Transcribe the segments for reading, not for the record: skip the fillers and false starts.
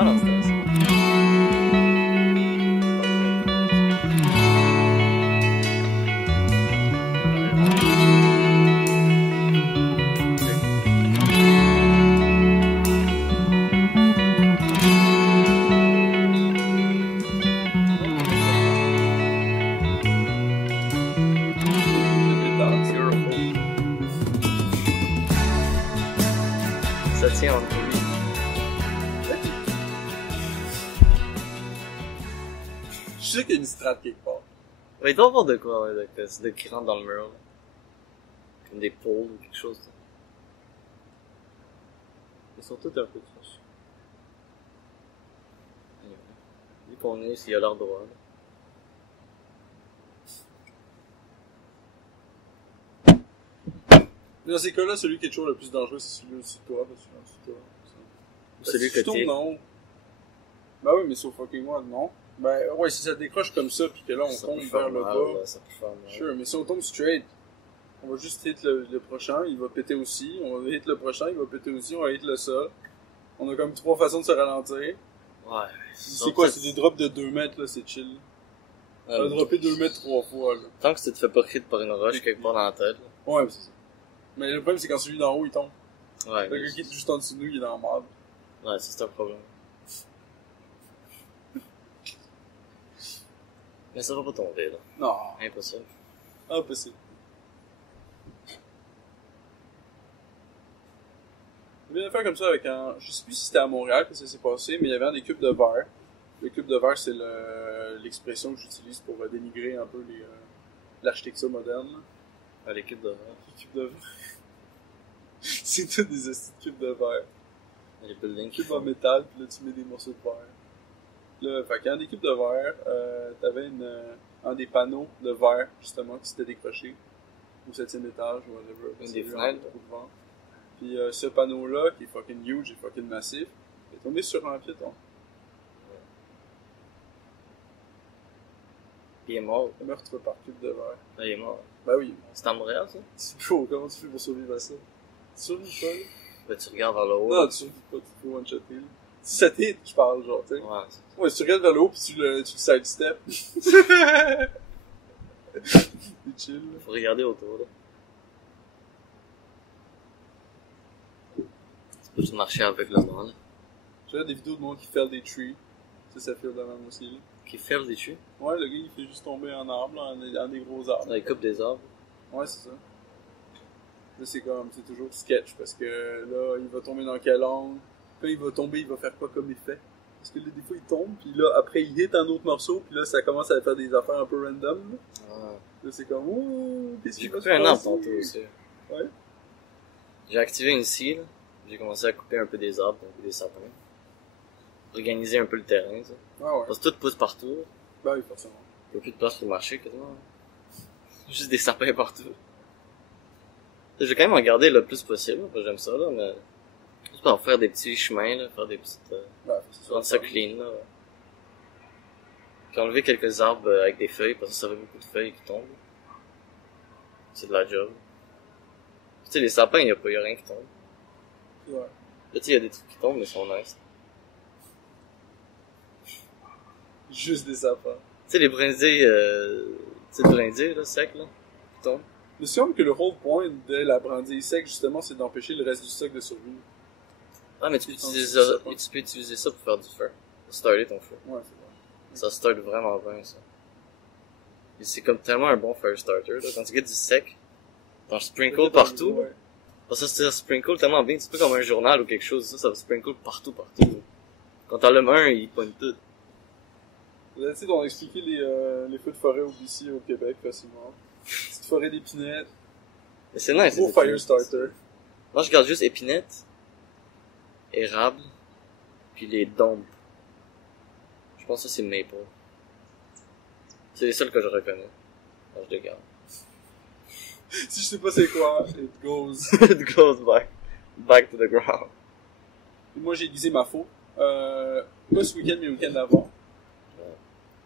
Ah non, c'était ça. Ça tient entre lui. Je sais qu'il y a une strat quelque part. Ouais, il doit y avoir de quoi, ouais, de qui rentre dans le mur, là. Comme des pôles ou quelque chose. Là. Ils sont tous un peu croches. Vu qu'on est, s'il a l'air droit, là. Dans ces cas-là, celui qui est toujours le plus dangereux, c'est celui au-dessus de toi, parce que au-dessus de toi. Celui que que tu tombes, t'es. non. Ben oui, mais sur fucking moi, non. Ben ouais, si ça décroche comme ça, pis que là, on Ça tombe peut faire vers le mal, bas. là, ça peut faire mal. Sure, mais si on tombe straight, on va juste hit le prochain, il va péter aussi. On va hit le prochain, il va péter aussi. On va hit le sol. On a comme 3 façons de se ralentir. Ouais. C'est quoi, c'est des drops de 2 mètres, là, c'est chill. On va dropper 2 mètres 3 fois, là. Tant que tu te fais pas hit par une roche quelque part dans la tête, là. Ouais, c'est ça. Mais le problème, c'est quand celui d'en haut, il tombe. Ouais. Le gars qui est juste en dessous de nous, il est dans la merde. Ouais, ça c'est un problème. Mais ça va pas tomber, là. Non. Impossible. Impossible. Il y avait une affaire comme ça avec un... Je sais plus si c'était à Montréal que ça s'est passé, mais il y avait des cubes de verre. Le cube de verre, c'est l'expression que j'utilise pour dénigrer un peu l'architecture moderne. Là. Ah, les cubes de verre. Les cubes de verre. C'est tous des hosties de cubes de verre. Les buildings. Cubes en métal, puis là tu mets des morceaux de verre. Là, fait qu'en des cubes de verre, t'avais un des panneaux de verre, justement, qui s'était décroché. Au 7e étage, ou whatever. Une des fenêtres. Puis ce panneau-là, qui est fucking huge et fucking massif, est tombé sur un piéton. Puis il est mort. Un meurtre par cube de verre. Ah, il est mort. Ben oui. C'est à Montréal, ça? C'est chaud, comment tu fais pour survivre à ça? Tu survives pas, là? Ben, tu regardes vers le haut. Non, tu survives pas, tu te fais one-shotter, là. Si ça t'hit, je parle, genre, tu sais. Ouais. Ouais, si tu regardes vers le haut pis tu le sidestep. C'est chill, là. Faut regarder autour, là. Tu peux juste marcher avec le vent, là. J'ai regardé des vidéos de monde qui fell des trees. Ça file de même aussi, là. Qui ferme des tues. Ouais, le gars, il fait juste tomber en arbre, là, en des gros arbres. Il coupe des arbres. Ouais, c'est ça. Là, c'est toujours sketch, parce que là, il va tomber dans quel angle. Puis il va tomber, il va faire quoi comme effet. Parce que là, des fois, il tombe, puis là, après, il hit un autre morceau, puis là, ça commence à faire des affaires un peu random, là. Ah. Là, c'est comme, ouh, qu'est-ce J'ai qu'il va coupé se un arbre passer? tantôt aussi. Ouais. J'ai activé une scie, là. J'ai commencé à couper un peu des arbres, un peu des sapins. Organiser un peu le terrain, ça. Ah ouais. Parce que tout pousse partout. Bah oui, forcément. Il n'y a plus de place pour marcher, quasiment. Juste des sapins partout. Je vais quand même en garder le plus possible, parce que j'aime ça, là, mais... Juste pour en faire des petits chemins, là, faire des petites... Bah, c'est rendre ça clean, là. Puis enlever quelques arbres avec des feuilles, parce que ça fait beaucoup de feuilles qui tombent. C'est de la job. Tu sais, les sapins, y a rien qui tombe. Ouais. Là, tu sais, y a des trucs qui tombent, mais ils sont nice. Juste des sapins. Tu sais, les brindilles, tu sais, le brindille, là, sec, là, qui tombent. Il me semble que le whole point de la brindille sec, justement, c'est d'empêcher le reste du stock de survivre. Ah, mais tu peux utiliser ça pour faire du feu. Pour starter ton feu. Ouais, c'est vrai. Ça start vraiment bien, ça. Et c'est comme tellement un bon fire starter, là. Quand tu gagnes du sec, t'en sprinkle partout. Ouais. Ça, ça sprinkle tellement bien. C'est pas comme un journal ou quelque chose. Ça sprinkle partout. Quand t'en allumes un, il pointe tout. Là, tu sais, on a expliqué les feux de forêt au BC au Québec facilement. Petite forêt d'épinettes. Mais c'est nice. Gros fire starter. Moi, je garde juste épinette, érable, puis les dombes. Je pense que ça, c'est maple. C'est les seuls que je reconnais. Alors, je les garde. Si je sais pas c'est quoi, it goes. It goes back to the ground. Et moi, j'ai aiguisé ma faux. Pas ce week-end, mais le week-end d'avant.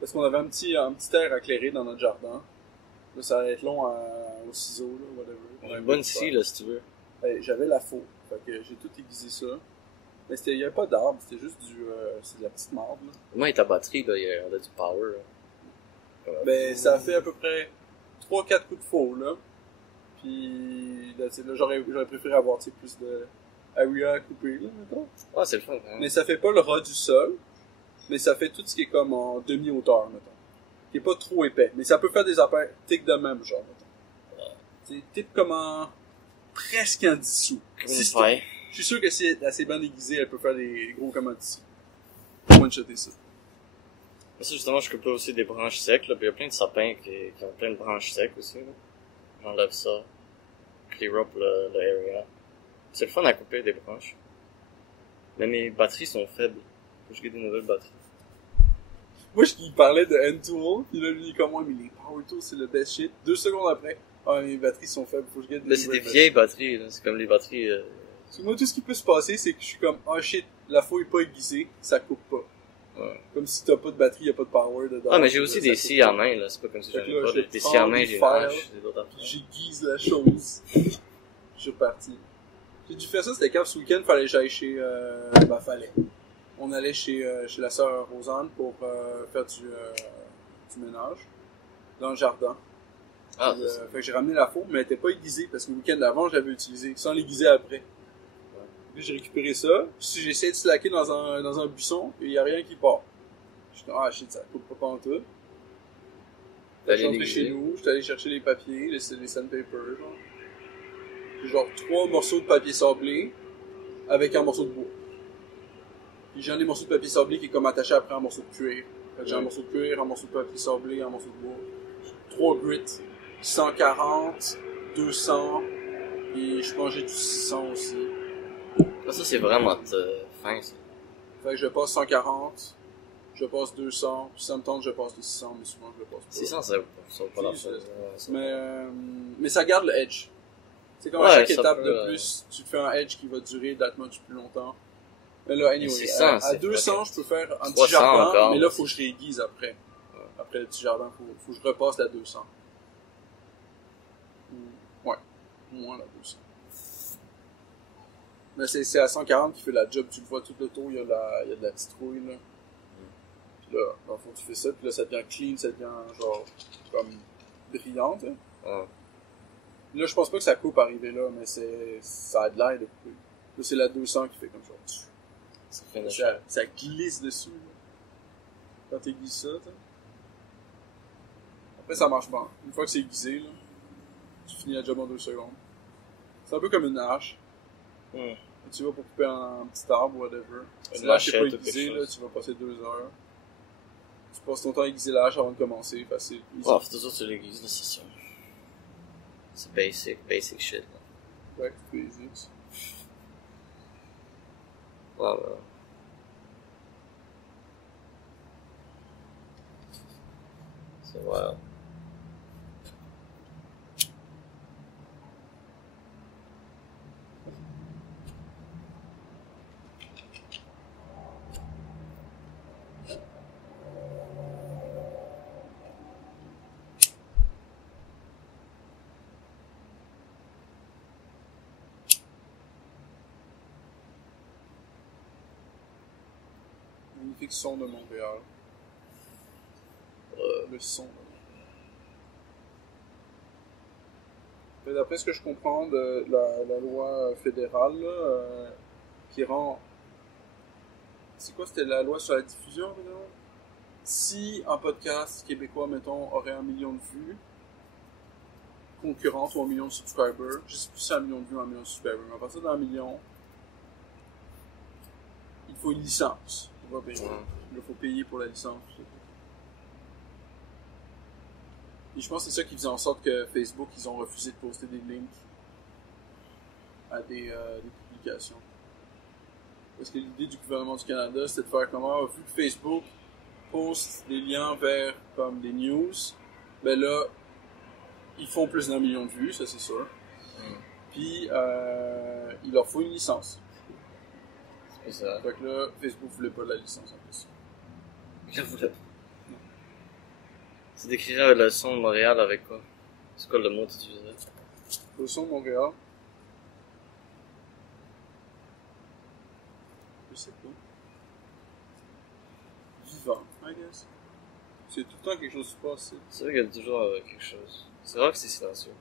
Parce qu'on avait un petit air éclairé dans notre jardin. Là, ça allait être long au ciseau, là, whatever. Une bonne scie, là, si tu veux. J'avais la faux. Fait que j'ai tout aiguisé ça. Mais il y avait pas d'arbre, c'était juste c'est de la petite marde, là. Moi, ta batterie, là, elle a du power, là. Ben, ça a fait à peu près 3-4 coups de faux, là. Puis, là, j'aurais préféré avoir, plus de area à couper, là, mettons. Ah, c'est le fun, hein. Mais ça fait pas le ras du sol, mais ça fait tout ce qui est comme en demi-hauteur, mettons. Qui est pas trop épais. Mais ça peut faire des affaires tic de même, genre, mettons. C'est type comme en presque en dessous. Ouais. Je suis sûr que si elle est assez bien aiguisée, elle peut faire des gros comme en dessous. One-shotter ça. Mais ça, justement, je coupe aussi des branches secs, là, pis il y a plein de sapins qui ont plein de branches secs aussi, là. J'enlève ça. Clear up le area. C'est le fun à couper des branches. Mais mes batteries sont faibles. Faut que je get des nouvelles batteries. Moi, il parlait de N-Tool, pis là, lui, il est comme moi, mais les Power Tools, c'est le best shit. 2 secondes après, mes batteries sont faibles, faut que je get des Là, c'est des nouvelles vieilles batteries, là. C'est comme les batteries, Parce que moi, tout ce qui peut se passer, c'est que je suis comme, oh shit, la fouille est pas aiguisée, ça coupe pas. Ouais. Comme si t'as pas de batterie, y a pas de power dedans. Ah, mais j'ai aussi ça des coupe scies pas. à main, là. C'est pas comme si Fait que j'avais là, pas je des prends scies à main, des j'ai une fers, hache, des autres affaires. J'aiguise la chose. Je suis reparti. J'ai dû faire ça, c'était quand ce week-end, fallait que j'aille chez, fallait. On allait chez la sœur Rosanne pour, faire du ménage. Dans le jardin. Ah, Puis, c'est ça. fait que j'ai ramené la faux, mais elle était pas aiguisée, parce que le week-end d'avant, je l'avais utilisée, sans l'aiguiser après. Puis j'ai récupéré ça, si j'essaie de slacker dans un buisson, et y a rien qui part. Je suis ah shit, ça coupe pas pantoute. Je suis rentré chez nous, j'étais allé chercher les papiers, les sandpaper, genre. Puis genre 3 morceaux de papier sablé, avec un morceau de bois. Puis j'ai un des morceaux de papier sablé qui est comme attaché après un morceau de cuir. Fait que j'ai un morceau de cuir, un morceau de papier sablé, un morceau de bois. 3 grits. 140, 200, et je pense que j'ai du 600 aussi. Ah, ça, c'est vraiment fin, ça. Fait que je passe 140, je passe 200, puis ça me tente, je passe de 600, mais souvent je le passe pas. 600, ça vaut pas la chose. Mais ça garde le edge. C'est comme à Ouais, chaque ça étape peut, de plus, tu te fais un edge qui va durer that much plus longtemps. Mais là, anyway, 600, à c'est 200, je peux faire un petit 300 jardin, encore. mais là, faut que je réaiguise après. Après le petit jardin, faut que je repasse la 200. Ouais, moins la 200. Mais c'est à 140 qui fait la job, tu le vois tout le tour, il y a de la citrouille, là. Puis là, dans le fond, tu fais ça, puis là, ça devient clean, ça devient, genre, comme, brillante, hein. Ouais. Là, je pense pas que ça coupe arriver là, mais ça a de l'air de couper. Là, c'est la 200 qui fait comme ça. Ça fait une Ça glisse dessus, là. Quand t'aiguises ça, t'sais. Après, ça marche pas. Une fois que c'est aiguisé, là, tu finis la job en 2 secondes. C'est un peu comme une hache. Tu vas pour couper un petit arbre, whatever. Si la hache n'est pas aiguisée, là, tu vas passer 2 heures. Tu passes ton temps à aiguiser la hache avant de commencer, facile. Oh, c'est toujours sur l'église, là, c'est sûr. C'est basic shit, là. Back to basics. Ouais. C'est wild. Magnifique son de Montréal. Le son de Montréal. D'après ce que je comprends de la loi fédérale, là, qui rend... C'est quoi, c'était la loi sur la diffusion, évidemment? Si un podcast québécois, mettons, aurait 1 million de vues, concurrente ou 1 million de subscribers, je sais plus si c'est 1 million de vues ou 1 million de subscribers, mais à partir d'1 million, il faut une licence. Il faut payer pour la licence. Et je pense que c'est ça qui faisait en sorte que Facebook, ils ont refusé de poster des links à des publications. Parce que l'idée du gouvernement du Canada, c'était de faire comment, vu que Facebook poste des liens vers comme des news, ben là, ils font plus d'1 million de vues, ça c'est sûr. Puis, il leur faut une licence. C'est ça. Fait que là, Facebook voulait pas de la licence en plus. Je voulais pas. C'est d'écrire le son de Montréal avec quoi? C'est quoi le mot que tu utilisais? Le son de Montréal. Je sais pas. Vivant, I guess. C'est tout le temps quelque chose qui se passe. C'est vrai qu'il y a toujours quelque chose. C'est vrai que c'est silencieux.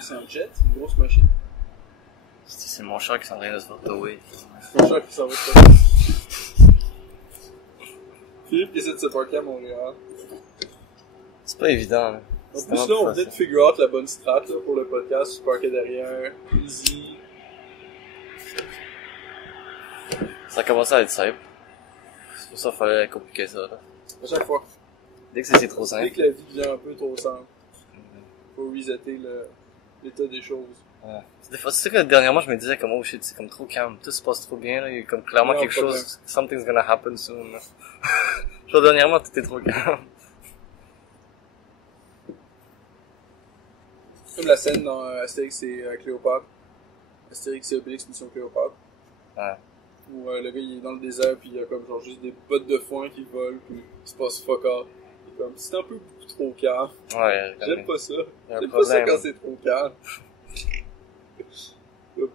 C'est un jet, une grosse machine. C'est mon chat qui s'en train de se faire tower. C'est un chat qui s'en va de toi. Philippe qui essaie de se parker à Montréal. C'est pas évident, là. En plus, là, on venait de figure out la bonne strat là, pour le podcast. Se parker derrière, easy. Ça a commencé à être simple. C'est pour ça qu'il fallait compliquer ça, là. À chaque fois. Dès que c'est trop Dès simple. que la vie devient un peu trop simple, faut resetter l'état des choses. Ouais. Des fois, c'est ça que dernièrement, je me disais comme, oh shit, c'est comme trop calme. Tout se passe trop bien, là. Il y a comme clairement Non, quelque pas chose. Something's gonna happen soon, là. Genre, dernièrement, tout est trop calme. Comme la scène dans Astérix et Cléopâtre. Astérix et Obélix Mission Cléopâtre. Ouais. Où le gars il est dans le désert puis il y a comme genre juste des bottes de foin qui volent puis il se passe fuck all. Et comme c'est un peu beaucoup trop calme. Ouais, J'aime pas ça. Il y a un J'aime pas ça problème. quand c'est trop calme.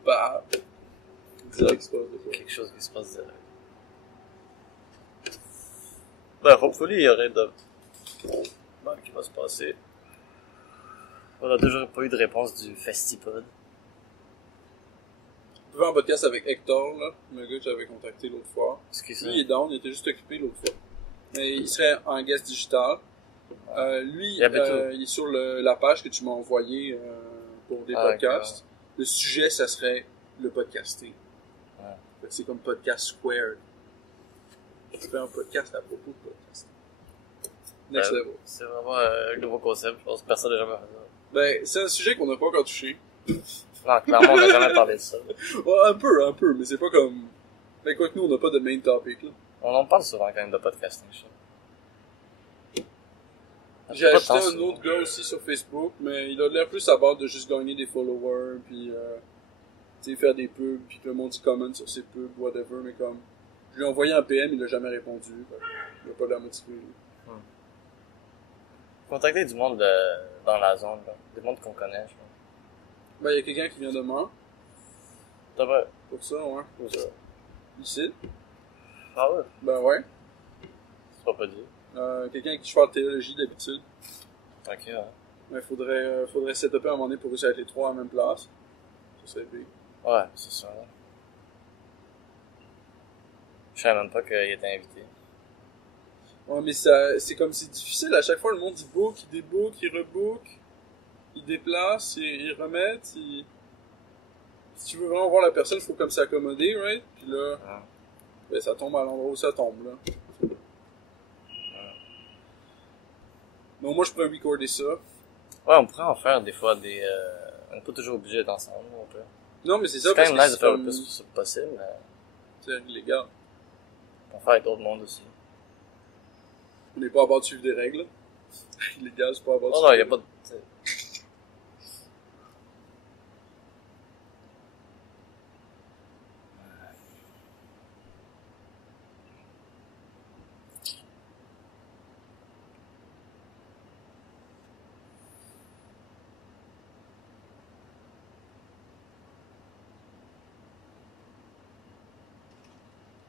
Bah. Direct qu'il se passe de quoi. Quelque chose qui se passe derrière. Ben, hopefully, il y aurait de... Ben, qui va se passer. On a toujours pas eu de réponse du Festipod. Je faisais un podcast avec Hector, là, le gars que j'avais contacté l'autre fois. Qu'est-ce que Lui, il est down, il était juste occupé l'autre fois. Mais il serait en guest digital. Lui, Il habite où? il est sur la page que tu m'as envoyée pour des podcasts. Le sujet, ça serait le podcasting. Ouais. Fait que c'est comme Podcast Squared. Tu fais un podcast à propos de podcast. Next level. C'est vraiment un nouveau concept, je pense que personne n'a jamais fait ça. Ben, c'est un sujet qu'on n'a pas encore touché. Non, clairement, on n'a jamais parlé de ça. Ouais, un peu, mais c'est pas comme... Mais quoi que nous, on n'a pas de main topic, là. On en parle souvent quand même de podcasting, je sais. J'ai ajouté un autre gars aussi sur Facebook, mais il a l'air plus à base de juste gagner des followers, puis tu sais, faire des pubs, puis que le monde y commente sur ses pubs, whatever, mais comme... Je lui ai envoyé un PM, il a jamais répondu. Il a pas l'air motivé. Contacter du monde dans la zone, là. Des mondes qu'on connaît, je pense. Ben, il y a quelqu'un qui vient demain, T'as pas... pour ça, ouais. Où ça? Ici. Ah ouais? Ben ouais. C'est pas dit. Quelqu'un qui parle de théologie d'habitude. Ok, ouais. Mais faudrait setuper à un moment donné pour réussir à être les trois à la même place. Ça serait big. Ouais, c'est ça, là. Je savais même pas qu'il était invité. Ouais, mais c'est comme c'est difficile. À chaque fois, le monde il book, il débook, il rebook, il déplace, il remet. Si tu veux vraiment voir la personne, il faut comme s'accommoder, right? Puis là, ben, ça tombe à l'endroit où ça tombe, là. Mais au moins, je pourrais recorder ça. Ouais, on pourrait en faire des fois des... On n'est pas toujours obligé d'être ensemble, on peut. Non, mais c'est ça, C'est quand parce même que nice de c'est faire le comme... plus possible, mais C'est illégal. on peut faire avec d'autres mondes aussi. On n'est pas à bord de suivre des règles. Illégal, c'est pas à bord de Non, suivre non, y a des pas de...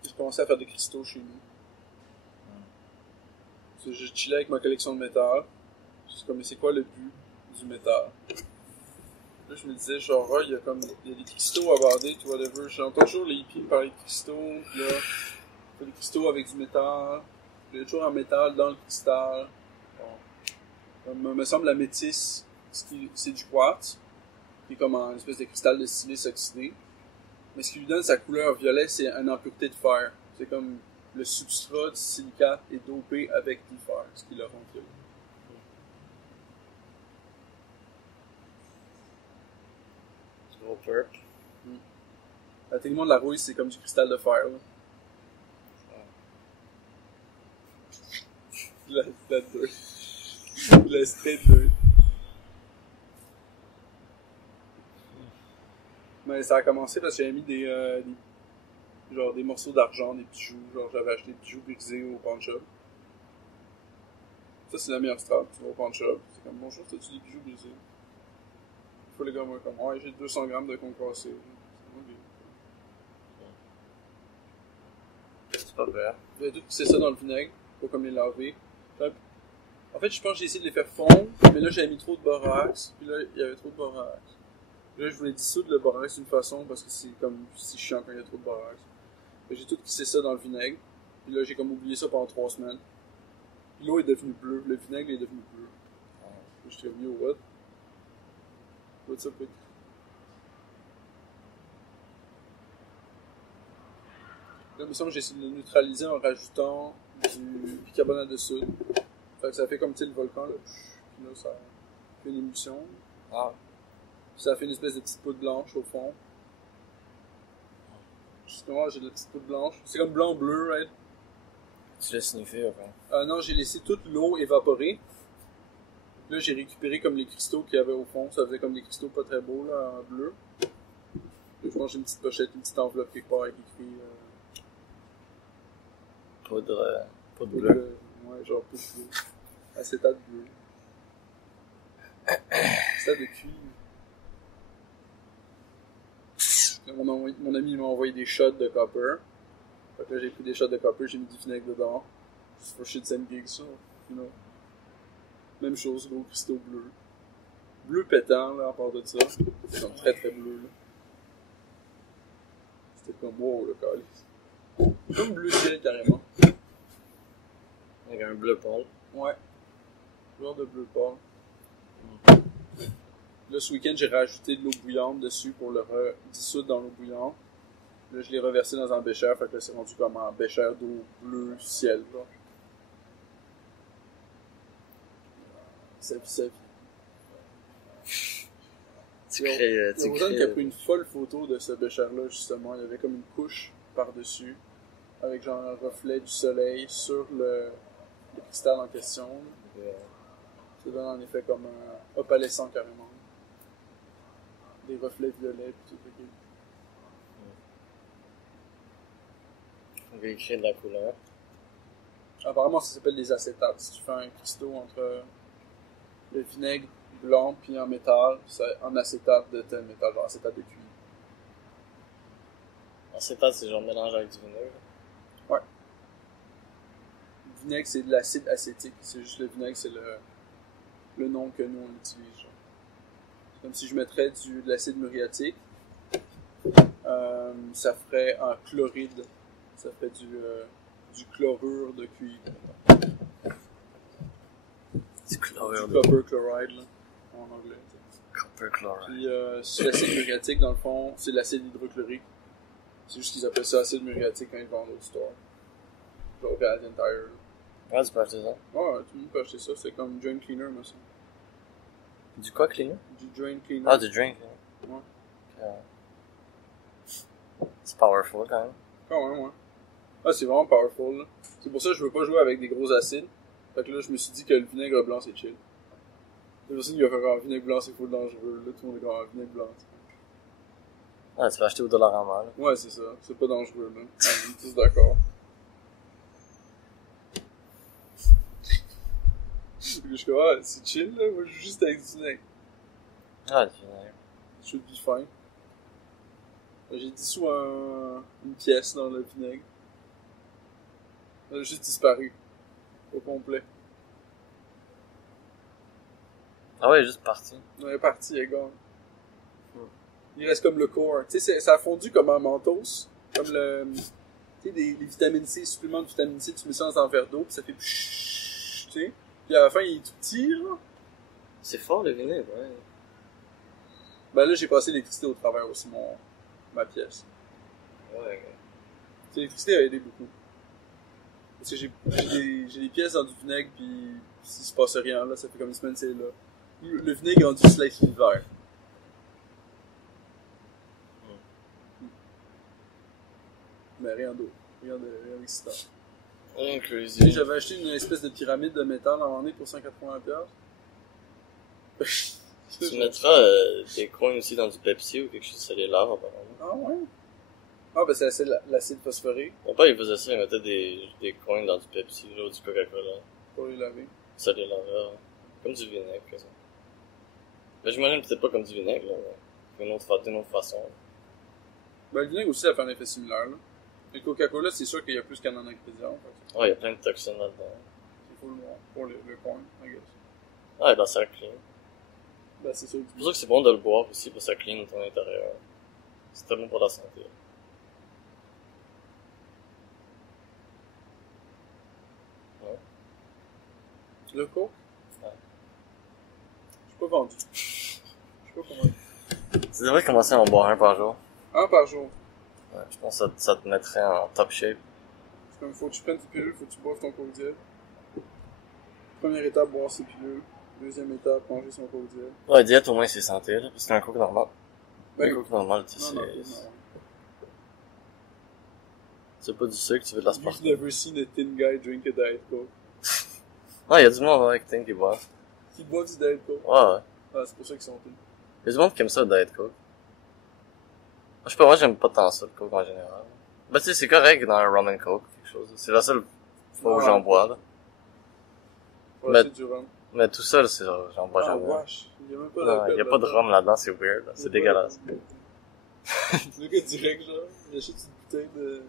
J'ai commencé à faire des cristaux chez nous. Je chillais avec ma collection de métal. Je suis comme, mais c'est quoi le but du métal? Là, je me disais, genre, il y a des cristaux à aborder, tout whatever. J'entends toujours les hippies me parler de cristaux, pis là, il faut des cristaux avec du métal. Il y a toujours un métal dans le cristal. Bon. Comme, me semble la métisse, c'est du quartz, qui est comme une espèce de cristal de silice oxydé. Mais ce qui lui donne sa couleur violet, c'est une impureté de fer. C'est comme le substrat du silicate est dopé avec du fer, ce qui le rend violet. Au perk. Techniquement, de la rouille, c'est comme du cristal de fer, là. La dirt. La straight dirt. Mais ça a commencé parce que j'avais mis genre des morceaux d'argent, des bijoux. Genre, j'avais acheté des bijoux brisés au pawn shop. Ça, c'est la meilleure strat. Tu vas au pawn shop. C'est comme, bonjour, t'as-tu des bijoux brisés? Il faut les gars, moi, comme, ouais, j'ai 200 grammes de concassé. C'est pas vrai. J'avais tout pissé ça dans le vinaigre, pas comme les laver. En fait, je pense que j'ai essayé de les faire fondre, mais là, j'avais mis trop de borax, puis là, il y avait trop de borax. Puis là, je voulais dissoudre le borax d'une façon, parce que c'est comme si chiant quand il y a trop de borax. J'ai tout pissé ça dans le vinaigre, puis là, j'ai comme oublié ça pendant 3 semaines. Puis l'eau est devenue bleue, le vinaigre est devenu bleu. Puis j'étais revenu au what? What's up with? Là, il me semble que j'ai essayé de le neutraliser en rajoutant du bicarbonate de soude. Fait que ça fait comme, tu sais, le volcan, là. Puis là, ça fait une émulsion. Ah. Puis ça fait une espèce de petite poudre blanche au fond. Justement, j'ai de la petite poudre blanche. C'est comme blanc-bleu, right? Tu l'as sniffé, ok? Non, j'ai laissé toute l'eau évaporer. Puis là, j'ai récupéré comme les cristaux qu'il y avait au fond. Ça faisait comme des cristaux pas très beaux, là, en bleu. Puis je pense que j'ai une petite pochette, une petite enveloppe quelque part avec écrit... Poudre bleue. bleu. Ouais, genre poudre bleue. Acétate bleu. Acétate de cuivre. Là, mon ami m'a envoyé des shots de copper. Fait que là, j'ai pris des shots de copper, j'ai mis du vinaigre dedans. C'est for shit same gig, ça. You know. Même chose, gros cristaux bleus. Bleu pétant, là, à part de ça. C'est comme très très bleu, là. C'était comme wow, le calice. Comme bleu ciel, carrément. Avec un bleu pâle. Ouais. Genre de bleu pâle. Là, ce week-end, j'ai rajouté de l'eau bouillante dessus pour le dissoudre dans l'eau bouillante. Là, je l'ai reversé dans un bécher, fait que là, c'est rendu comme un bécher d'eau bleu ciel, là. Ça vit. Tu crées... Il y a Rosanne qui a pris une folle photo de ce bécher-là, justement. Il y avait comme une couche par-dessus, avec genre un reflet du soleil sur le cristal en question. Ça donne en effet comme un opalescent carrément. Des reflets violets et tout. On va écrire de la couleur. Apparemment, ça s'appelle des acétates. Si tu fais un cristaux entre le vinaigre blanc puis un métal, c'est un acétate de tel métal, genre acétate de cuivre. Acétate, c'est genre mélange avec du vinaigre. Ouais. Le vinaigre, c'est de l'acide acétique. C'est juste le vinaigre, c'est le nom que nous on utilise. Genre. C'est comme si je mettrais de l'acide muriatique. Ça ferait un chloride. Ça ferait du chlorure de cuivre. Du chlorure du copper chloride, là, en anglais. Copper chloride. Puis, l'acide muriatique, dans le fond, c'est l'acide hydrochlorique. C'est juste qu'ils appellent ça acide muriatique quand ils vendent au store. Genre Canadian Tire. Ouais, tu peux acheter ça. Ouais, tout le monde peut acheter ça. C'est comme drain cleaner, moi, ça. Du quoi cleaner? Du drain cleaner. Ah, du drink. Ouais. C'est powerful quand même. Quand même, ouais. Ah, c'est vraiment powerful, là. C'est pour ça que je veux pas jouer avec des gros acides. Fait que là, je me suis dit que le vinaigre blanc, c'est chill. C'est pour ça qu'il va faire un vinaigre blanc, c'est full dangereux. Là, tout le monde est comme un vinaigre blanc. Ah, tu vas acheter au Dollarama, là. Ouais, c'est ça. C'est pas dangereux, là. On est tous d'accord. Je suis comme, ah, c'est chill, là. Moi, je joue juste avec du vinaigre. Ah, du vinaigre. Je suis fin. J'ai dissous une pièce dans le vinaigre. Elle a juste disparu. Au complet. Ah ouais, juste parti. Elle est partie, elle gagne. Il reste comme le corps. Tu sais, ça a fondu comme un mentos. Comme le... Tu sais, les vitamines C, suppléments de vitamine C, tu mets ça dans un verre d'eau, puis ça fait... pshhh, tu sais. Puis à la fin, il est tout petit, là. C'est fort, le vinaigre, ouais. Ben là, j'ai passé l'électricité au travers aussi, ma pièce. Ouais. Tu sais, l'électricité a aidé beaucoup. Parce que j'ai des pièces dans du vinaigre, puis s'il se passe rien, là, ça fait comme une semaine, c'est là. Le vinaigre est rendu slightly vert. Mais rien d'autre. Rien d'excitant. Oh, Tu sais, crazy. j'avais acheté une espèce de pyramide de métal à un moment donné pour 180$. Tu mettras des coins aussi dans du Pepsi ou quelque chose de cellulaire, apparemment. Ah ouais? Ah ben c'est l'acide phosphorique Mon père, il faisait ça, il mettait des coins dans du Pepsi, là, ou du Coca-Cola. pour les laver. Cellulaire, comme du vinaigre, ça. Mais j'imagine peut-être pas comme du vinaigre, là, mais d'une autre façon. Ben le vinaigre aussi, ça fait un effet similaire, là. Le Coca-Cola, c'est sûr qu'il y a plus qu'un en ingrédient. Ouais, il y a plein de toxines là-dedans. Il faut le voir pour le coin, I guess. Ouais, dans ça clean. Ben c'est sûr. C'est pour ça que c'est bon de le boire aussi, pour ça clean ton intérieur. C'est très bon pour la santé. Le coke? Ouais. Je suis pas vendu. Je suis pas convaincu. Tu devrais commencer à en boire un par jour. Un par jour. Ouais, je pense que ça te mettrait en top shape. C'est comme, faut que tu prennes tes pilules, faut que tu boives ton coke diète. Première étape, boire ses pilules. Deuxième étape, manger son coke diète. Ouais, diète au moins c'est santé, là, parce que un coke normal. Ben, Un coke normal, tu sais, non, c'est pas du sucre, tu veux de la You've sport. never seen a thin guy drink a Diet Coke. Ouais, y a du monde avec Ting qui boit. Qui boivent du Diet Coke. Ouais, ouais. Ah, c'est pour ça qu'ils sont thin. Y a du monde qui aime ça, le Diet Coke. Je sais pas, moi j'aime pas tant ça, le Coke en général. Ben tu sais, c'est correct dans un rum and Coke, quelque chose. C'est la seule fois où Ouais. j'en bois, là. Faut Mais- acheter du rhum. Mais tout seul, j'en bois Ah, jamais. wesh. Il y a même pas Non, d'alcool. y a pas de rhum là-dedans, c'est weird, là. C'est dégueulasse. Le gars direct, genre, il achète une bouteille de...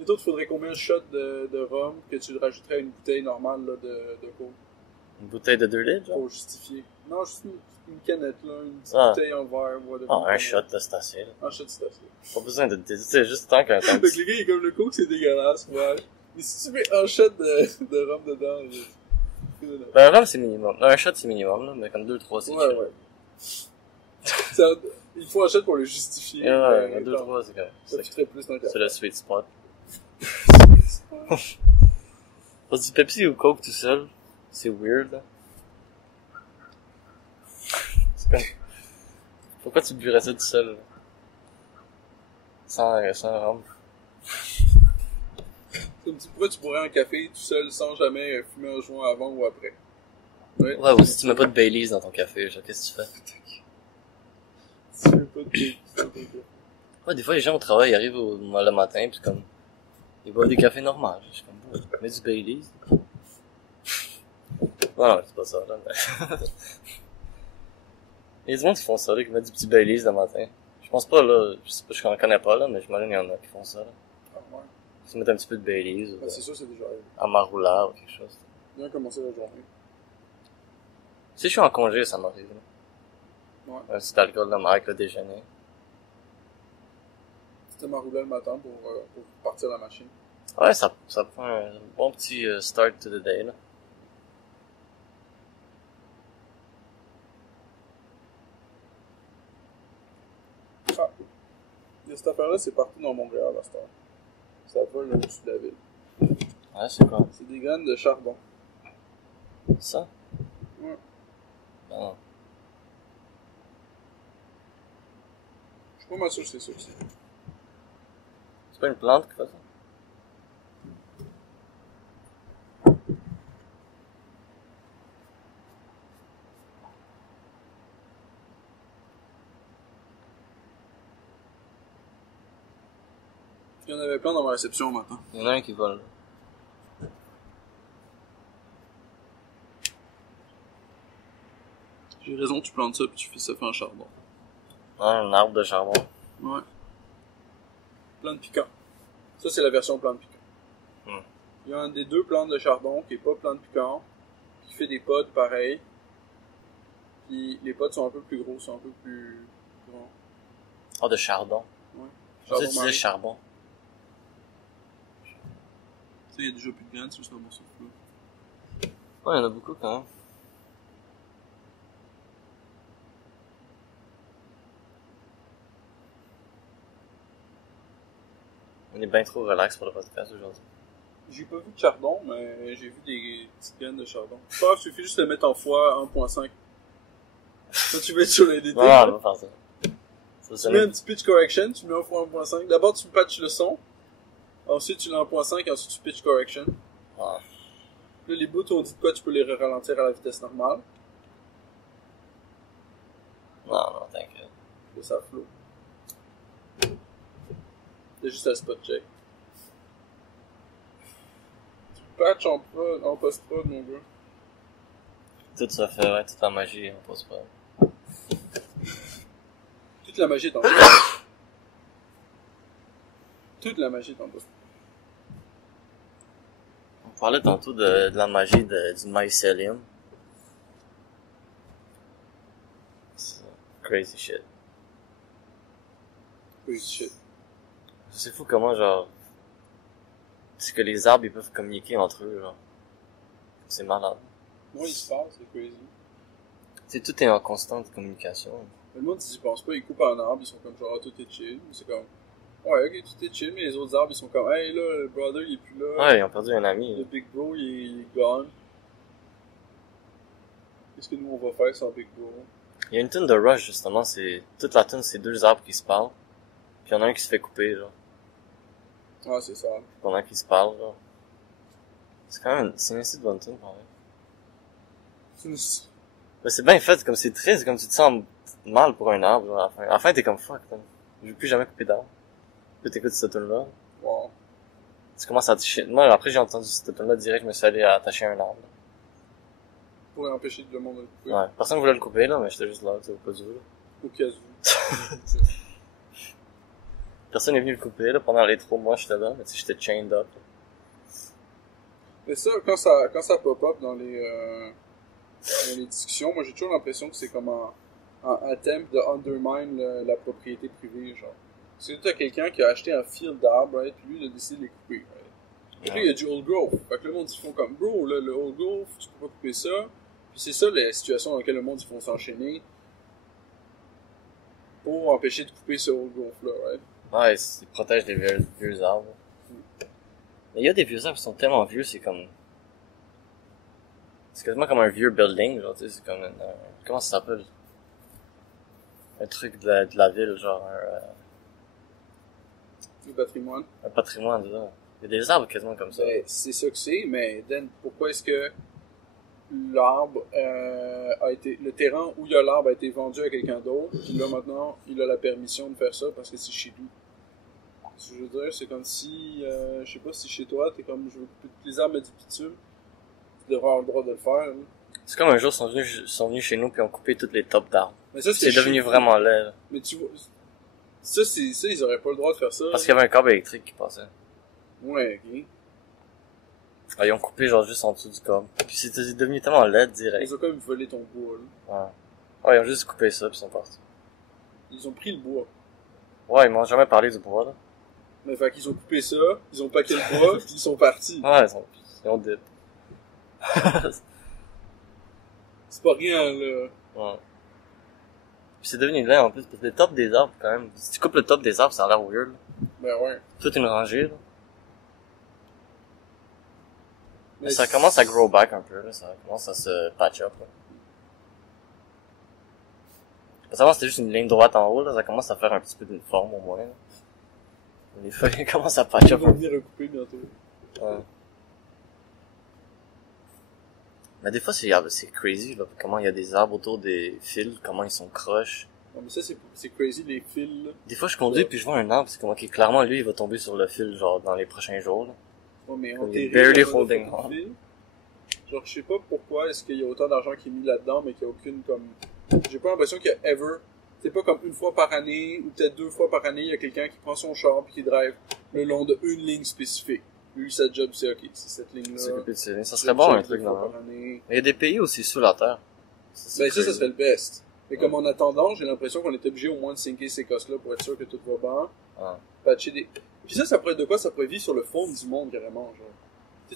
Et toi, il faudrait combien de shots de rhum que tu rajouterais à une bouteille normale là, de Coke Une bouteille de 2 litres, genre? pour justifier? Non, juste une canette, là, une petite Ah. bouteille en verre, whatever. Ah, un shot, là, c'est assez, là. Un shot, c'est assez. Pas besoin de, tu sais, juste tant qu'un temps. Donc le gars, il est comme le Coke, c'est dégueulasse, ouais. Mais si tu mets un shot de rhum dedans, Ben, un rhum, c'est minimum. Un shot, c'est minimum, là, mais comme 2-3, c'est ouais, chill. ouais. Il faut un shot pour le justifier. Ouais, 2-3, c'est correct. Ça fitterait plus dans le C'est le sweet spot. Parce que du Pepsi ou Coke tout seul, c'est weird, là. C'est comme... Pourquoi tu burais ça tout seul, là? Sans rhum. Comme pourquoi tu boirais un café tout seul sans jamais fumer un joint avant ou après? Ouais, Ouais, ou si tu mets pas de Baileys dans ton café, genre, qu'est-ce que tu fais? tu veux pas de thé, tu veux pas de thé. Ouais, des fois, les gens au travail, ils arrivent le matin, pis comme, ils boivent des cafés normaux. Je suis comme, ouais, mets du Baileys. Non, c'est pas ça, là, mais... Il y a des gens qui font ça, là, qui mettent du petit Baileys le matin. Je pense pas, là, je sais pas, je connais pas, là, mais j'imagine qu'il y en a qui font ça, là. Ah ouais. Ils mettent un petit peu de Baileys, ou Ben, c'est sûr, c'est déjà arrivé. Amarula, ou quelque chose. Bien commencer la journée. Si je suis en congé, ça m'arrive, là. Ouais. Un petit alcool de mer avec le déjeuner. C'était ma roulette le matin pour partir la machine. Ouais, ça prend un bon petit start to the day, là. Ah. Et cette affaire-là, c'est partout dans Montréal, à cette heure. Ça vole là au-dessus de la ville. Ouais, c'est quoi? C'est des graines de charbon. Ça? Ouais. Ben non. Je suis pas mal sûr que c'est ça aussi. C'est pas une plante qui fait ça? Il y en avait plein dans ma réception maintenant. Il y en a un qui vole, là. J'ai raison, tu plantes ça puis tu fais ça fait un charbon. Ouais, un arbre de charbon. Ouais. Plante piquant. Ça, c'est la version plante piquant. Hmm. Il y a un des deux plantes de charbon qui est pas plante piquant, qui fait des pods pareils. Puis les pods sont un peu plus gros, sont un peu plus grands. Ah, de chardon. Ouais. Je sais que tu Marie. disais charbon. Tu sais, il y a déjà plus de graines sur ce morceau de fleur. Ouais, il y en a beaucoup quand même. On est bien trop relax pour le podcast aujourd'hui. J'ai pas vu de chardon, mais j'ai vu des petites graines de chardon. Je pense qu'il suffit juste de le mettre en fois 1.5. Toi, tu mets sur les DT. Non, non, on va faire ça. Ça, Tu mets un petit pitch correction, tu mets en fois 1.5. D'abord, tu patches le son. Ensuite, tu l'as en 0.5, ensuite tu pitch correction. Ah. Là, les bouts, on dit de quoi, tu peux les ralentir à la vitesse normale. Non, t'inquiète. Là, ça flow. C'est juste un spot check. Tu patch en post-prod, mon gars. Tout ça fait, ouais, toute la magie, on pose pas. Toute la magie est en Toute la magie est en post. On parlait tantôt de la magie du mycelium. C'est crazy shit. Crazy shit. C'est fou comment, genre, c'est que les arbres, ils peuvent communiquer entre eux, genre. C'est malade. Moi, il se passe, c'est crazy. C'est tout est en constante communication. Le monde, ils y pensent pas, ils coupent un arbre, ils sont comme genre, tout est chill. C'est comme, ouais, ok, tout est chill, mais les autres arbres, ils sont comme, hey, là, le brother, il est plus là. Ouais, ils ont perdu un ami. Le big bro, il est gone. Qu'est-ce que nous, on va faire sans big bro? Il y a une tune de Rush, justement, c'est, toute la tune, c'est deux arbres qui se parlent. Puis il y en a un qui se fait couper, genre. Ah, c'est ça. Pendant qu'ils se parlent, genre. C'est quand même, c'est une assez bonne tune, quand même. Mais c'est bien fait, comme c'est triste, comme tu te sens mal pour un arbre, genre, à la fin. À la fin, t'es comme fuck, man. Je veux plus jamais couper d'arbre. Puis t'écoutes cette tune-là. Wow. Tu commences à toucher. Moi, après, j'ai entendu cette tune-là direct, je me suis allé attacher à un arbre. Pour empêcher le monde de le couper. Ouais. Personne voulait le couper, là, mais j'étais juste là, tu sais, au cas où, là. Au cas où. Personne est venu le couper, là, pendant les 3 mois, j'étais là, mais tu sais, j'étais chained up. Mais ça, quand ça pop-up dans les discussions, moi j'ai toujours l'impression que c'est comme un attempt de undermine la propriété privée, genre. Parce que t'as quelqu'un qui a acheté un field d'arbres, right, puis lui il a décidé de les couper, right. Et puis il y a du old growth. Fait que le monde ils font comme, bro, là, le old growth, tu peux pas couper ça. Puis c'est ça la situation dans laquelle le monde ils font s'enchaîner pour empêcher de couper ce old growth là, right. Ouais, ils protègent les vieux arbres. Mais il y a des vieux arbres qui sont tellement vieux, c'est comme... C'est quasiment comme un vieux building, genre, tu sais, c'est comme comment ça s'appelle? Un truc de la ville, genre, Le patrimoine. un patrimoine, là. Il y a des arbres quasiment comme ça. Ben, c'est ça que c'est, mais Dan, pourquoi est-ce que l'arbre le terrain où il y a l'arbre a été vendu à quelqu'un d'autre, puis là maintenant il a la permission de faire ça parce que c'est chez lui. Ce que je veux dire, c'est comme si, je sais pas si chez toi, t'es comme, je veux couper tous les arbres du bitume, tu devrais avoir le droit de le faire. Là. C'est comme un jour, ils sont venus chez nous puis ont coupé toutes les tops d'arbres. Mais ça, C'est devenu vraiment laid, là. Mais tu vois, ça, ils auraient pas le droit de faire ça. Parce qu'il y avait un câble électrique qui passait. Ouais, ok. Ah, ils ont coupé genre juste en dessous du câble. Puis c'est devenu tellement laid direct. Ils ont quand même volé ton bois, là. Ouais. Ouais, ils ont juste coupé ça puis ils sont partis. Ils ont pris le bois. Ouais, ils m'ont jamais parlé du bois, là. Mais fait qu'ils ont coupé ça, ils ont paqué le bois, puis ils sont partis. Ouais, ils ont dip. C'est pas rien, là. Ouais. Puis c'est devenu laid en plus, parce que le top des arbres, quand même. Si tu coupes le top des arbres, ça a l'air weird, là. Ben ouais. Toute une rangée, là. Mais Mais ça commence à grow back un peu, là. Ça commence à se patch up, là. Parce qu'avant, c'était juste une ligne droite en haut, là. Ça commence à faire un petit peu d'une forme, au moins, là. Les feuilles commencent à patch Ils up vont un peu. venir recouper bientôt. Ouais. Mais des fois, c'est crazy, là. Comment il y a des arbres autour des fils, comment ils sont croches. Non, mais ça, c'est crazy, les fils, là. Des fois, je conduis puis je vois un arbre, c'est comme, ok, clairement, lui, il va tomber sur le fil, genre, dans les prochains jours, là. Ouais, mais Comme on il est barely holding on. Genre, je sais pas pourquoi est-ce qu'il y a autant d'argent qui est mis là-dedans, mais qu'il y a aucune, comme... J'ai pas l'impression qu'il y a ever... C'est pas comme une fois par année, ou peut-être 2 fois par année, il y a quelqu'un qui prend son char pis qui drive le long de une ligne spécifique. Lui, sa job, c'est, ok, c'est cette ligne-là. S'occuper de ces lignes. Ça serait bon, un truc, non? Mais il y a des pays aussi sous la terre. Ben, ça serait le best. Mais comme en attendant, j'ai l'impression qu'on est obligé au moins de sinker ces cosses-là pour être sûr que tout va bien. Ah. Patcher des... Puis ça pourrait être de quoi? Ça pourrait vivre sur le fond du monde, carrément, genre.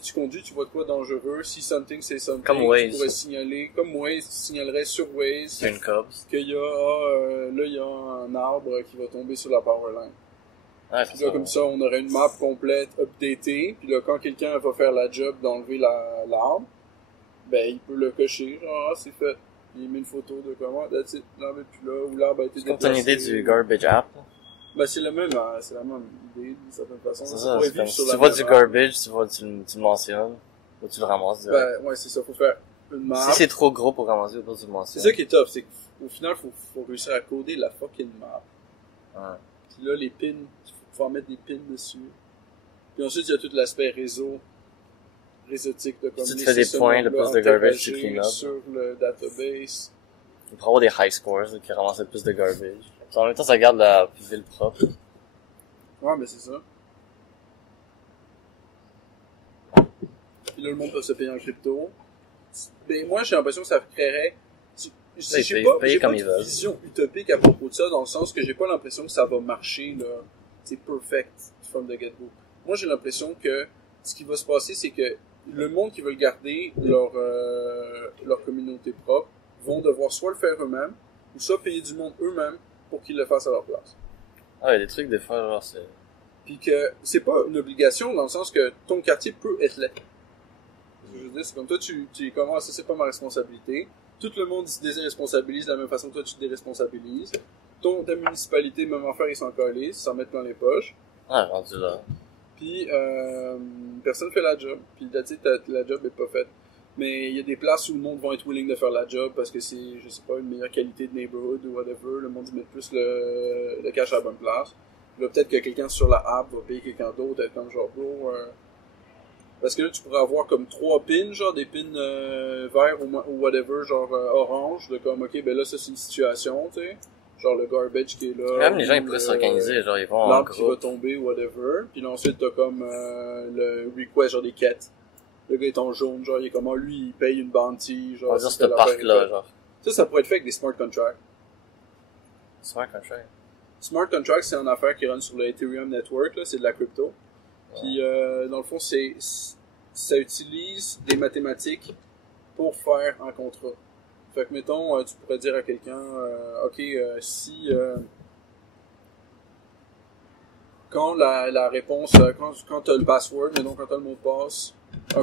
Tu conduis, tu vois de quoi dangereux, si something, c'est something, comme tu Waze. pourrais signaler, comme Waze, tu signalerais sur Waze, Une Cubs. qu'il y a, là, il y a un arbre qui va tomber sur la powerline. Ouais, Puis là, comme ça, on aurait une map complète, updatée, puis là, quand quelqu'un va faire la job d'enlever l'arbre, ben, il peut le cocher, genre, ah, c'est fait. Il met une photo de comment, that's it, l'arbre est plus là, ou l'arbre a été C'est comme ton idée du garbage app, là. Ben, c'est la même idée, d'une certaine façon. C'est Ça ça, pourrait c'est vivre comme, sur si la tu vois même du map. garbage, tu le mentionnes, ou tu le ramasses direct. Ben, ouais, c'est ça, faut faire une map. Si c'est trop gros pour ramasser, ou pas, tu le C'est mentionnes. ça qui est tough, c'est qu'au final, faut réussir à coder la fucking map. Ouais. Puis là, les pins, il faut pouvoir mettre des pins dessus. Puis ensuite, il y a tout l'aspect réseautique de comme Si tu laisser fais des ce points, le monde-là plus de garbage, tu interagir clean up. sur le database. Il pourrait avoir des high scores, là, qui ramassent le plus de garbage. Puis en même temps, ça garde la ville propre. Ouais, mais c'est ça. Puis là, le monde peut se payer en crypto. Ben, moi, j'ai l'impression que ça créerait... Ils J'ai payent- pas, payent j'ai pas comme de ils veulent. vision utopique à propos de ça, dans le sens que j'ai pas l'impression que ça va marcher, là. C'est perfect from the get-go. Moi, j'ai l'impression que ce qui va se passer, c'est que le monde qui veut garder leur communauté propre vont devoir soit le faire eux-mêmes, ou soit payer du monde eux-mêmes pour qu'ils le fassent à leur place. Ah, il y a des trucs, des fois, genre, c'est... Puis que c'est pas une obligation dans le sens que ton quartier peut être laid. Je veux dire, c'est comme toi, tu commences, ça c'est pas ma responsabilité. Tout le monde se déresponsabilise de la même façon que toi tu te déresponsabilises. Ta municipalité, même affaire, ils s'en collent, ils s'en mettent dans les poches. Ah, rendu là. Puis personne fait la job. Puis là, tu sais, la job est pas faite. Mais il y a des places où le monde va être willing de faire la job parce que c'est, je sais pas, une meilleure qualité de neighborhood ou whatever. Le monde y met plus le cash à la bonne place. Là, peut-être que quelqu'un sur la app va payer quelqu'un d'autre, être comme genre, bro, parce que là, tu pourrais avoir comme 3 pins, genre des pins verts ou whatever, genre orange, de comme, ok, ben là, ça c'est une situation, tu sais. Genre le garbage qui est là. Même les gens, ils ou pourraient s'organiser, genre, ils vont en l'arbre qui va groupe. tomber, whatever. Puis là, ensuite, t'as comme le request, genre des quêtes. Le gars est en jaune, genre, il est comment, lui, il paye une bounty, genre. On va dire si ce telle affaire est parc-là, faite. genre. Ça pourrait être fait avec des smart contracts. Smart contract. Smart contracts, c'est une affaire qui run sur le Ethereum Network, là, c'est de la crypto. Puis, dans le fond, ça utilise des mathématiques pour faire un contrat. Fait que, mettons, tu pourrais dire à quelqu'un, ok, si, quand la réponse, quand t'as le password, mettons, quand t'as le mot de passe,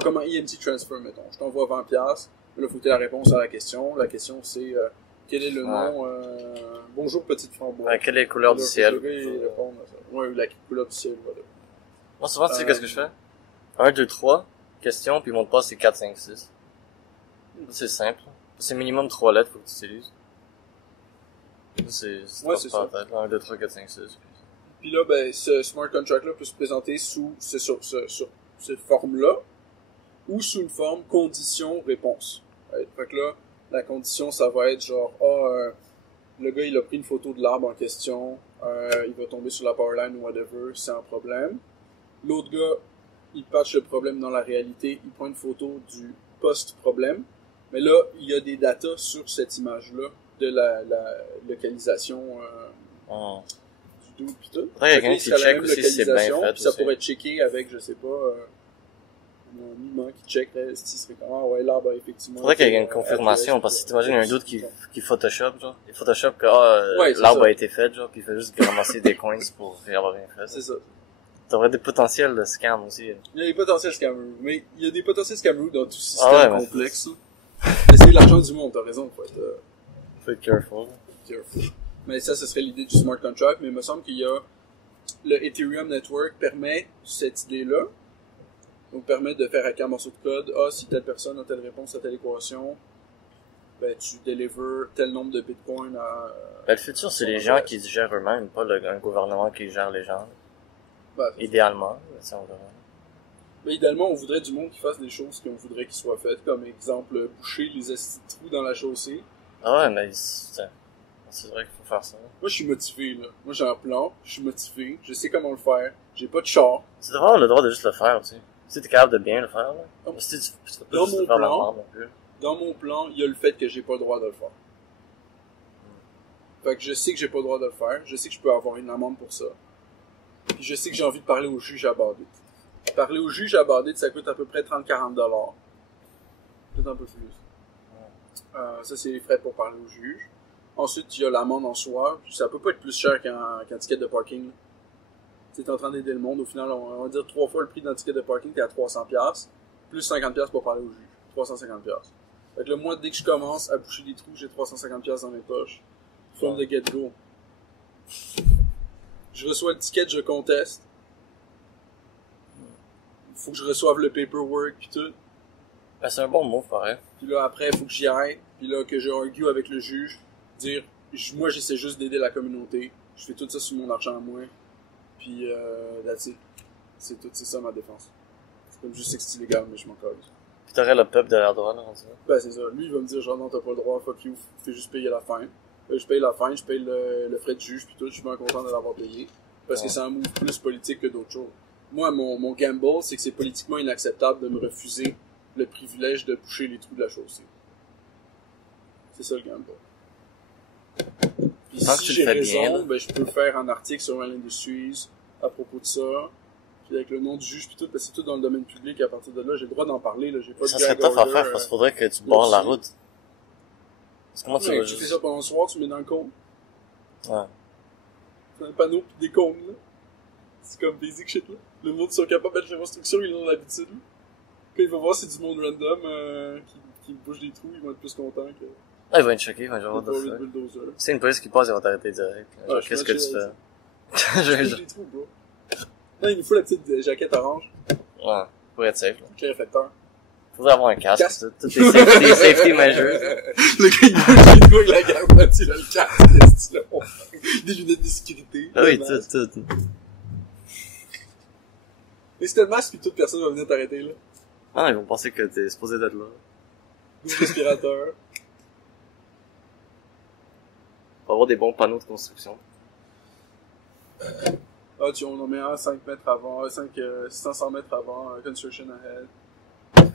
comme un EMT transfer, mettons, je t'envoie 20$, mais là, faut que t'aies la réponse à la question. La question, c'est, quel est le nom, bonjour petite framboise. Ouais, quelle est la couleur du Le ciel? gars, il répond à ça. Ouais, la couleur du ciel, voilà. Moi, souvent, tu sais qu'est-ce que je fais? 1, 2, 3, question, puis mon de passe, c'est 4, 5, 6. C'est simple. C'est minimum 3 lettres, faut que tu utilises. Ouais, c'est ça. 1, 2, 3, 4, 5, 6. Puis là, ben, ce smart contract-là peut se présenter sous cette forme-là, ou sous une forme condition-réponse. Ouais. Fait que là, la condition, ça va être genre, le gars, il a pris une photo de l'arbre en question, il va tomber sur la powerline ou whatever, c'est un problème. L'autre gars, il patch le problème dans la réalité, il prend une photo du post-problème, mais là, il y a des datas sur cette image-là de la localisation du dude pis tout. Après, il y a quelqu'un Fait que qui c'est la check même aussi si c'est bien localisation, fait puis ça aussi. pourrait être checké avec, je sais pas, un humain qui checkerait, si serait comme, ah ouais, l'arbre a effectivement... Faudrait qu'il y ait une été, confirmation, adresse, parce que t'imagines un doute qui Photoshop, genre. Il Photoshop que, Ouais, c'est l'arbre ça. a été fait, genre, puis il fait juste ramasser des coins pour avoir rien fait. C'est ça. T'aurais des potentiels de scam aussi. Il y a des potentiels scammers, mais il y a des potentiels scammers dans tout système Ah ouais, mais- complexe. Mais c'est l'argent du monde, t'as raison, faut être Faut être careful. careful. Mais ça, ce serait l'idée du smart contract, mais il me semble qu'il y a le Ethereum Network permet cette idée-là. Donc, permet de faire avec un morceau de code, si telle personne a telle réponse à telle équation, ben, tu délivres tel nombre de bitcoins à... Ben, le futur, c'est les gens qui se gèrent eux-mêmes, pas un gouvernement qui gère les gens. Ben, Idéalement, ça on verra. mais idéalement, on voudrait du monde qui fasse des choses qu'on voudrait qu'ils soient faites, comme exemple, boucher les estis de trous dans la chaussée. Ah ouais, mais c'est vrai qu'il faut faire ça. Moi, je suis motivé, là. Moi, j'ai un plan, je suis motivé, je sais comment le faire, j'ai pas de char. Tu devrais avoir le droit de juste le faire, tu sais. Si t'es capable de bien le faire, là. Oh. Si tu fais pas Dans juste mon le faire la plan- merde non plus. Dans mon plan, il y a le fait que j'ai pas le droit de le faire. Fait que je sais que j'ai pas le droit de le faire, je sais que je peux avoir une amende pour ça. Puis je sais que j'ai envie de parler au juge à Bardit. Parler au juge à Bardit, ça coûte à peu près 30-40$. Peut-être un peu plus. Ça, c'est les frais pour parler au juge. Ensuite, il y a l'amende en soi. Ça peut pas être plus cher qu'un ticket de parking. Tu es en train d'aider le monde. Au final, on va dire 3 fois le prix d'un ticket de parking, t'es à 300$. Plus 50$ pour parler au juge. 350$. Fait que le mois, dès que je commence à boucher des trous, j'ai 350$ dans mes poches. From the get-go. Je reçois le ticket, je conteste. Il faut que je reçoive le paperwork pis tout. Ben, c'est un bon mot, pareil. Puis là, après, il faut que j'y aille. Puis là, que je argue avec le juge. Dire, moi, j'essaie juste d'aider la communauté. Je fais tout ça sur mon argent à moi. Puis, that's it. C'est ça ma défense. C'est comme juste que c'est illégal, mais je m'en colle. Puis t'aurais le peuple derrière toi, là, on dirait. Ben, c'est ça. Lui, il va me dire, genre, non, t'as pas le droit, fuck you. Fais juste payer la fine. Je paye la fine, je paye le frais de juge, puis tout. Je suis bien content de l'avoir payé. Parce que c'est un move plus politique que d'autres choses. Moi, mon gamble, c'est que c'est politiquement inacceptable de me refuser le privilège de boucher les trous de la chaussée. C'est ça le gamble. Puis Tant que si tu j'ai le fais raison, bien, ben je peux faire un article sur Wild Industries à propos de ça. Puis avec le nom du juge puis tout, parce que c'est tout dans le domaine public, à partir de là, j'ai le droit d'en parler, là. J'ai pas Ça de serait gag tough à order, faire, parce qu'il faudrait que tu barres la là-dessus. route. Parce que comment tu Ouais, vas tu fais juste... ça pendant le soir, tu mets dans le cône. Ouais. T'as un panneau pis des cônes, là. C'est comme basic shit, là. Le monde, ils sont capables de faire l'instruction, ils ont l'habitude, là. Quand ils vont voir c'est du monde random, qui bouge des trous, ils vont être plus contents que... Ah, ils vont être choqués, ils vont dire, what pas the le fuck. bulldozer. Si c'est une police qui passe, ils vont t'arrêter direct. Genre, Ah, je qu'est-ce que tu m'imagine fais? Je bouge des trous, bro. Non, il nous faut la petite jaquette orange, Ouais, pour être safe, là. avec les réflecteurs. Faudrait avoir un casque, Casque. toutes les safety measures. Le gars, il voit la garde, il a le casque, des lunettes de sécurité. Ah oui, le masque. tout. Mais si t'as le masque pis toute personne va venir t'arrêter, là. Ah, ils vont penser que t'es supposé d'être là. 12 respirateurs. Faut avoir des bons panneaux de construction. Ah, on en met un 5 mètres avant, 500 mètres avant, construction ahead.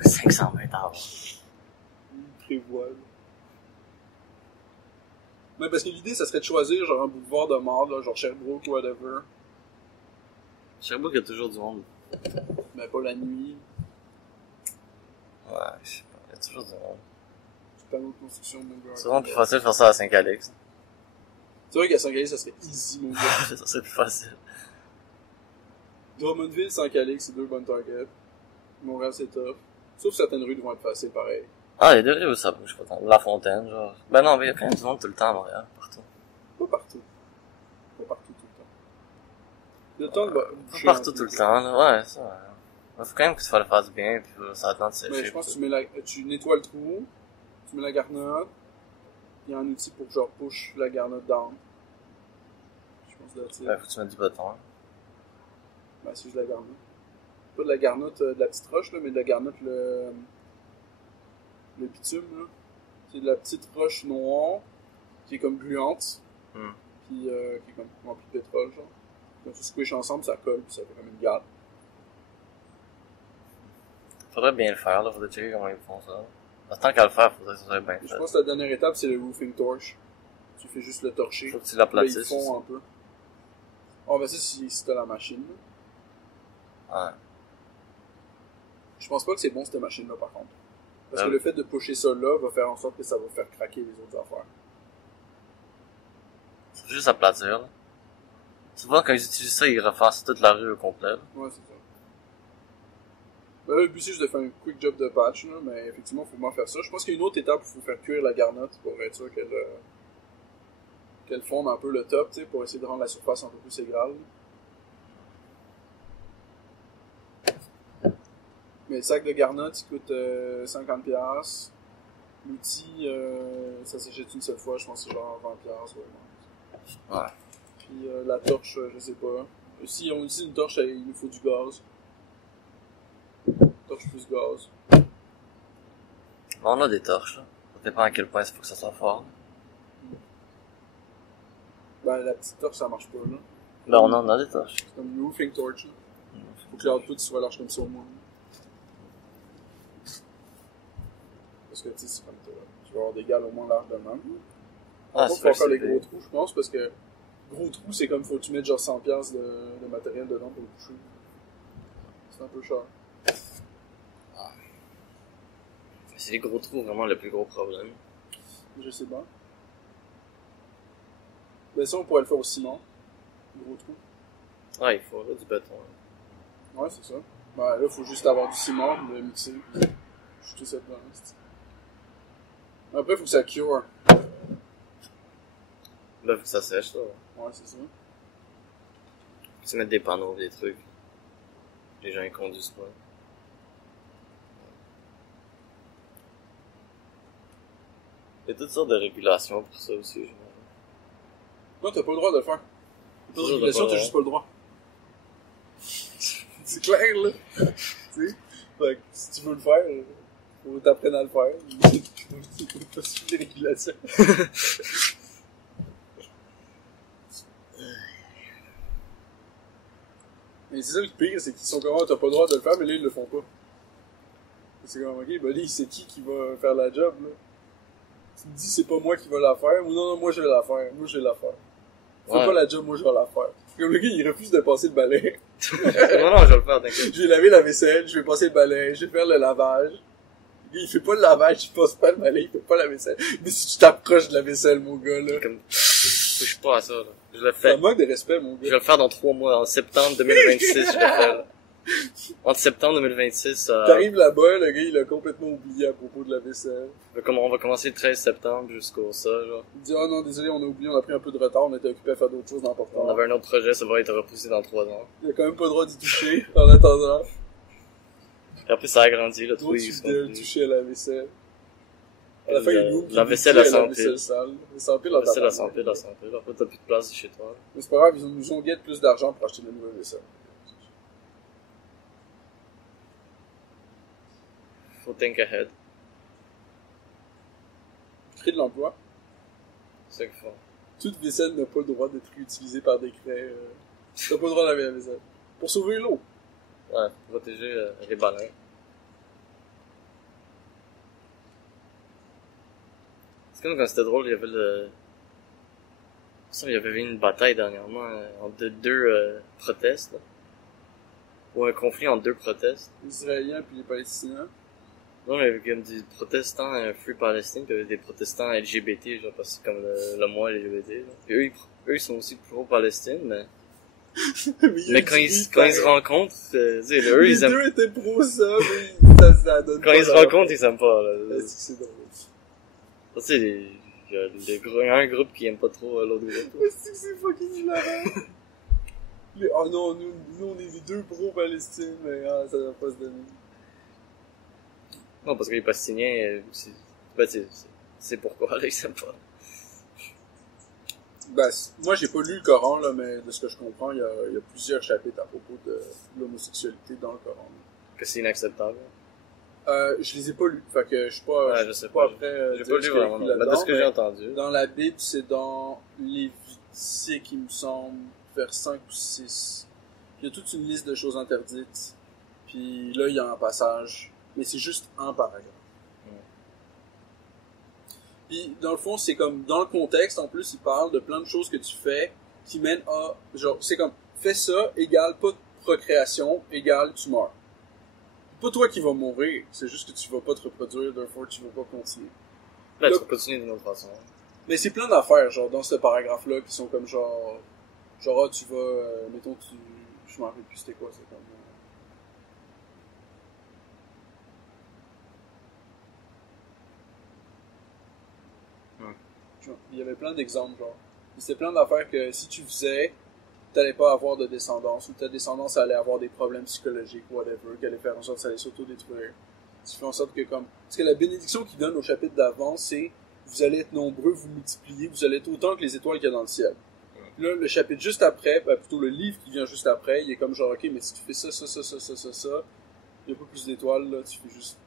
500 mètres avant. Il prévoit, là. Mais parce que l'idée, ça serait de choisir, genre, un boulevard de mort, là, genre Sherbrooke ou whatever. Sherbrooke, il y a toujours du monde. Mais pas la nuit. Ouais, je sais pas, il y a toujours du monde. Du panneau de construction, mon gars. C'est vraiment plus facile de faire ça à Saint-Calix. C'est vrai qu'à Saint-Calix, ça serait easy, mon gars. Ça serait plus facile. Drummondville, Saint-Calix, c'est 2 bonnes targets. Montréal, c'est tough. Sauf certaines rues vont être faciles, pareil. Ah, il y a des rues où ça bouge pas tant. La Fontaine, genre. Ben non, mais il y a quand même du monde tout le temps à Montréal, partout. Pas partout. Pas partout tout le temps. Il y a le temps de Pas boucher partout un peu. tout le temps, là. Ouais, ça, ouais. Mais faut quand même que tu le fasses bien, puis ça attend de sécher. Mais je pense que tu nettoies le trou, tu mets la garnotte, il y a un outil pour genre push la garnotte down. Je pense que là, tu Ouais, faut que tu mettes du béton, hein. ben, c'est juste la garnotte. Pas de la garnotte de la petite roche, là, mais de la garnotte le bitume, là. C'est de la petite roche noire, qui est comme gluante, Hmm. puis qui est comme remplie de pétrole, genre. Quand tu squish ensemble, ça colle, puis ça fait comme une garde. Faudrait bien le faire, là. Faudrait checker comment ils font ça. En tant qu'à le faire, faudrait que ça soit bien Je fait. pense que la dernière étape, c'est le roofing torch. Tu fais juste le torcher. Faut que tu Là, l'aplatisses. ils font un peu. Oh, ben ça, si t'as la machine, là. Ouais. Je pense pas que c'est bon, cette machine-là, par contre. Parce Ah que oui. le fait de pusher ça là va faire en sorte que ça va faire craquer les autres affaires. Faut juste aplatir, là. Souvent, quand ils utilisent ça, ils refassent toute la rue au complet, là. Ouais, c'est ça. Ben là, le but, c'est juste de faire un quick job de patch, là, mais effectivement, il faut vraiment faire ça. Je pense qu'il y a une autre étape où il faut faire cuire la garnotte pour être sûr qu'elle fonde un peu le top, tu sais, pour essayer de rendre la surface un peu plus égale. Mais le sac de garnotte, il coûte 50$. L'outil, ça s'achète une seule fois, je pense que c'est genre 20$. Ouais. Ouais. Puis la torche, je sais pas. Si on utilise une torche, il nous faut du gaz. Torche plus gaz. On a des torches, là. Ça dépend à quel point il faut que ça soit fort. Ben, la petite torche, ça marche pas, là. Ben, on en a des torches. C'est comme une roofing torch, là. Faut que l'output soit large comme ça au moins. Parce que, tu sais, c'est comme tu vas avoir des gales au moins larges de même. Ah, Faut c'est faire vrai que les c'est gros trous, je pense, parce que gros trous, c'est comme faut que tu mettes genre 100$ de matériel dedans pour le coucher. C'est un peu cher. C'est les gros trous vraiment le plus gros problème. Je sais pas. Mais ça, on pourrait le faire au ciment. Gros trous. Ah, il faut là, du béton. Hein. Ouais, c'est ça. Ben là, faut juste avoir du ciment, le mixer, jeter ça dedans. Après, faut que ça cure. Là, faut que ça sèche, là. Ouais, c'est ça. Tu mets des panneaux, des trucs. Les gens ils conduisent pas. Il y a toutes sortes de régulations pour ça aussi, j'imagine. Non, t'as pas le droit de le faire. T'as Toujours régulation, pas, t'as juste pas le droit. C'est clair, là. Tu sais? Fait que, si tu veux le faire, faut t'apprendre à le faire. Faut pas suivre les régulations. Mais c'est ça le pire, c'est qu'ils sont comme, t'as pas le droit de le faire, mais là, ils le font pas. C'est comme, ok, buddy, c'est qui va faire la job, là? Tu me dis, c'est pas moi qui va la faire, ou non, moi je vais la faire, moi je vais la faire. Fais pas la job, moi je vais la faire. Comme le gars, il refuse de passer le balai. non, je vais le faire, t'inquiète. Je vais laver la vaisselle, je vais passer le balai, je vais faire le lavage. Le gars, il fait pas le lavage, il passe pas le balai, il fait pas la vaisselle. Mais si tu t'approches de la vaisselle, mon gars, là. Comme, touche pas à ça, là. Je le C'est fais. un manque de respect, mon Je vais gars. le faire dans 3 mois, en septembre 2026, je le fais, là. Entre septembre 2026, T'arrives là-bas, le gars, il a complètement oublié à propos de la vaisselle. on va commencer le 13 septembre jusqu'au ça, là. Il dit, oh non, désolé, on a oublié, on a pris un peu de retard, on était occupé à faire d'autres choses On d'importantes. avait un autre projet, ça va être repoussé dans 3 ans. Il a quand même pas le droit d'y toucher, en attendant. Et après, ça a grandi, là, Toi, tout tu ils viens toucher à la vaisselle. À la fin, La- il ouvre, la puis il vaisselle touche à 100 la vaisselle piles. sale. La 100 piles, La vaisselle à 100 piles, à 100 piles. Après, t'as plus de place chez toi. Mais c'est pas grave, ils nous ont guette plus d'argent pour acheter de la nouvelle vaisselle. Faut think ahead. Créer de l'emploi. C'est ça qu'il faut. Toute vaisselle n'a pas le droit d'être réutilisée par décret. T'as pas le droit de laver la vaisselle. Pour sauver l'eau. Ouais, protéger les baleines. C'est comme quand c'était drôle, il y avait il y avait eu une bataille dernièrement entre deux protestes, là. Ou un conflit entre deux protestes. Les Israéliens puis les Palestiniens. Non, mais il y avait comme des protestants Free Palestine, puis il y avait des protestants LGBT, genre, parce que c'est comme le mois LGBT, là. Puis eux, ils sont aussi pro-Palestine, mais mais quand ils se rencontrent, tu sais, eux, les ils aiment... deux étaient pro ça, mais ça donne Quand pas ils se leur- rencontrent, ils s'aiment pas, là. Est-ce que c'est drôle? Tu sais, il y a un groupe qui aime pas trop l'autre groupe. Est-ce que c'est fucking hilarant? Oh non, nous on est les deux pro-Palestine, mais ça va pas se donner. Non, parce que les Palestiniens, c'est pourquoi, là, ils s'aiment pas. Ben, moi j'ai pas lu le Coran, là, mais de ce que je comprends, il y a plusieurs chapitres à propos de l'homosexualité dans le Coran. Que c'est inacceptable. Je les ai pas lus, fait que je suis pas, Ouais, je je suis sais pas pas. après J'ai dire pas ce lu qu'il y a vraiment, écrit mais de là-dedans, ce que mais j'ai entendu. dans la Bible, c'est dans Lévitique, il me semble, vers 5 ou 6. Il y a toute une liste de choses interdites, puis là, il y a un passage, mais c'est juste un paragraphe. Puis, dans le fond, c'est comme, dans le contexte, en plus, il parle de plein de choses que tu fais qui mènent à, genre, c'est comme, fais ça, égale pas de procréation, égale tu meurs. C'est pas toi qui vas mourir, c'est juste que tu vas pas te reproduire, therefore tu vas pas continuer. Là, tu Là- vas continuer d'une autre façon. Mais c'est plein d'affaires, genre, dans ce paragraphe-là, qui sont comme genre, tu vas, mettons, je m'en rappelle plus c'était quoi, c'est comme, il y avait plein d'exemples, genre. C'était plein d'affaires que si tu faisais, t'allais pas avoir de descendance, ou ta descendance allait avoir des problèmes psychologiques, whatever, qui allait faire en sorte que ça allait s'auto-détruire. Tu fais en sorte que comme, parce que la bénédiction qu'il donne au chapitre d'avant, c'est, vous allez être nombreux, vous multiplier, vous allez être autant que les étoiles qu'il y a dans le ciel. Puis là, le chapitre juste après, plutôt le livre qui vient juste après, il est comme genre, ok, mais si tu fais ça, il y a pas plus d'étoiles, là, tu fais juste,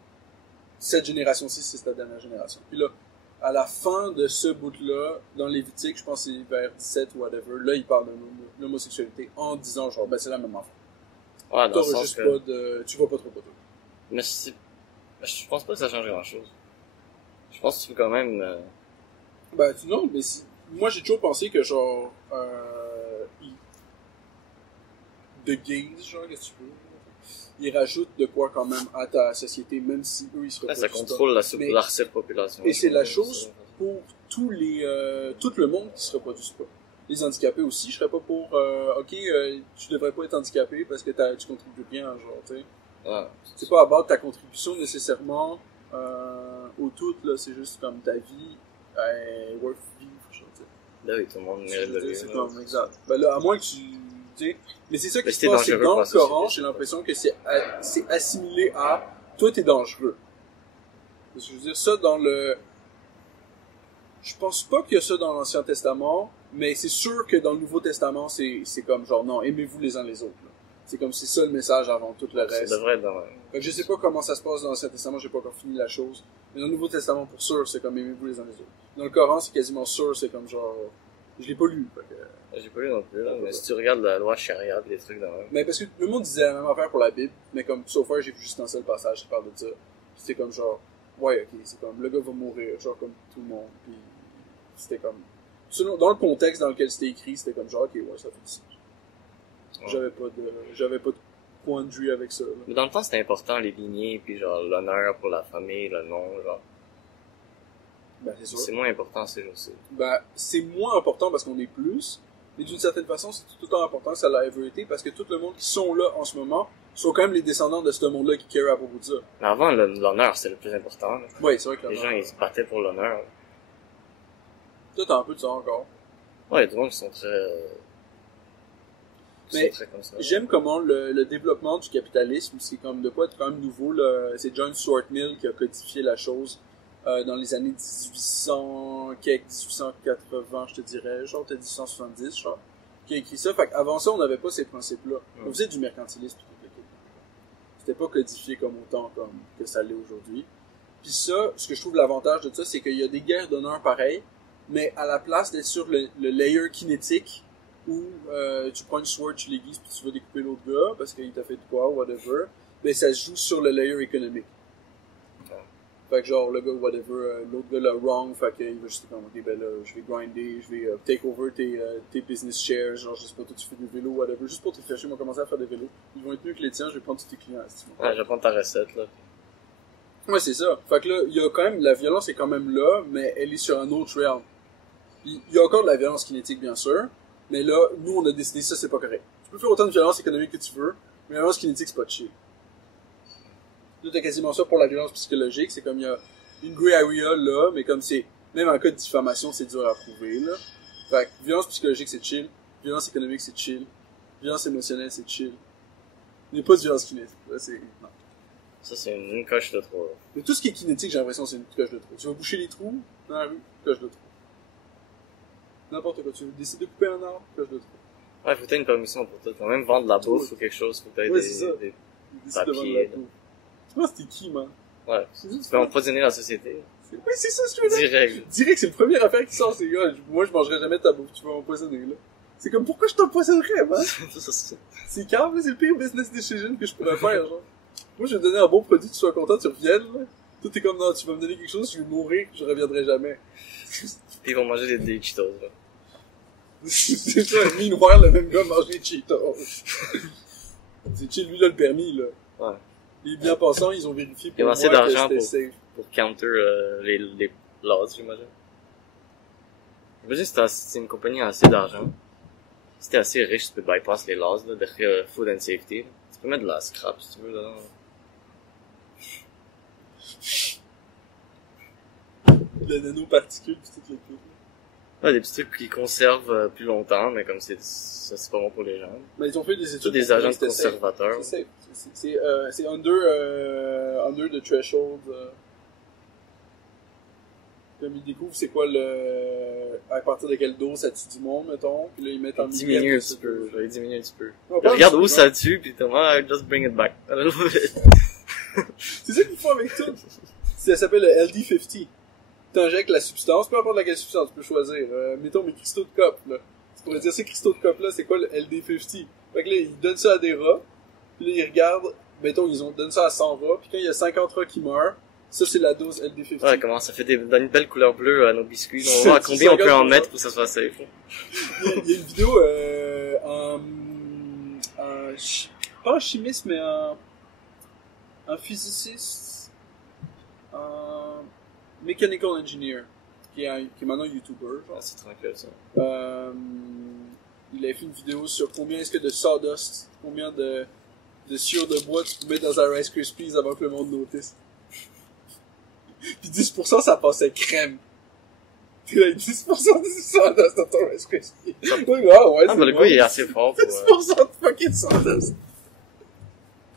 cette génération-ci, c'est ta dernière génération. Puis là, à la fin de ce bout-là, dans Lévitique, je pense que c'est vers 17 ou whatever, là, il parle de l'homosexualité en disant genre, ben c'est la même affaire. Ouais, dans le T'auras sens juste que... pas de, tu vas pas trop poteau. Mais je pense pas que ça change grand chose. Je pense que tu peux quand même, Ben, non, mais moi, j'ai toujours pensé que genre, de gays, genre, qu'est-ce que tu peux, ils rajoutent de quoi quand même à ta société, même si eux, ils se là, reproduisent ça contrôle Mais- la surpopulation. Et c'est la chose pour tout le monde qui se reproduisent pas. Les handicapés aussi, je serais pas pour, tu devrais pas être handicapé parce que tu contribues bien, genre, tu sais. Ouais. C'est pas à bord de ta contribution nécessairement, au tout, là, c'est juste comme ta vie, worth vivre, genre, tu sais. Là, oui, tout le monde mérite de C'est vivre. comme, exact. Ben là, à moins que tu sais. Mais c'est ça qui Mais se c'est passe, c'est que dangereux dans pour le la Coran, société, j'ai l'impression que c'est assimilé à toi t'es dangereux. Parce que je veux dire, ça dans le... Je pense pas qu'il y a ça dans l'Ancien Testament, mais c'est sûr que dans le Nouveau Testament, c'est comme genre, non, aimez-vous les uns les autres. Là. C'est comme c'est ça le message avant tout le Ça reste. devrait être dans... Fait que je sais pas comment ça se passe dans l'Ancien Testament, j'ai pas encore fini la chose. Mais dans le Nouveau Testament, pour sûr, c'est comme aimez-vous les uns les autres. Dans le Coran, c'est quasiment sûr, c'est comme genre... Je l'ai pas lu. Fait que... J'ai pas lu non plus, là, mais si tu regardes la loi charia pis des trucs dans Mais parce que le monde disait la même affaire pour la Bible, mais comme, so far, j'ai vu juste un seul passage qui parle de ça. Puis c'était comme genre, ouais, ok, c'est comme, le gars va mourir, genre comme tout le monde. Puis c'était comme, dans le contexte dans lequel c'était écrit, c'était comme genre, ok, ouais, ça fait du sens. Ouais. J'avais pas de point de vue avec ça. Là. Mais dans le temps, c'était important, les lignées, puis genre, l'honneur pour la famille, le nom, genre. Ben, c'est sûr. C'est moins important ces jours-ci. Ben, c'est moins important parce qu'on est plus, mais d'une certaine façon, c'est tout autant important que ça l'a ever été parce que tout le monde qui sont là en ce moment sont quand même les descendants de ce monde-là qui care à propos de ça. Mais avant, l'honneur, c'était le plus important, là. Ouais, c'est vrai que Les gens, ils se battaient pour l'honneur. Toi, t'as un peu de ça encore. Ouais, il y a des gens qui sont très... Mais sont très comme ça. j'aime comment le développement du capitalisme, c'est comme de quoi être quand même nouveau. Là. C'est John Stuart Mill qui a codifié la chose dans les années 1880, je te dirais, genre peut-être 1870, je crois, qui a écrit ça. Fait qu'avant ça, on n'avait pas ces principes-là. On faisait du mercantilisme. C'était pas codifié comme autant comme que ça l'est aujourd'hui. Puis ça, ce que je trouve l'avantage de ça, c'est qu'il y a des guerres d'honneur pareilles, mais à la place d'être sur le layer kinétique, où tu prends une sword, tu l'aiguises, puis tu vas découper l'autre gars, parce qu'il t'a fait de quoi, whatever, ben ça se joue sur le layer économique. Fait que genre, le gars, whatever, l'autre gars l'a wrong, fait qu'il va juste comme, ok, ben là, je vais grinder, je vais take over tes business shares, genre, je sais pas, toi tu fais des vélos, whatever, juste pour te faire chier, moi commencer à faire des vélos. Ils vont être mieux que les tiens, je vais prendre tous tes clients. Ouais, je vais prendre ta recette, là. Ouais, c'est ça. Fait que là, il y a quand même, la violence est quand même là, mais elle est sur un autre realm. Il y a encore de la violence kinétique, bien sûr, mais là, nous, on a décidé ça, c'est pas correct. Tu peux faire autant de violence économique que tu veux, mais la violence kinétique, c'est pas de chier. Là, t'as quasiment ça pour la violence psychologique, c'est comme il y a une grey area là, mais comme c'est, même en cas de diffamation, c'est dur à prouver, là. Fait que, violence psychologique, c'est chill. Violence économique, c'est chill. Violence émotionnelle, c'est chill. Il n'y a pas de violence kinétique, là, c'est, non. Ça, c'est une coche de trop, là. Mais tout ce qui est kinétique, j'ai l'impression que c'est une coche de trop. Tu vas boucher les trous dans la rue, coche de trop. N'importe quoi, tu veux décider de couper un arbre, coche de trop. Ouais, faut que t'aies une permission pour tout. Faut même vendre de la bouffe ou quelque chose, faut que t'aies Ouais, c'est ça. des Décide de vendre papiers, la là. bouffe. Tu vois, c'était qui, man? Ouais. C'est juste Tu peux empoisonner la société. Oui, c'est ça, ce que je veux dire. Direct. Direct, c'est le premier affaire qui sort, c'est gars, moi je mangerai jamais de ta bouffe, tu vas m'empoisonner, là. C'est comme, pourquoi je t'empoisonnerais, man? C'est calme, c'est le pire business decision que je pourrais faire, genre. Moi, je vais te donner un bon produit, tu sois content, tu reviennes, là. Toi, t'es comme, non, tu vas me donner quelque chose, je vais mourir, je reviendrai jamais. Puis ils vont manger des Cheetos, là. C'est ça, meanwhile, le même gars mange des Cheetos. C'est chill, lui, là, le permis, là. Ouais. Les bien passants, ils ont vérifié Ils ont pour assez moi que d'argent c'était safe. pour counter les laws, j'imagine. J'imagine que c'est une compagnie à assez d'argent. Si t'es assez riche, tu peux bypass les laws, là, de food and safety. Là. Tu peux mettre de la scrap, si tu veux, dedans. La nanoparticule, pis tout le truc. Ouais, des petits trucs qui conservent plus longtemps, mais comme ça, c'est pas bon pour les gens. Mais ils ont fait des Tous études. des agents conservateurs. C'est safe. C'est under the threshold. Comme ils découvrent c'est quoi à partir de quelle dose ça tue du monde, mettons. Puis là, ils mettent en Diminue un petit peu. Je vais diminuer un petit peu. Non, Regarde où ça tue, pis t'es just bring it back. C'est ça qu'ils font avec tout. Ça s'appelle le LD50. T'injectes la substance, peu importe laquelle substance, tu peux choisir. Mettons mes cristaux de copre, là. Tu pourrais dire ces cristaux de copre là, c'est quoi le LD50? Fait que là, ils donnent ça à des rats, puis là, ils regardent, mettons, donnent ça à 100 rats, puis quand il y a 50 rats qui meurent, ça c'est la dose LD50. Ouais, comment ça fait donne une belle couleur bleue à nos biscuits. On va voir combien on peut en mettre pour que ça soit safe. Il y a une vidéo, pas un chimiste, mais un physiciste, un mechanical engineer, qui est maintenant YouTuber, genre. Ah, c'est tranquille, ça. Il a fait une vidéo sur combien est-ce que de sawdust, combien de sciure de bois tu peux mettre dans un Rice Krispies avant que le monde notice. Puis 10% ça passait crème. T'es avec 10% de sawdust dans ton Rice Krispie. Ça- Oui, ouais, Ah, c'est bah, le bon. goût, il est assez fort pour, 10% de fucking sawdust.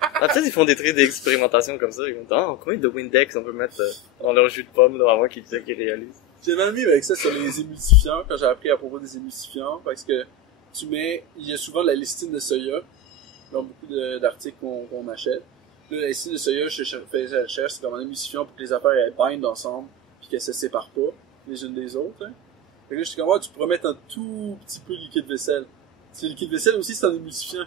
Ah, peut-être ils font des trucs d'expérimentation comme ça. Ils vont dire, ah, combien de Windex on peut mettre dans leur jus de pomme, là, avant qu'ils réalisent. J'ai mal mis avec ça sur les émulsifiants, quand j'ai appris à propos des émulsifiants, parce que il y a souvent de la lysine de soya, dans beaucoup d'articles qu'on achète. Là, la lysine de soya, je faisais la recherche, c'est comme un émulsifiant pour que les affaires elles bindent ensemble, puis qu'elles se séparent pas, les unes des autres, hein. Fait que là, j'étais comme, tu pourrais mettre un tout petit peu de liquide vaisselle. Parce que le liquide vaisselle aussi, c'est un émulsifiant.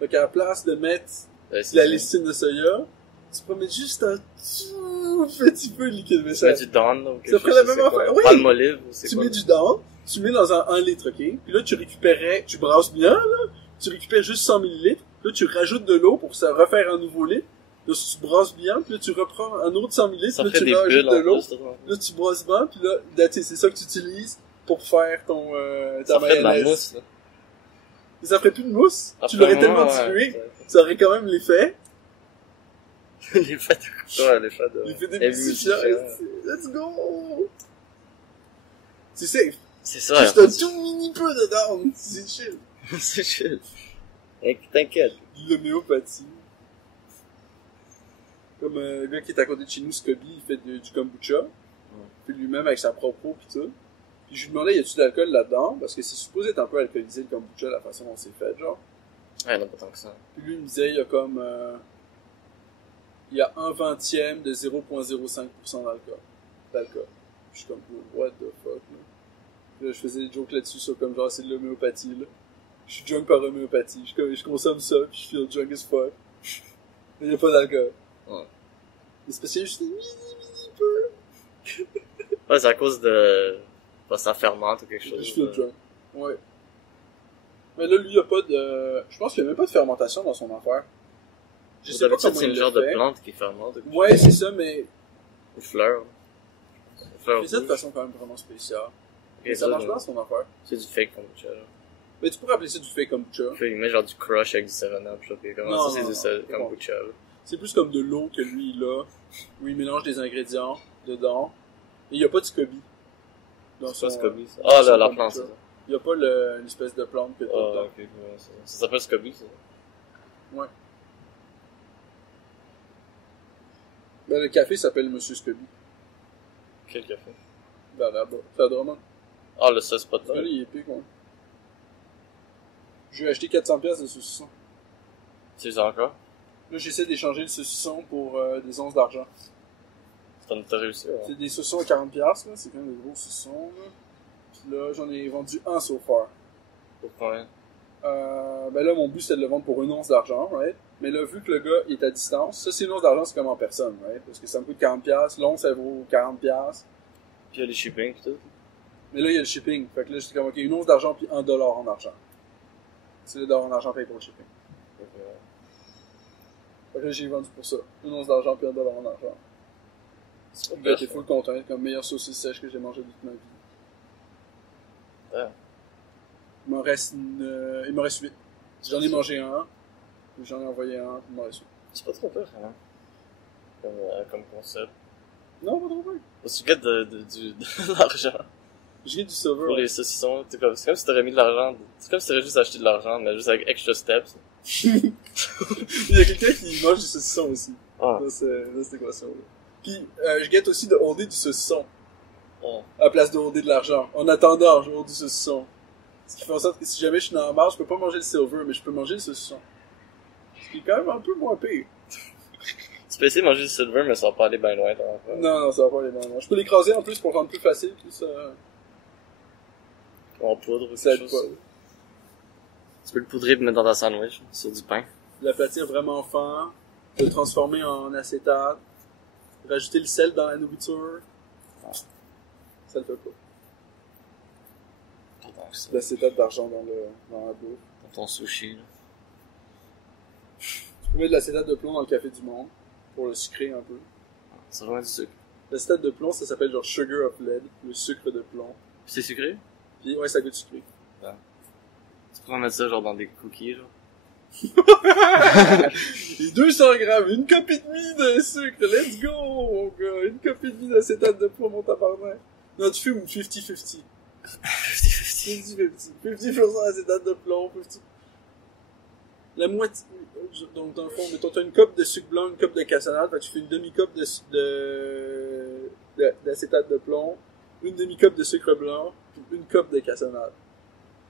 Fait qu'à la place de mettre la lysine de soya, tu peux mettre juste un tout petit peu de liquide Tu mets vaisselle. du Dawn, là, ou quelque Ça chose. ferait la je même sais affaire. pas. Oui. Palmolive, ou c'est Tu quoi? mets du Dawn, tu mets dans un 1 litre, ok? Puis là, tu brasses bien, là. Tu récupères juste 100 millilitres. Là, tu rajoutes de l'eau pour ça refaire un nouveau litre. Là, tu brasses bien, puis là, tu reprends un autre 100 millilitres. Ça Là, ferait tu des rajoutes bulles de en l'eau. plus, ça. Là, tu brasses bien, puis là, c'est ça que tu utilises pour faire ton, ta Ça ferait de la mayonnaise. mousse, là. Mais ça ferait plus de mousse. Après Tu l'aurais moi, tellement ouais, dilué, ouais. ça aurait quand même l'effet. L'effet de, ouais, l'effet de, L'effet des émulsifiant. Let's go! C'est safe. C'est ça, Juste un tout mini peu de Dawn. C'est chill. c'est chill. T'inquiète. De l'homéopathie. Comme le gars qui est à côté de chez nous, Scobie, il fait du kombucha. Puis lui-même avec sa propre eau pis tout. Puis je lui demandais, y a-tu de l'alcool là-dedans? Parce que c'est supposé être un peu alcoolisé le kombucha, la façon dont c'est fait, genre. Ouais, non, pas tant que ça. Puis lui, il me disait, il y a comme, il y a 1/20 de 0,05% d'alcool. Puis je suis comme, what the fuck, là. Puis là, je faisais des jokes là-dessus, sur comme genre, c'est de l'homéopathie, là. Je suis drunk par homéopathie. Je consomme ça, puis je feel drunk as fuck. Mais il n'y a pas d'alcool. Ouais. Mais c'est parce qu'il y a juste un mini peu. Ouais, c'est à cause de, pas ça fermente ou quelque chose. Je feel drunk. Ouais. Mais là, lui, il y a pas de, je pense qu'il y a même pas de fermentation dans son affaire. Je sais pas D'habitude, comment c'est il une le genre de fait. plante qui fermente. Ouais, c'est ça, mais Ou fleur. Fleur il fait ça de rouge. façon quand même vraiment spéciale. Et Mais ça marche pas son affaire. C'est du fake kombucha, là. Mais tu pourrais appeler ça du fake kombucha. Puis il met genre du crush avec du 7-Up, je sais pas comment Non, ça, c'est non, du non, seul c'est bon. kombucha, là. C'est plus comme de l'eau que lui, il a, où il mélange des ingrédients dedans. Et il y a pas de SCOBY. Dans C'est pas son, Scoby, ça. dans Ah, son là, la kombucha. plante, c'est ça. Il y a pas l'espèce de plante que t'as Ah, dedans. ok, ouais, ça s'appelle Scoby, ça. Ouais. Ben, le café s'appelle Monsieur SCOBY. Quel café? Ben, là-bas. C'est à Drummond. Ah, le sauce pas de Là, il est épique, ouais. Je vais acheter 400$ de saucisson. Tu les as encore? Là, j'essaie d'échanger le saucisson pour des onces d'argent. T'as réussi, ouais. C'est des saucissons à 40$, là. C'est quand même des gros saucissons, là. Puis là, j'en ai vendu un so far. Pour combien? Ben là, mon but, c'était de le vendre pour 1 once d'argent, right? Mais là, vu que le gars il est à distance, ça, c'est 1 once d'argent, c'est comme en personne, right? Parce que ça me coûte 40$, l'once, ça vaut 40$. Puis il y a les shipping pis tout. Mais là, il y a le shipping. Fait que là, j'étais comme, ok, 1 once d'argent puis $1 en argent. C'est le dollar en argent paye pour le shipping. Fait que là, j'ai vendu pour ça. 1 once d'argent puis $1 en argent. C'est pas Le gars bête, était full content, comme meilleure saucisse sèche que j'ai mangé de toute ma vie. Ouais. Il me reste 8. J'en ai mangé un, puis j'en ai envoyé un, puis il m'en reste 8. C'est pas trop peur, hein. Comme concept. Non, pas trop bien. Parce que tu gagnes de l'argent. J'ai du silver. Pour les saucissons, c'est comme si t'aurais mis de l'argent. C'est comme si t'aurais juste acheté de l'argent, mais juste avec extra steps. Il y a quelqu'un qui mange du saucisson aussi. Ah. Dans cette équation-là. Puis, je guette aussi de holder du saucisson. Ah. À la place de holder de l'argent. En attendant, je hold du saucisson. Ce qui fait en sorte que si jamais je suis dans la marge, je peux pas manger le silver, mais je peux manger le saucisson. Ce qui est quand même un peu moins pire. Tu peux essayer de manger du silver, mais ça va pas aller bien loin, t'en fait. Non, ça va pas aller bien. Je peux l'écraser en plus pour rendre plus facile, puis ça En poudre ou ça quelque aide chose. pas. Tu peux le poudrer et le mettre dans ta sandwich, sur du pain. L'aplatir vraiment fin, le transformer en acétate, rajouter le sel dans la nourriture. Ça le fait pas. Pas tant que ça. L'acétate d'argent dans la bouffe. Dans ton sushi, là. Tu peux mettre de l'acétate de plomb dans le café du monde, pour le sucrer un peu. C'est vraiment du sucre. L'acétate de plomb, ça s'appelle genre sugar of lead, le sucre de plomb. Puis c'est sucré? Puis ouais, ça goûte sucré. Tu pourrais mettre ça genre dans des cookies, genre. Et 200 grammes, une copie et demie de sucre, let's go, mon gars, une copie et demie d'acétate de plomb, mon tabarnak. Non, tu fumes 50-50. 50-50. 50% acétate de plomb, 50... La moitié... Donc, dans le fond, mettons, t'as une coupe de sucre blanc, une coupe de cassonade, fait que tu fais une demi-coupe d'acétate de plomb, une demi-coupe de sucre blanc, puis une coupe de cassonade.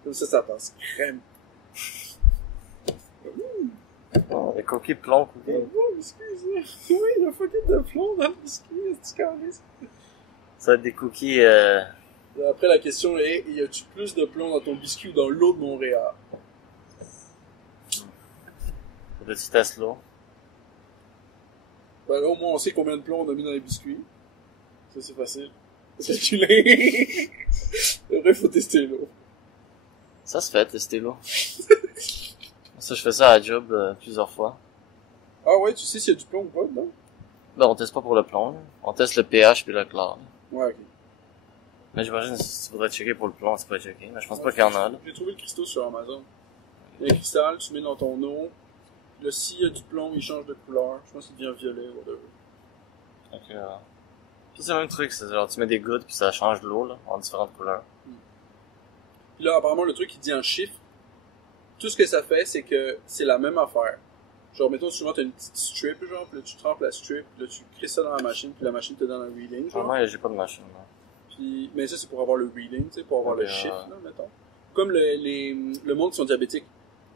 Comme ça passe crème. Oh, les cookies plomb, cookies. Oh, excusez. Oui, il y a fucking de plomb dans le biscuit, c'est calé. Ça va être des cookies, Après, la question est, y a-tu plus de plomb dans ton biscuit ou dans l'eau de Montréal? le petit Tesla. Ben là, au moins, on sait combien de plomb on a mis dans les biscuits. Ça, c'est facile. C'est calculé. Après, faut tester l'eau. Ça se fait, tester l'eau. Ça, je fais ça à la job plusieurs fois. Ah ouais, tu sais s'il y a du plomb ou pas dedans? Ben, on teste pas pour le plomb, là. On teste le pH puis le chlore. Ouais, ok. Mais j'imagine que si tu voudrais checker pour le plomb, tu pourrais checker. Mais je pense pas qu'il y en a, là. J'ai trouvé le cristal sur Amazon. Il y a un cristal, tu mets dans ton eau. Là, s'il y a du plomb, il change de couleur. Je pense qu'il devient violet, whatever. Donc, puis c'est le même truc, c'est genre tu mets des gouttes puis ça change l'eau, là, en différentes couleurs. Puis là, apparemment, le truc, il dit en chiffres. Tout ce que ça fait, c'est que c'est la même affaire. Genre, mettons, souvent, t'as une petite strip, genre, puis là, tu trempes la strip, puis là, tu crées ça dans la machine, puis la machine te donne un reading, genre. Moi, j'ai pas de machine, là. Puis, mais ça, c'est pour avoir le reading, tu sais, pour avoir Okay, le chiffre, là, mettons. Comme le monde qui sont diabétiques.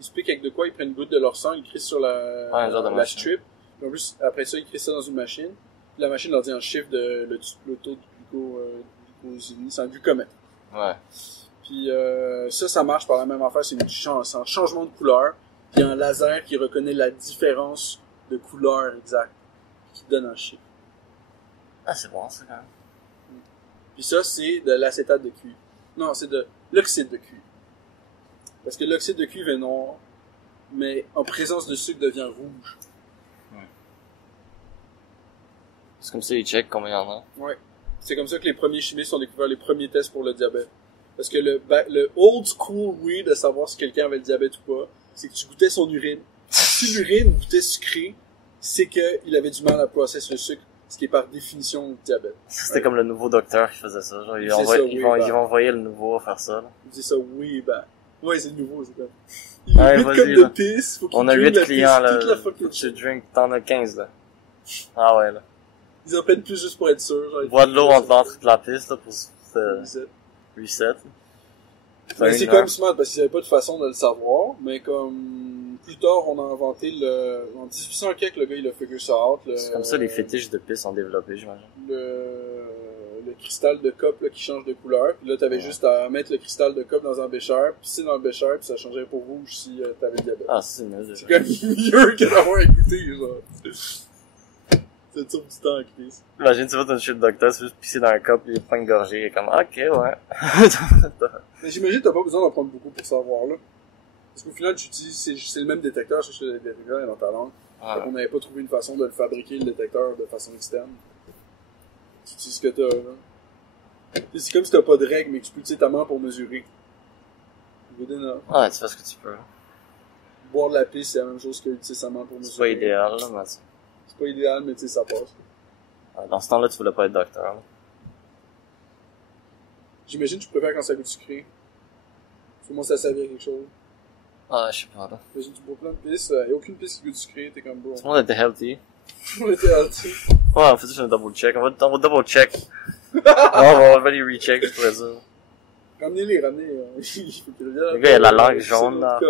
Ils se piquent avec de quoi, ils prennent une goutte de leur sang, ils crient sur un genre de la machine. strip. Puis en plus, après ça, ils crient ça dans une machine. Puis la machine leur dit en chiffre le taux de glucosémie, c'est un glucomètre. Ouais. Puis ça marche par la même affaire, c'est un changement de couleur. Puis un laser qui reconnaît la différence de couleur exacte, qui te donne un chiffre. Ah, c'est bon, ça, quand même. Puis ça, c'est de l'acétate de cuivre. Non, c'est de l'oxyde de cuivre. Parce que l'oxyde de cuivre est noir, mais en présence de sucre devient rouge. C'est comme ça, ils checkent combien il y en a. Ouais. C'est comme ça que les premiers chimistes ont découvert les premiers tests pour le diabète. Parce que le old school way de savoir si quelqu'un avait le diabète ou pas, c'est que tu goûtais son urine. Si l'urine goûtait sucré, c'est qu'il avait du mal à processer le sucre, ce qui est par définition le diabète. C'était comme le nouveau docteur qui faisait ça. Genre, ils vont envoyer le nouveau faire ça, là. Il disait ça, oui, ouais, c'est le nouveau, c'est comme. Ouais, 8 vas-y, copes de là. pisse, faut qu'il On a drink 8 la clients, pisse là. toute la fucking Tu drink, t'en as 15, là. Ah ouais, là. Ils en prennent plus juste pour être sûr. Genre, Bois de l'eau entre l'entrée de la piste, là, pour reset. Mais c'est quand même smart parce qu'ils avaient pas de façon de le savoir, mais comme plus tard on a inventé en 1800 quelque, le gars il a figure ça out. C'est comme ça les fétiches de pisse sont développés, j'imagine. Le cristal de cope là, qui change de couleur, puis là t'avais juste à mettre le cristal de cope dans un bécher, pisser dans le bécher, puis ça changeait pour rouge si t'avais le diabète. Ah, c'est mieux, c'est quand même mieux que d'avoir écouté, genre. C'est tout du temps à Chris. Imagine, tu vas dans chez le docteur, c'est juste pisser dans un cup, il prend une gorgée, il est comme, ok, ouais. Mais j'imagine que t'as pas besoin d'en prendre beaucoup pour savoir, là. Parce qu'au final, tu utilises, c'est le même détecteur, c'est le détecteur est dans ta langue. Ah. On n'avait pas trouvé une façon de le fabriquer, le détecteur, de façon externe. Tu utilises ce que t'as, là. C'est comme si t'as pas de règles, mais que tu peux utiliser ta main pour mesurer. Good enough. Ouais, tu fais ce que tu peux. Boire de la pisse, c'est la même chose que utiliser sa main pour mesurer. C'est pas idéal, là, mais c'est pas idéal, mais tu sais, ça passe. Dans ce temps-là, tu voulais pas être docteur, là. J'imagine que tu préfères quand ça goûte sucré. Faut moi ça savait quelque chose. Ah, je sais pas, là. Imagine, tu bois plein de pisses, y a aucune pisse qui goûte sucré, t'es comme bon. Tout le monde était healthy. On était healthy. Ouais, on fait juste un double check. On va double check. On va les recheck, je pourrais dire. Ramenez-les. Il faut qu'ils reviennent. Le gars, il a la langue jaune, là.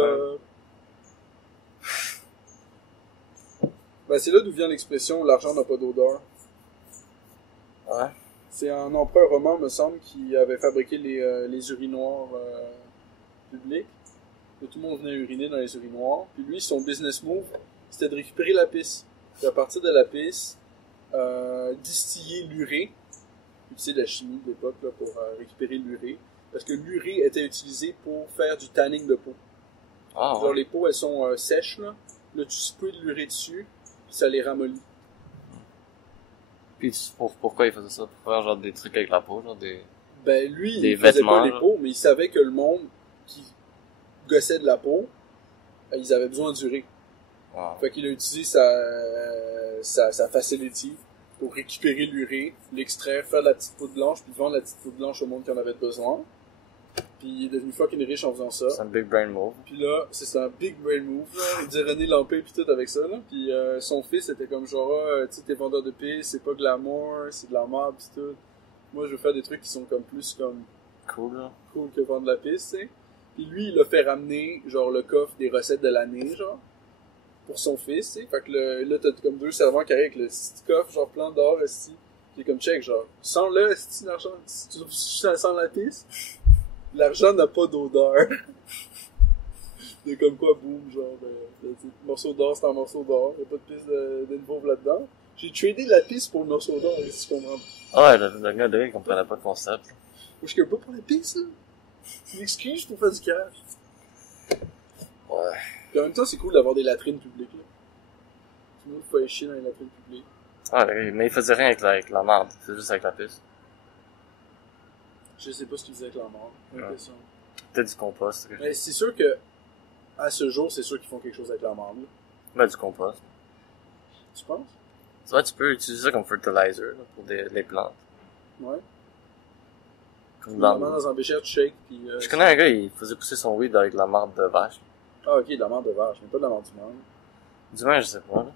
Ben, c'est là d'où vient l'expression l'argent n'a pas d'odeur. Ouais. C'est un empereur romain, me semble, qui avait fabriqué les urinoirs publics. Et tout le monde venait uriner dans les urinoirs. Puis lui, son business move, c'était de récupérer la pisse. Puis à partir de la pisse, distiller l'urée. Utiliser la chimie de l'époque là, pour récupérer l'urée. Parce que l'urée était utilisée pour faire du tanning de peau. Ah, genre les peaux, elles sont sèches, là. Là, tu sprues de l'urée dessus, puis ça les ramollit. Puis pourquoi il faisait ça? Pour faire genre des trucs avec la peau, genre des... Ben lui, des il faisait vêtements, pas les peaux, mais il savait que le monde qui gossait de la peau, ils avaient besoin d'urée. Ah. Fait qu'il a utilisé sa facility pour récupérer l'urée, l'extraire, faire de la petite poudre blanche, puis vendre la petite poudre blanche au monde qui en avait besoin. Puis il est devenu fucking riche en faisant ça. C'est un big brain move. Puis là, c'est un big brain move, là. Il dit René Lampé pis tout avec ça, là. Puis son fils était comme genre, tu sais, t'es vendeur de pistes, c'est pas glamour, c'est de la merde pis tout. Moi, je veux faire des trucs qui sont comme plus comme Cool, là. cool que vendre de la piste, tu sais. Puis lui, il a fait ramener, genre, le coffre des recettes de l'année, genre, pour son fils, tu sais. Fait que là, t'as comme 2 servants qui arrivent avec le petit coffre, genre, plein d'or, esti. Puis comme check, genre, sens-le, esti, l'argent. Si tu sens la piste, l'argent n'a pas d'odeur. C'est comme quoi, boum, genre, le morceau d'or, c'est un morceau d'or. Y'a pas de piste de nouveau là-dedans. J'ai tradé la piste pour le morceau d'or, si tu comprends. Ah ouais, le gars de il comprenait pas le concept. Moi, je suis pas pour la piste, là. C'est une excuse pour faire du cash. Ouais. Puis en même temps, c'est cool d'avoir des latrines publiques, là. Tout le monde peut aller chier dans les latrines publiques. Ah, mais il faisait rien avec la merde. C'est juste avec la piste. Je sais pas ce qu'ils faisaient avec la mort. L'impression. Peut-être du compost. Mais c'est sûr que, à ce jour, c'est sûr qu'ils font quelque chose avec la mort, là. Ben, du compost. Tu penses? Tu vois, tu peux utiliser ça comme fertilizer, là, pour les plantes. Ouais. Comme Dans un bécher, tu shakes, pis Je connais un gars, il faisait pousser son weed avec de la marde de vache. Ah, ok, de la mort de vache, mais pas de la mort d'humain. Du moins, je sais pas, là.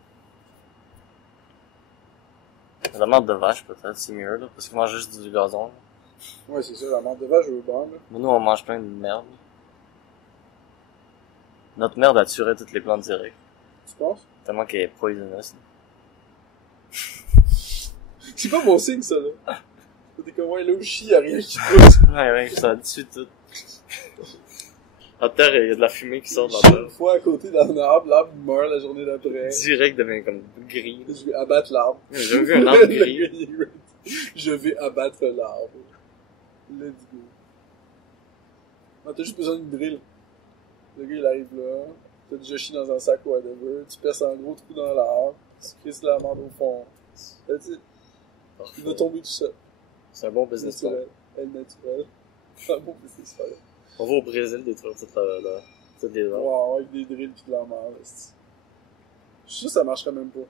De la marde de vache, peut-être, c'est mieux, là, parce qu'il mange juste du gazon, là. Ouais, c'est ça, la mort de vache, je veux bon, là. Mais nous, on mange plein de merde. Notre merde a tué toutes les plantes directes. Tu penses? Tellement qu'elle est poisonous. C'est pas bon signe, ça, là. T'es comme, ouais, là où je chie, y'a rien qui pousse. Ouais, ça tue tout. La terre, il y a de la fumée qui sort de la Je suis terre. une fois à côté d'un arbre, l'arbre meurt la journée d'après. Direct devient comme gris. Je vais abattre l'arbre. J'ai vu un arbre gris. Le gars, il est ready. Je vais abattre l'arbre. Let's go. Non, t'as juste besoin d'une drill. Le gars, il arrive là. T'as déjà chié dans un sac ou whatever. Tu perces un gros trou dans l'arbre. Tu crisses la merde au fond. That's it. Il va tomber tout seul. C'est un bon business plan. Naturel. Elle naturel. C'est un bon business plan. On va au Brésil détruire toutes les arbres. Wow, avec des drills pis de la merde. Je suis sûr que ça marcherait même pas.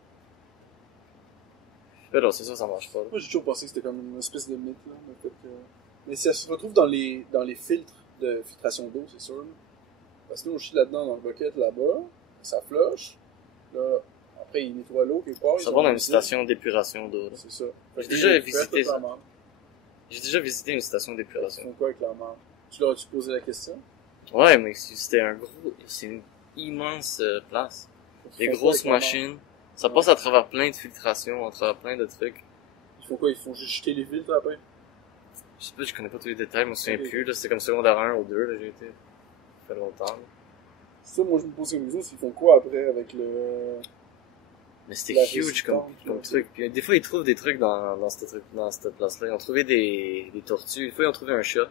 Mais non, c'est sûr, ça marche pas, là. Moi, j'ai toujours pensé que c'était comme une espèce de mythe, là. Mais ça se retrouve dans les filtres de filtration d'eau, c'est sûr, là. Parce que nous, on chie là-dedans dans le bucket, là-bas. Ça flush. Là, après, ils nettoient l'eau quelque part. Ça va dans une station d'épuration d'eau, là. C'est ça. J'ai déjà visité ça. J'ai déjà visité une station Ils d'épuration. font quoi avec la marde? Tu leur as-tu posé la question? Ouais, mais c'est une immense place. Des Ils font quoi grosses avec la marde? machines. Ça passe à travers plein de filtrations, à travers plein de trucs. Ils font quoi? Ils font juste jeter les filtres après? Je sais pas, je connais pas tous les détails, je me souviens Ok. plus, là. C'était comme secondaire 1 ou 2, là, j'ai été. Ça fait longtemps, là. Ça, moi, je me pose une question, c'est qu'ils font quoi après avec le... Mais c'était La huge comme résistance, truc. Puis des fois, ils trouvent des trucs dans cette place-là. Ils ont trouvé des tortues. Une fois, ils ont trouvé un chat.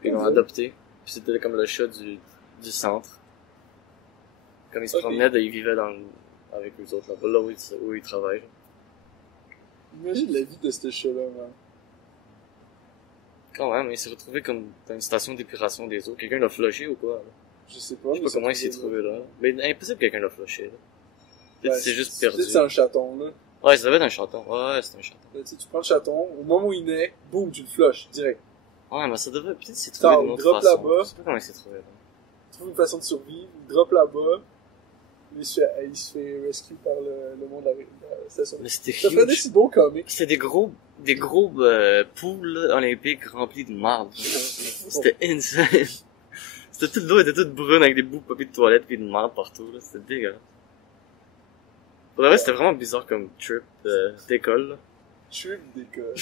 Puis ils l'ont Ok. adopté. Puis c'était comme le chat du centre. Comme ils se Ok. promenaient, ils vivaient avec eux autres, là où ils travaillent. Imagine la vie de ce chat-là, man. Quand même, il s'est retrouvé comme dans une station d'épuration des eaux. Quelqu'un l'a flushé ou quoi, là? Je sais pas. Je sais pas comment il s'est trouvé là. Mais impossible que quelqu'un l'a flushé, là. Peut-être qu'il s'est juste perdu. Peut-être c'est un chaton, là. Ouais, ça devait être un chaton. Ouais, c'est un chaton. Là, tu sais, tu prends le chaton, au moment où il naît, boum, tu le flushes, direct. Ouais, mais ça devait peut-être s'est Attends, trouvé d'une autre drop façon. là-bas. Je sais pas comment il s'est trouvé là. Tu trouves une façon de survivre, il drop là-bas, il se fait rescue par le monde de la station. Mais c'était Ça ferait des huge. si bons comics. C'était des gros poules olympiques remplies de marde. C'était insane. C'était toute l'eau était toute brune avec des bouts de papier de toilette pis de marde partout, là. C'était dégueulasse. Pour de vrai, c'était vraiment bizarre comme trip d'école, là. Trip d'école.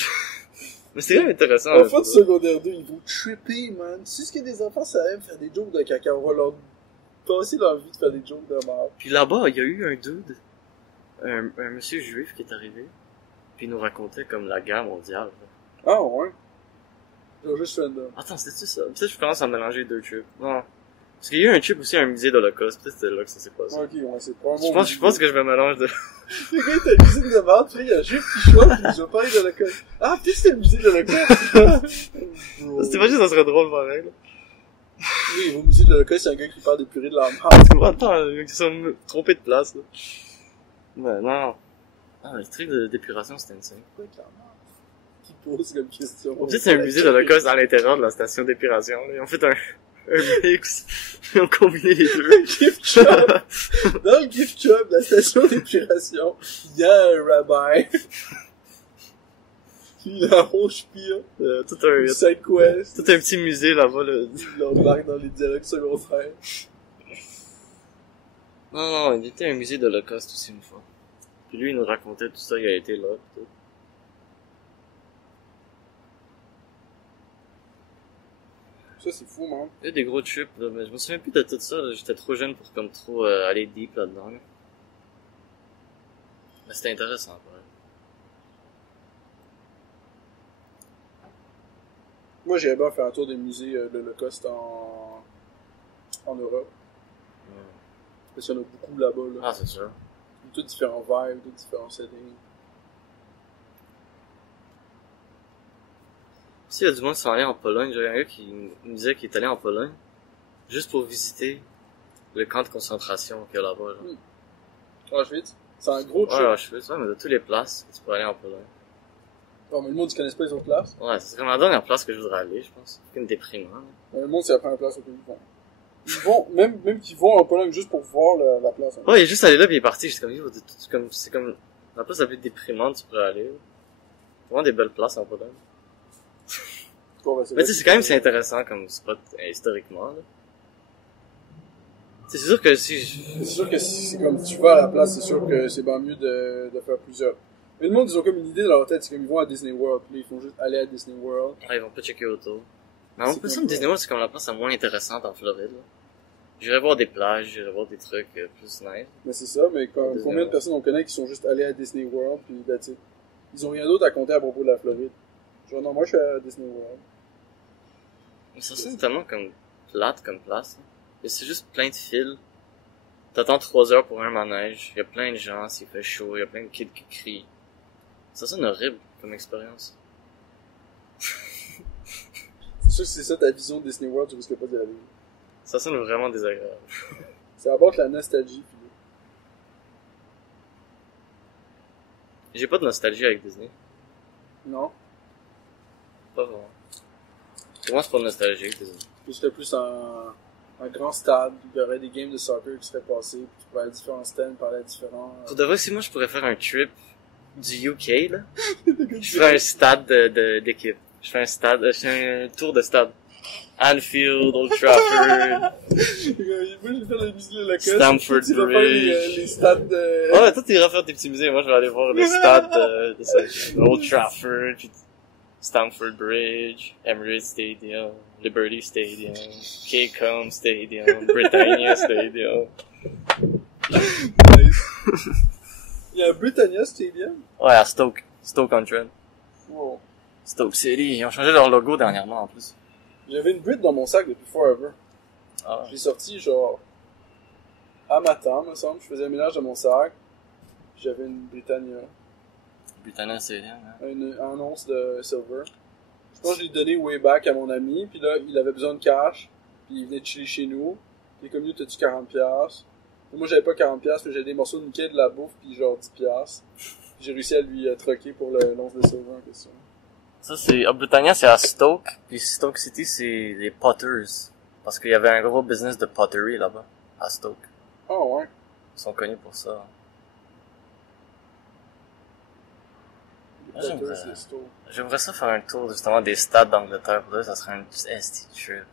Mais c'était quand même intéressant. Enfants là, de secondaire 2, ils vont tripper, man. Tu sais ce que des enfants, ça aime faire des jokes de caca. On va leur passer leur vie de faire des jokes de merde. Puis là-bas, il y a eu un dude, un monsieur juif qui est arrivé, puis il nous racontait comme la guerre mondiale. Là. Ah, ouais. Genre juste random. Attends, c'était-tu ça? Peut-être que je commence à mélanger les deux trips. Non. Parce qu'il y a eu un trip aussi, un musée d'Holocauste. Peut-être que c'était là que ça s'est passé. Ok, ouais, c'est probablement... Je pense que je me mélange de... Le gars, t'as une musique de merde, puis là, il y a un juif qui choisit, puis je vais parler de l'Holocauste. Ah, peut-être c'était une musique de l'Holocauste. C'était pas juste, ça serait drôle pareil, là. Oui, au musée de l'Holocauste, c'est un gars qui parle des purées de la merde. Attends, ils se sont trompés de place, là. Mais non. Ah, le truc d'épuration, c'était insane. Pourquoi clairement? Qui pose comme question? Ou peut-être c'est un musée d'Holocauste à l'intérieur de la station d'épuration. Ils ont fait un mix. Ils ont combiné les deux. Un gift shop! Dans le gift shop de la station d'épuration, il y a un rabbi. Il a un Hochspiel. Tout un Side quest. tout un petit musée là-bas, là. Il l'embarque dans les dialogues secondaires. Non, il était un musée d'Holocauste aussi une fois. Puis lui, il nous racontait tout ça, il a été là, pis tout. Ça, c'est fou, man. Il y a des gros trips, là, mais je me souviens plus de tout ça, là. J'étais trop jeune pour comme trop aller deep là-dedans, là. Mais c'était intéressant, ouais. Moi, j'irais bien faire un tour des musées de l'Holocauste en Europe. Parce qu'il y en a beaucoup là-bas, là. Ah, c'est sûr. Tous différents vibes, tous différents settings. Si, il y a du monde qui sont allés en Pologne. J'avais un gars qui me disait qu'il est allé en Pologne juste pour visiter le camp de concentration qu'il y a là-bas, là. Auschwitz, c'est un gros trip. Ouais, je fais ça, mais de toutes les places, tu peux aller en Pologne. Non, mais le monde, ils connaissent pas les autres places. Ouais, c'est comme la dernière place que je voudrais aller, je pense. C'est comme déprimant, là. Le monde, c'est la première place auquel ils vont. Ils vont, même qu'ils vont en Pologne juste pour voir la place. Hein. Ouais, il est juste allé là puis il est parti. J'étais comme, c'est comme la place la plus déprimante tu pourrais aller. Vraiment des belles places en Pologne. Bon, Mais tu sais, c'est quand même c'est intéressant comme spot historiquement, là. C'est sûr que si C'est sûr que si c'est comme tu vas à la place, c'est sûr que c'est bien mieux de faire plusieurs. Mais le monde, ils ont comme une idée dans leur tête, c'est comme ils vont à Disney World, puis ils font juste aller à Disney World. ils vont pas checker autour. Mais en plus, Disney World, c'est comme la place la moins intéressante en Floride, là. J'irais voir des plages, j'irais voir des trucs plus nice. Mais c'est ça, mais combien de personnes on connaît qui sont juste allées à Disney World, puis that's it. Ils ont rien d'autre à compter à propos de la Floride. Genre, non, moi je suis à Disney World. Mais ça sonne tellement comme plate comme place. Hein. Et c'est juste plein de fils. T'attends 3 heures pour un manège. Il y a plein de gens, s'il fait chaud, il y a plein de kids qui crient. Ça sonne horrible comme expérience. C'est sûr que c'est ça ta vision de Disney World, tu risques pas de la vivre. Ça sonne vraiment désagréable. Ça apporte la nostalgie, puis... J'ai pas de nostalgie avec Disney. Non. Pas vraiment. Pour moi, c'est pas nostalgique, Disney. C'était plus un grand stade, où il y aurait des games de soccer qui seraient passés, puis tu pourrais aller à différents stands, parler à différents... Pour de vrai, si moi je pourrais faire un trip du UK, là, je ferais un stade d'équipe. Je fais un tour de stade. Anfield, Old Trafford, Moi, j'ai fait la musique de la Stamford tu vas faire Bridge. les stades de... Ouais, toi t'iras faire tes petits musées, moi je vais aller voir le stade de ça. Old Trafford, puis Stamford Bridge, Emirates Stadium, Liberty Stadium, Cape Stadium, Britannia Stadium. Nice. Il y a un Britannia Stadium? Ouais, à Stoke-on-Trent. Wow. Stoke City, ils ont changé leur logo dernièrement en plus. J'avais une Brit dans mon sac depuis forever. Ah. Je l'ai sorti genre à matin, me semble. Je faisais un ménage dans mon sac. J'avais une Britannia. Britannia Stadium, hein. Un once de silver. Je pense que je l'ai donné way back à mon ami. Puis là, il avait besoin de cash. Puis il venait de chiller chez nous. Puis comme nous, t'as-tu 40$? Et moi, j'avais pas 40$, mais j'avais des morceaux de nickel, de la bouffe, puis genre 10$. J'ai réussi à lui troquer pour l'once de silver en question. Ça, c'est, à Britannia, c'est à Stoke, puis Stoke City, c'est les Potters. Parce qu'il y avait un gros business de pottery là-bas, à Stoke. Oh ouais. Ils sont connus pour ça. Les Potters, les stores. J'aimerais ça faire un tour, justement, des stades d'Angleterre. Pour là, ça serait un esti trip.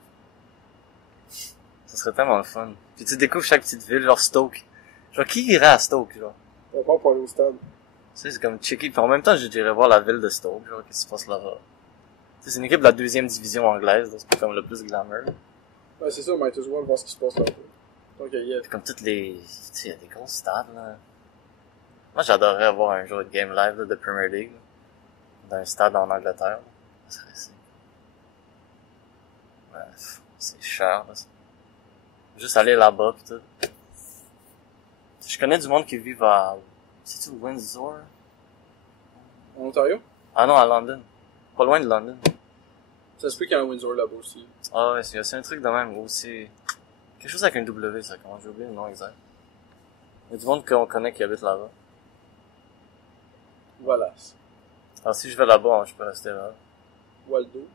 Ça serait tellement le fun. Puis tu découvres chaque petite ville, genre Stoke. Genre, qui irait à Stoke, genre? On va pas pour aller au stade. Tu sais, c'est comme checker. Puis en même temps, je dirais voir la ville de Stoke, genre, qu'est-ce qui se passe là-bas. Tu sais, c'est une équipe de la 2e division anglaise, donc c'est comme le plus glamour. Ouais, c'est ça, might as well voir ce qui se passe là-bas. Ok, yeah. Puis comme toutes les... Tu sais, il y a des gros stades, là. Moi, j'adorerais avoir un jour de game live, là, de Premier League, là, d'un stade en Angleterre, là. Ça serait ça. Ouais, c'est cher, là. Juste aller là-bas, pis tout. Je connais du monde qui vit à... C'est-tu Windsor? En Ontario? Ah non, à London. Pas loin de London. Ça se peut qu'il y ait un Windsor là-bas aussi. Ah ouais, c'est un truc de même aussi. Quelque chose avec un W, ça, comment j'ai oublié le nom exact. Il y a du monde qu'on connaît qui habite là-bas. Wallace. Alors si je vais là-bas, je peux rester là. Waldo.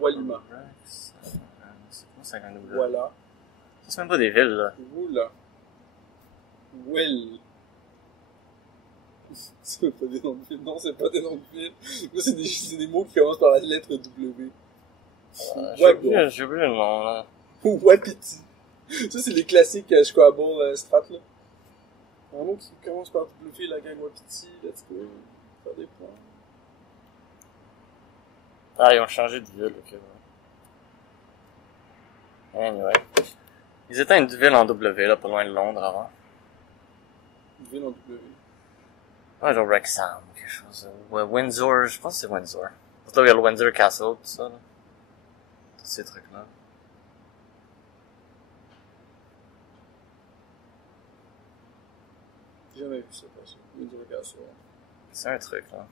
Walima. Rex. C'est quoi ça, un double? Voilà. Ça, c'est même pas des villes, là. Oula. Well. C'est pas des noms de villes. Non, c'est pas des noms de villes. Moi, c'est des mots qui commencent par la lettre W. J'ai oublié le nom, là. Ou Wapiti. Ça, c'est les classiques Scrabble Strat, là. Un mot qui commence par W, la gang Wapiti, let's go. Faire des points. Ah, ils ont changé de ville, ok, ouais. Anyway. Ils étaient une ville en W, là, pas loin de Londres, avant. Une ville en W. Ouais, genre Wrexham, ou quelque chose. Ouais, Windsor, je pense que c'est Windsor. Surtout, il y a le Windsor Castle, tout ça, là. Tous ces trucs-là. J'ai jamais vu ça passer. Windsor Castle. C'est un truc, là.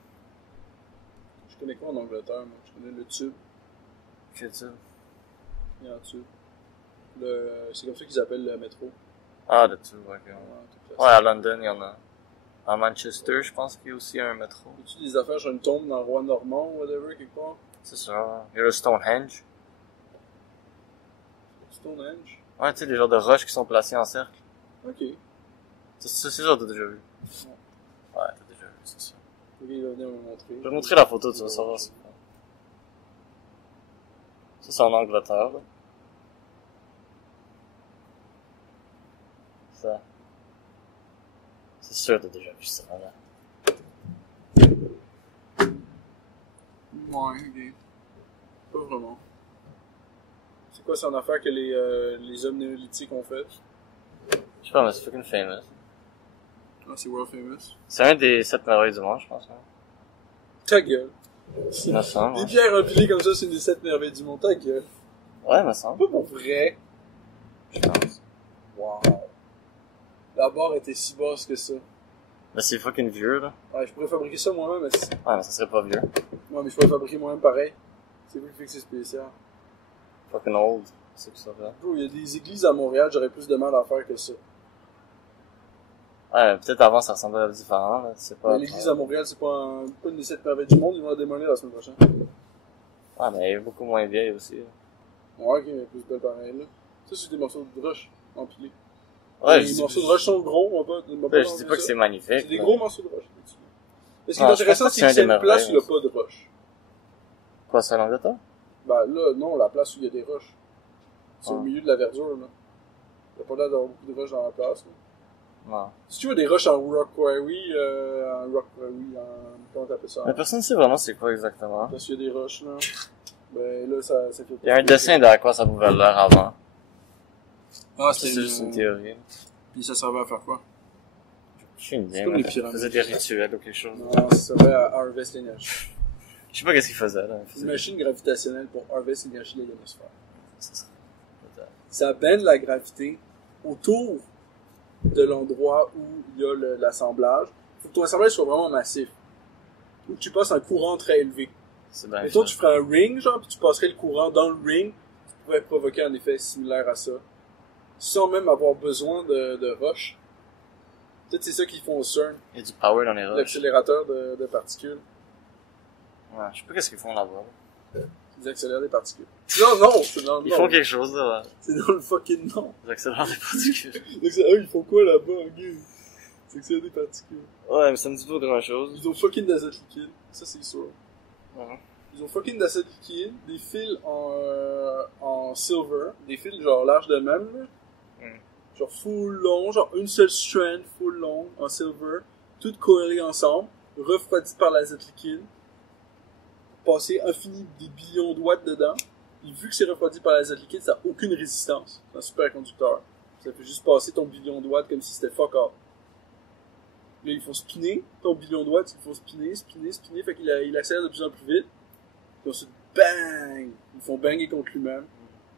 Je connais quoi en Angleterre, moi? Je connais le tube. Que tu... Il y a un tube. C'est comme ça qu'ils appellent le métro. Ah, le tube, ok. Ouais, Ouais, à London, il y en a. À Manchester, je pense qu'il y a aussi un métro. as-tu des affaires sur une tombe dans le roi normand ou whatever, quelque part? C'est ça. Il y a le Stonehenge. Stonehenge? Ouais, tu sais, les genres de roches qui sont placées en cercle. Ok. C'est ça, t'as déjà vu. Ouais, t'as déjà vu, c'est ça. Ok, il va venir me montrer. Je vais te montrer la photo, tu vas savoir c'est quoi. Ça, c'est en Angleterre, là. Ça. C'est sûr, t'as déjà vu ça, là. Ouais, ok. Pas vraiment. C'est quoi, c'est une affaire que les hommes néolithiques ont fait? Je sais pas, mais c'est fucking famous. Ah, c'est world famous. C'est un des 7 merveilles du monde, je pense, hein. Ta gueule. Il me semble. Des Ouais, pierres empilées comme ça, c'est une des 7 merveilles du monde. Ta gueule. ouais, il me semble. Pas pour vrai. Je pense. Wow. La barre était si basse que ça. Mais c'est fucking vieux, là. Ouais, je pourrais fabriquer ça moi-même, mais Ouais, mais ça serait pas vieux. ouais, mais je pourrais fabriquer moi-même pareil. C'est vous qui fait que c'est spécial. Fucking old. C'est que ça fait. Bro, il y a des églises à Montréal, j'aurais plus de mal à faire que ça. Ouais, peut-être avant ça ressemblait à différent, là. C'est pas. Mais l'église à Montréal, c'est pas une des 7 merveilles du monde, ils vont la démolir la semaine prochaine. Ouais, mais elle est beaucoup moins vieille aussi, là. Ouais, ok, mais plus belle pareil, là. Ça, c'est des morceaux de roche empilés. Ouais, Les morceaux de roche sont gros, on va pas je dis pas que c'est magnifique. C'est des là. gros morceaux de roche, effectivement. Mais ce qui est Non, intéressant, je pense c'est pas que que c'est c'est un une des place où il n'y a merveilles, pas de roche. Quoi, c'est l'Angleterre? Bah là, non, la place où il y a des roches. C'est au Ah. milieu de la verdure, là. Il n'y a pas l'air d'avoir beaucoup de roches dans la place, là. Non. Si tu vois des roches en rock quarry, comment t'appelles ça? Mais personne sait vraiment c'est quoi exactement. Parce qu'il y a des roches, là. Ben là, ça fait pas. Il y a un dessin de à quoi ça pouvait l'air avant. Ah, C'est juste une théorie. Puis ça servait à faire quoi? Je suis une idée, C'est comme mais les pyramides. ils faisaient des rituels ou quelque chose. Non, ça servait à harvest l'énergie. Je sais pas qu'est-ce qu'ils faisaient, là. Ils Une faisaient- machine gravitationnelle pour harvest l'énergie de l'ionosphère. Ça serait- peut-être. Ça baigne la gravité autour de l'endroit où il y a l'assemblage. Faut que ton assemblage soit vraiment massif. Ou que tu passes un courant très élevé. C'est bien Mettons, fait. tu ferais un ring, genre, puis tu passerais le courant dans le ring, tu pourrais provoquer un effet similaire à ça. Sans même avoir besoin de roches. Peut-être c'est ça qu'ils font au CERN, Il y a du power dans les roches. l'accélérateur de particules. Ouais, je sais pas qu'est-ce qu'ils font là-bas. Ils accélèrent des particules. Non, c'est dans le Ils font quelque chose, là. C'est dans le fucking nom. Ils accélèrent les particules. Donc c'est eux, ils font quoi là-bas, gars? C'est accélérer des particules. Ouais, mais ça me dit pas grand-chose. Ils ont fucking d'azote liquide, ça c'est sûr. Ouais. Ils ont fucking d'azote liquide, des fils en silver, des fils genre large de même, là. Genre full long, genre une seule strand full long en silver, toutes collées ensemble, refroidies par l'azote liquide, passer infini des billions de watts dedans, et vu que c'est refroidi par l'azote liquide, ça n'a aucune résistance. C'est un superconducteur. Ça fait juste passer ton billion de watts comme si c'était fuck off. Là, ils font spinner ton billion de watts, ils font spinner, fait qu'il accélère de plus en plus vite. Puis ensuite, bang! Ils font banger contre lui-même,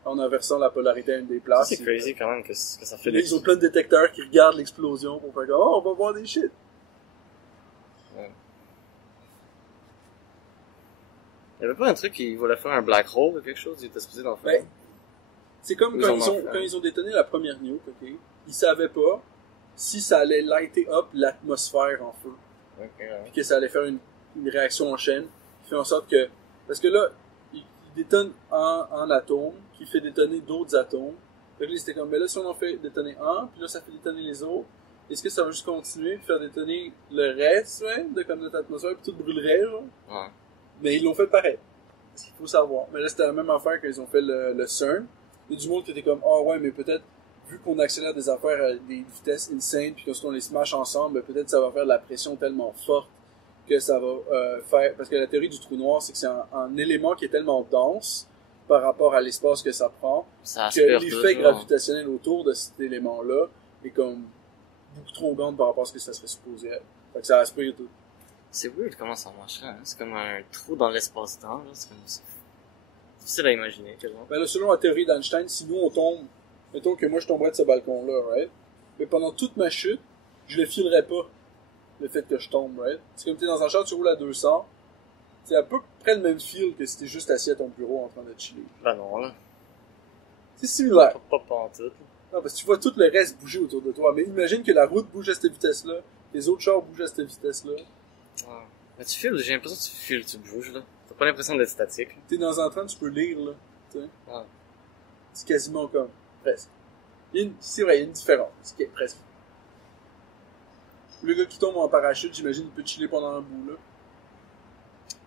en inversant la polarité à une des Ça, places. c'est crazy quand même que ça fait Là, ils ont plein de détecteurs qui regardent l'explosion pour faire comme, oh, on va voir des shit. Ouais. Il y avait pas un truc qui voulait faire un black hole ou quelque chose? Il était supposé d'en faire. Ben, c'est comme Ils quand en ont fait. quand ils ont détonné la première nuke, ok? Ils savaient pas si ça allait lighter up l'atmosphère en feu. Ok, ouais. puis que ça allait faire une réaction en chaîne qui fait en sorte que... Parce que là, il détonne un atome qui fait détonner d'autres atomes. Fait que là, c'était comme, mais là, si on en fait détonner un, puis là, ça fait détonner les autres, est-ce que ça va juste continuer puis faire détonner le reste, ouais, de comme notre atmosphère, puis tout brûlerait, genre? Ouais. Mais ils l'ont fait pareil. Ce qu'il faut savoir. Mais là, c'était la même affaire qu'ils ont fait le CERN. Il y a du monde qui était comme, ah ouais, mais peut-être, vu qu'on accélère des affaires à des vitesses insane, puis qu'on les smash ensemble, ben, peut-être ça va faire de la pression tellement forte que ça va faire... Parce que la théorie du trou noir, c'est que c'est un élément qui est tellement dense par rapport à l'espace que ça prend, Ça que aspire l'effet tout, gravitationnel autour de cet élément-là est comme beaucoup trop grand par rapport à ce que ça serait supposé être. Fait que ça aspire tout. C'est weird comment ça marcherait, hein. C'est comme un trou dans l'espace-temps, là. C'est comme ça. C'est difficile à imaginer, tellement. Ben là, selon la théorie d'Einstein, si nous on tombe, mettons que moi je tomberais de ce balcon-là, right? Mais pendant toute ma chute, je le filerais pas, le fait que je tombe, right? C'est comme t'es dans un char, tu roules à 200, c'est à peu près le même feel que si t'es juste assis à ton bureau en train de chiller. Ben non, là. C'est similaire. Pas en tout. Non, parce que tu vois tout le reste bouger autour de toi. Mais imagine que la route bouge à cette vitesse-là, les autres chars bougent à cette vitesse-là. Ouais. Mais tu files, j'ai l'impression que tu files, tu bouges, là. T'as pas l'impression d'être statique. T'es dans un train, tu peux lire, là. Tu sais. Ouais. C'est quasiment comme, presque. C'est vrai, il y a une différence. C'est presque. Le gars qui tombe en parachute, j'imagine, il peut chiller pendant un bout, là.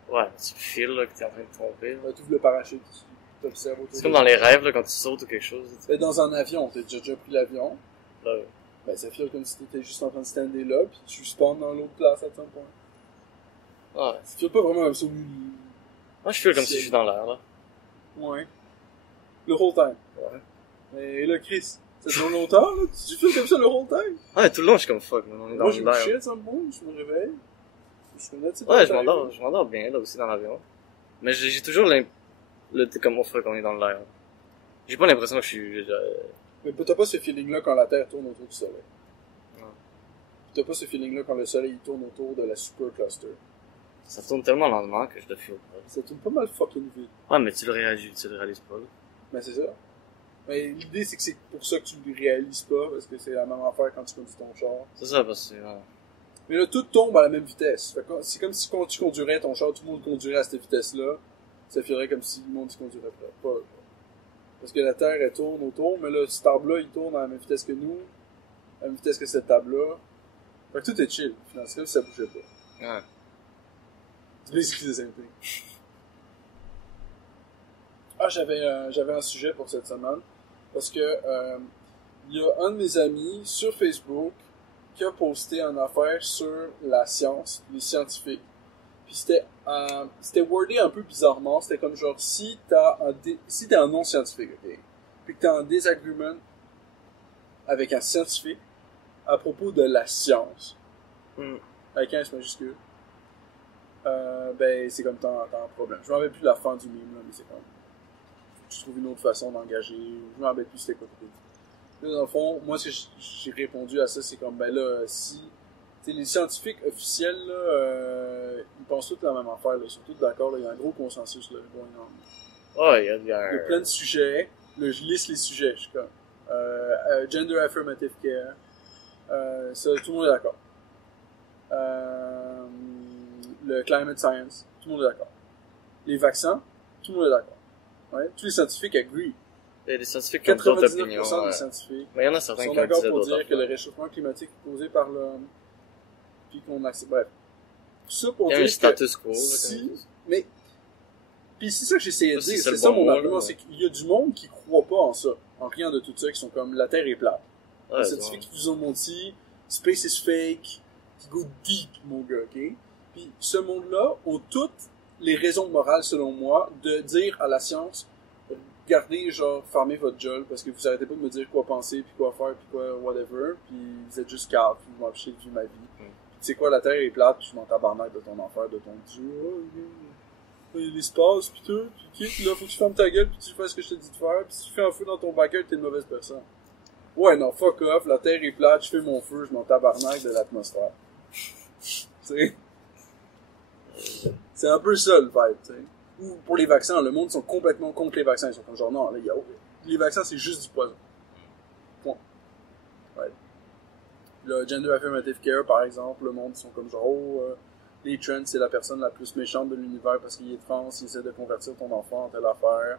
Ouais, tu files, là, que t'es en train de tomber, là. Là, tu ouvres le parachute, tu observes autour C'est comme dans les rêves, là, quand tu sautes ou quelque chose. Mais dans un avion, t'as déjà pris l'avion. Là, Ben, ça file comme si t'étais juste en train de stander là, puis tu spawns dans l'autre place à ton point. ouais. Ça file pas vraiment comme ça. Moi, je file comme si je suis dans l'air, là. Ouais. Le whole time. Ouais. Et là, Chris, ça dure longtemps, là? Tu files comme ça le whole time? Ouais, tout le long, je suis comme fuck, man, on est dans Moi, je me l'air. couchais, ça me bouge, je me réveille. Je suis honnête, c'est Ouais, pas je m'endors bien, là, aussi, dans l'avion. Mais j'ai toujours t'es comme, oh fuck, on est dans l'air. J'ai pas l'impression que je suis, Mais t'as pas ce feeling-là quand la Terre tourne autour du Soleil. Non. T'as pas ce feeling-là quand le Soleil tourne autour de la supercluster. ça tourne tellement lentement que je le file pas. Ça tourne pas mal fucking vite. Ouais, mais tu le réalises pas, là. Mais c'est ça. Mais l'idée, c'est que c'est pour ça que tu le réalises pas, parce que c'est la même affaire quand tu conduis ton char. C'est ça, parce que, Mais là, tout tombe à la même vitesse. Fait que c'est comme si quand tu conduirais ton char, tout le monde conduirait à cette vitesse-là. Ça ferait comme si le monde se conduirait pas. Parce que la Terre, elle tourne autour, mais là, cet arbre-là, il tourne à la même vitesse que nous, à la même vitesse que cette table-là. Fait que tout est chill, finalement. C'est comme si ça bougeait pas. ouais. C'est basically the same thing. Ah, j'avais un sujet pour cette semaine. Parce que, il y a un de mes amis sur Facebook qui a posté une affaire sur la science, les scientifiques. Puis c'était wordé un peu bizarrement. C'était comme genre, si t'es un non-scientifique, ok? Puis que t'as un désagrément avec un scientifique à propos de la science. Avec un S majuscule. Ben, c'est comme t'as un problème. Je m'en rappelle plus de la fin du meme, là, mais c'est comme, tu trouves une autre façon d'engager. Je m'en rappelle plus c'était quoi. Là, dans le fond, moi, ce que j'ai répondu à ça, c'est comme, ben là, si, tu sais, les scientifiques officiels, là, ils pensent tous la même affaire, là. Ils sont tous d'accord, là. Il y a un gros consensus, là. Ouais, il y a Il y a plein de sujets. Là, je liste les sujets. Je suis comme, gender affirmative care. Ça, tout le monde est d'accord. Le climate science, tout le monde est d'accord. Les vaccins, tout le monde est d'accord. Ouais? Tous les scientifiques agree. Il y a des scientifiques qui ont d'autres opinions. 99% des scientifiques Mais il y en a certains sont qui ont d'accord dit pour d'autres dire que le affaires. réchauffement climatique est causé par l'homme, puis qu'on accepte. Bref. Tout ça pour Il y a dire un status quo, que là, si... comme ils disent. Mais... Puis c'est ça que j'essayais de Ça, dire. c'est C'est le ça bon mon mot, argument, là, c'est qu'il y a du monde qui croit pas en ça. En rien de tout ça, qui sont comme la Terre est plate. Ouais, Les c'est scientifiques qui vous ont menti, space is fake, qui go deep, mon gars, ok? Puis ce monde-là ont toutes les raisons morales, selon moi, de dire à la science, regardez, genre, fermez votre gueule, parce que vous arrêtez pas de me dire quoi penser, puis quoi faire, puis quoi, whatever, puis vous êtes juste cave, puis vous m'empêchez de vivre ma vie. Puis tu sais quoi, la Terre est plate, puis je m'en tabarnak de ton enfer, de ton Dieu, l'espace, puis tout, puis là, faut que tu fermes ta gueule, puis tu fais ce que je te dis de faire, puis si tu fais un feu dans ton backer, t'es une mauvaise personne. Ouais, non, fuck off, la Terre est plate, je fais mon feu, je m'en tabarnak de l'atmosphère. Tu sais? C'est un peu ça, le vibe, tu sais. Ou pour les vaccins, le monde sont complètement contre les vaccins. Ils sont comme genre, non, là, les vaccins, c'est juste du poison. Point. Ouais. Le gender affirmative care, par exemple, le monde, ils sont comme genre, les trans, c'est la personne la plus méchante de l'univers parce qu'il est trans, il essaie de convertir ton enfant en telle affaire.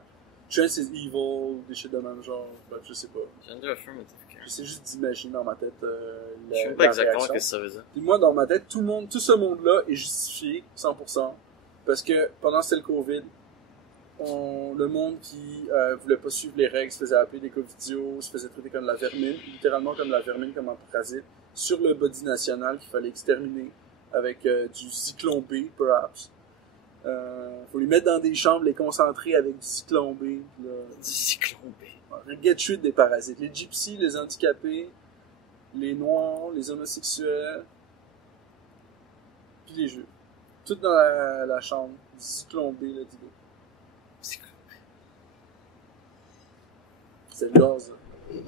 Trans is evil, des shit de même genre, bref, je sais pas. Gender affirmative care. J'essaie juste d'imaginer dans ma tête Je sais pas exactement ce que ça veut dire. Puis moi, dans ma tête, tout ce monde-là est justifié, 100%, parce que pendant c'était le COVID, le monde qui voulait pas suivre les règles se faisait appeler des covidios, se faisait traiter comme la vermine, littéralement comme la vermine, comme un parasite, sur le body national qu'il fallait exterminer avec du Zyklon B, perhaps. Faut les mettre dans des chambres, les concentrer avec du Zyklon B. Là. Du Zyklon B. Get rid des parasites. Les gypsies, les handicapés, les noirs, les homosexuels, puis les juifs. Tout dans la chambre. Du Zyklon B, là, dis-le. Zyklon B. C'est le gaz.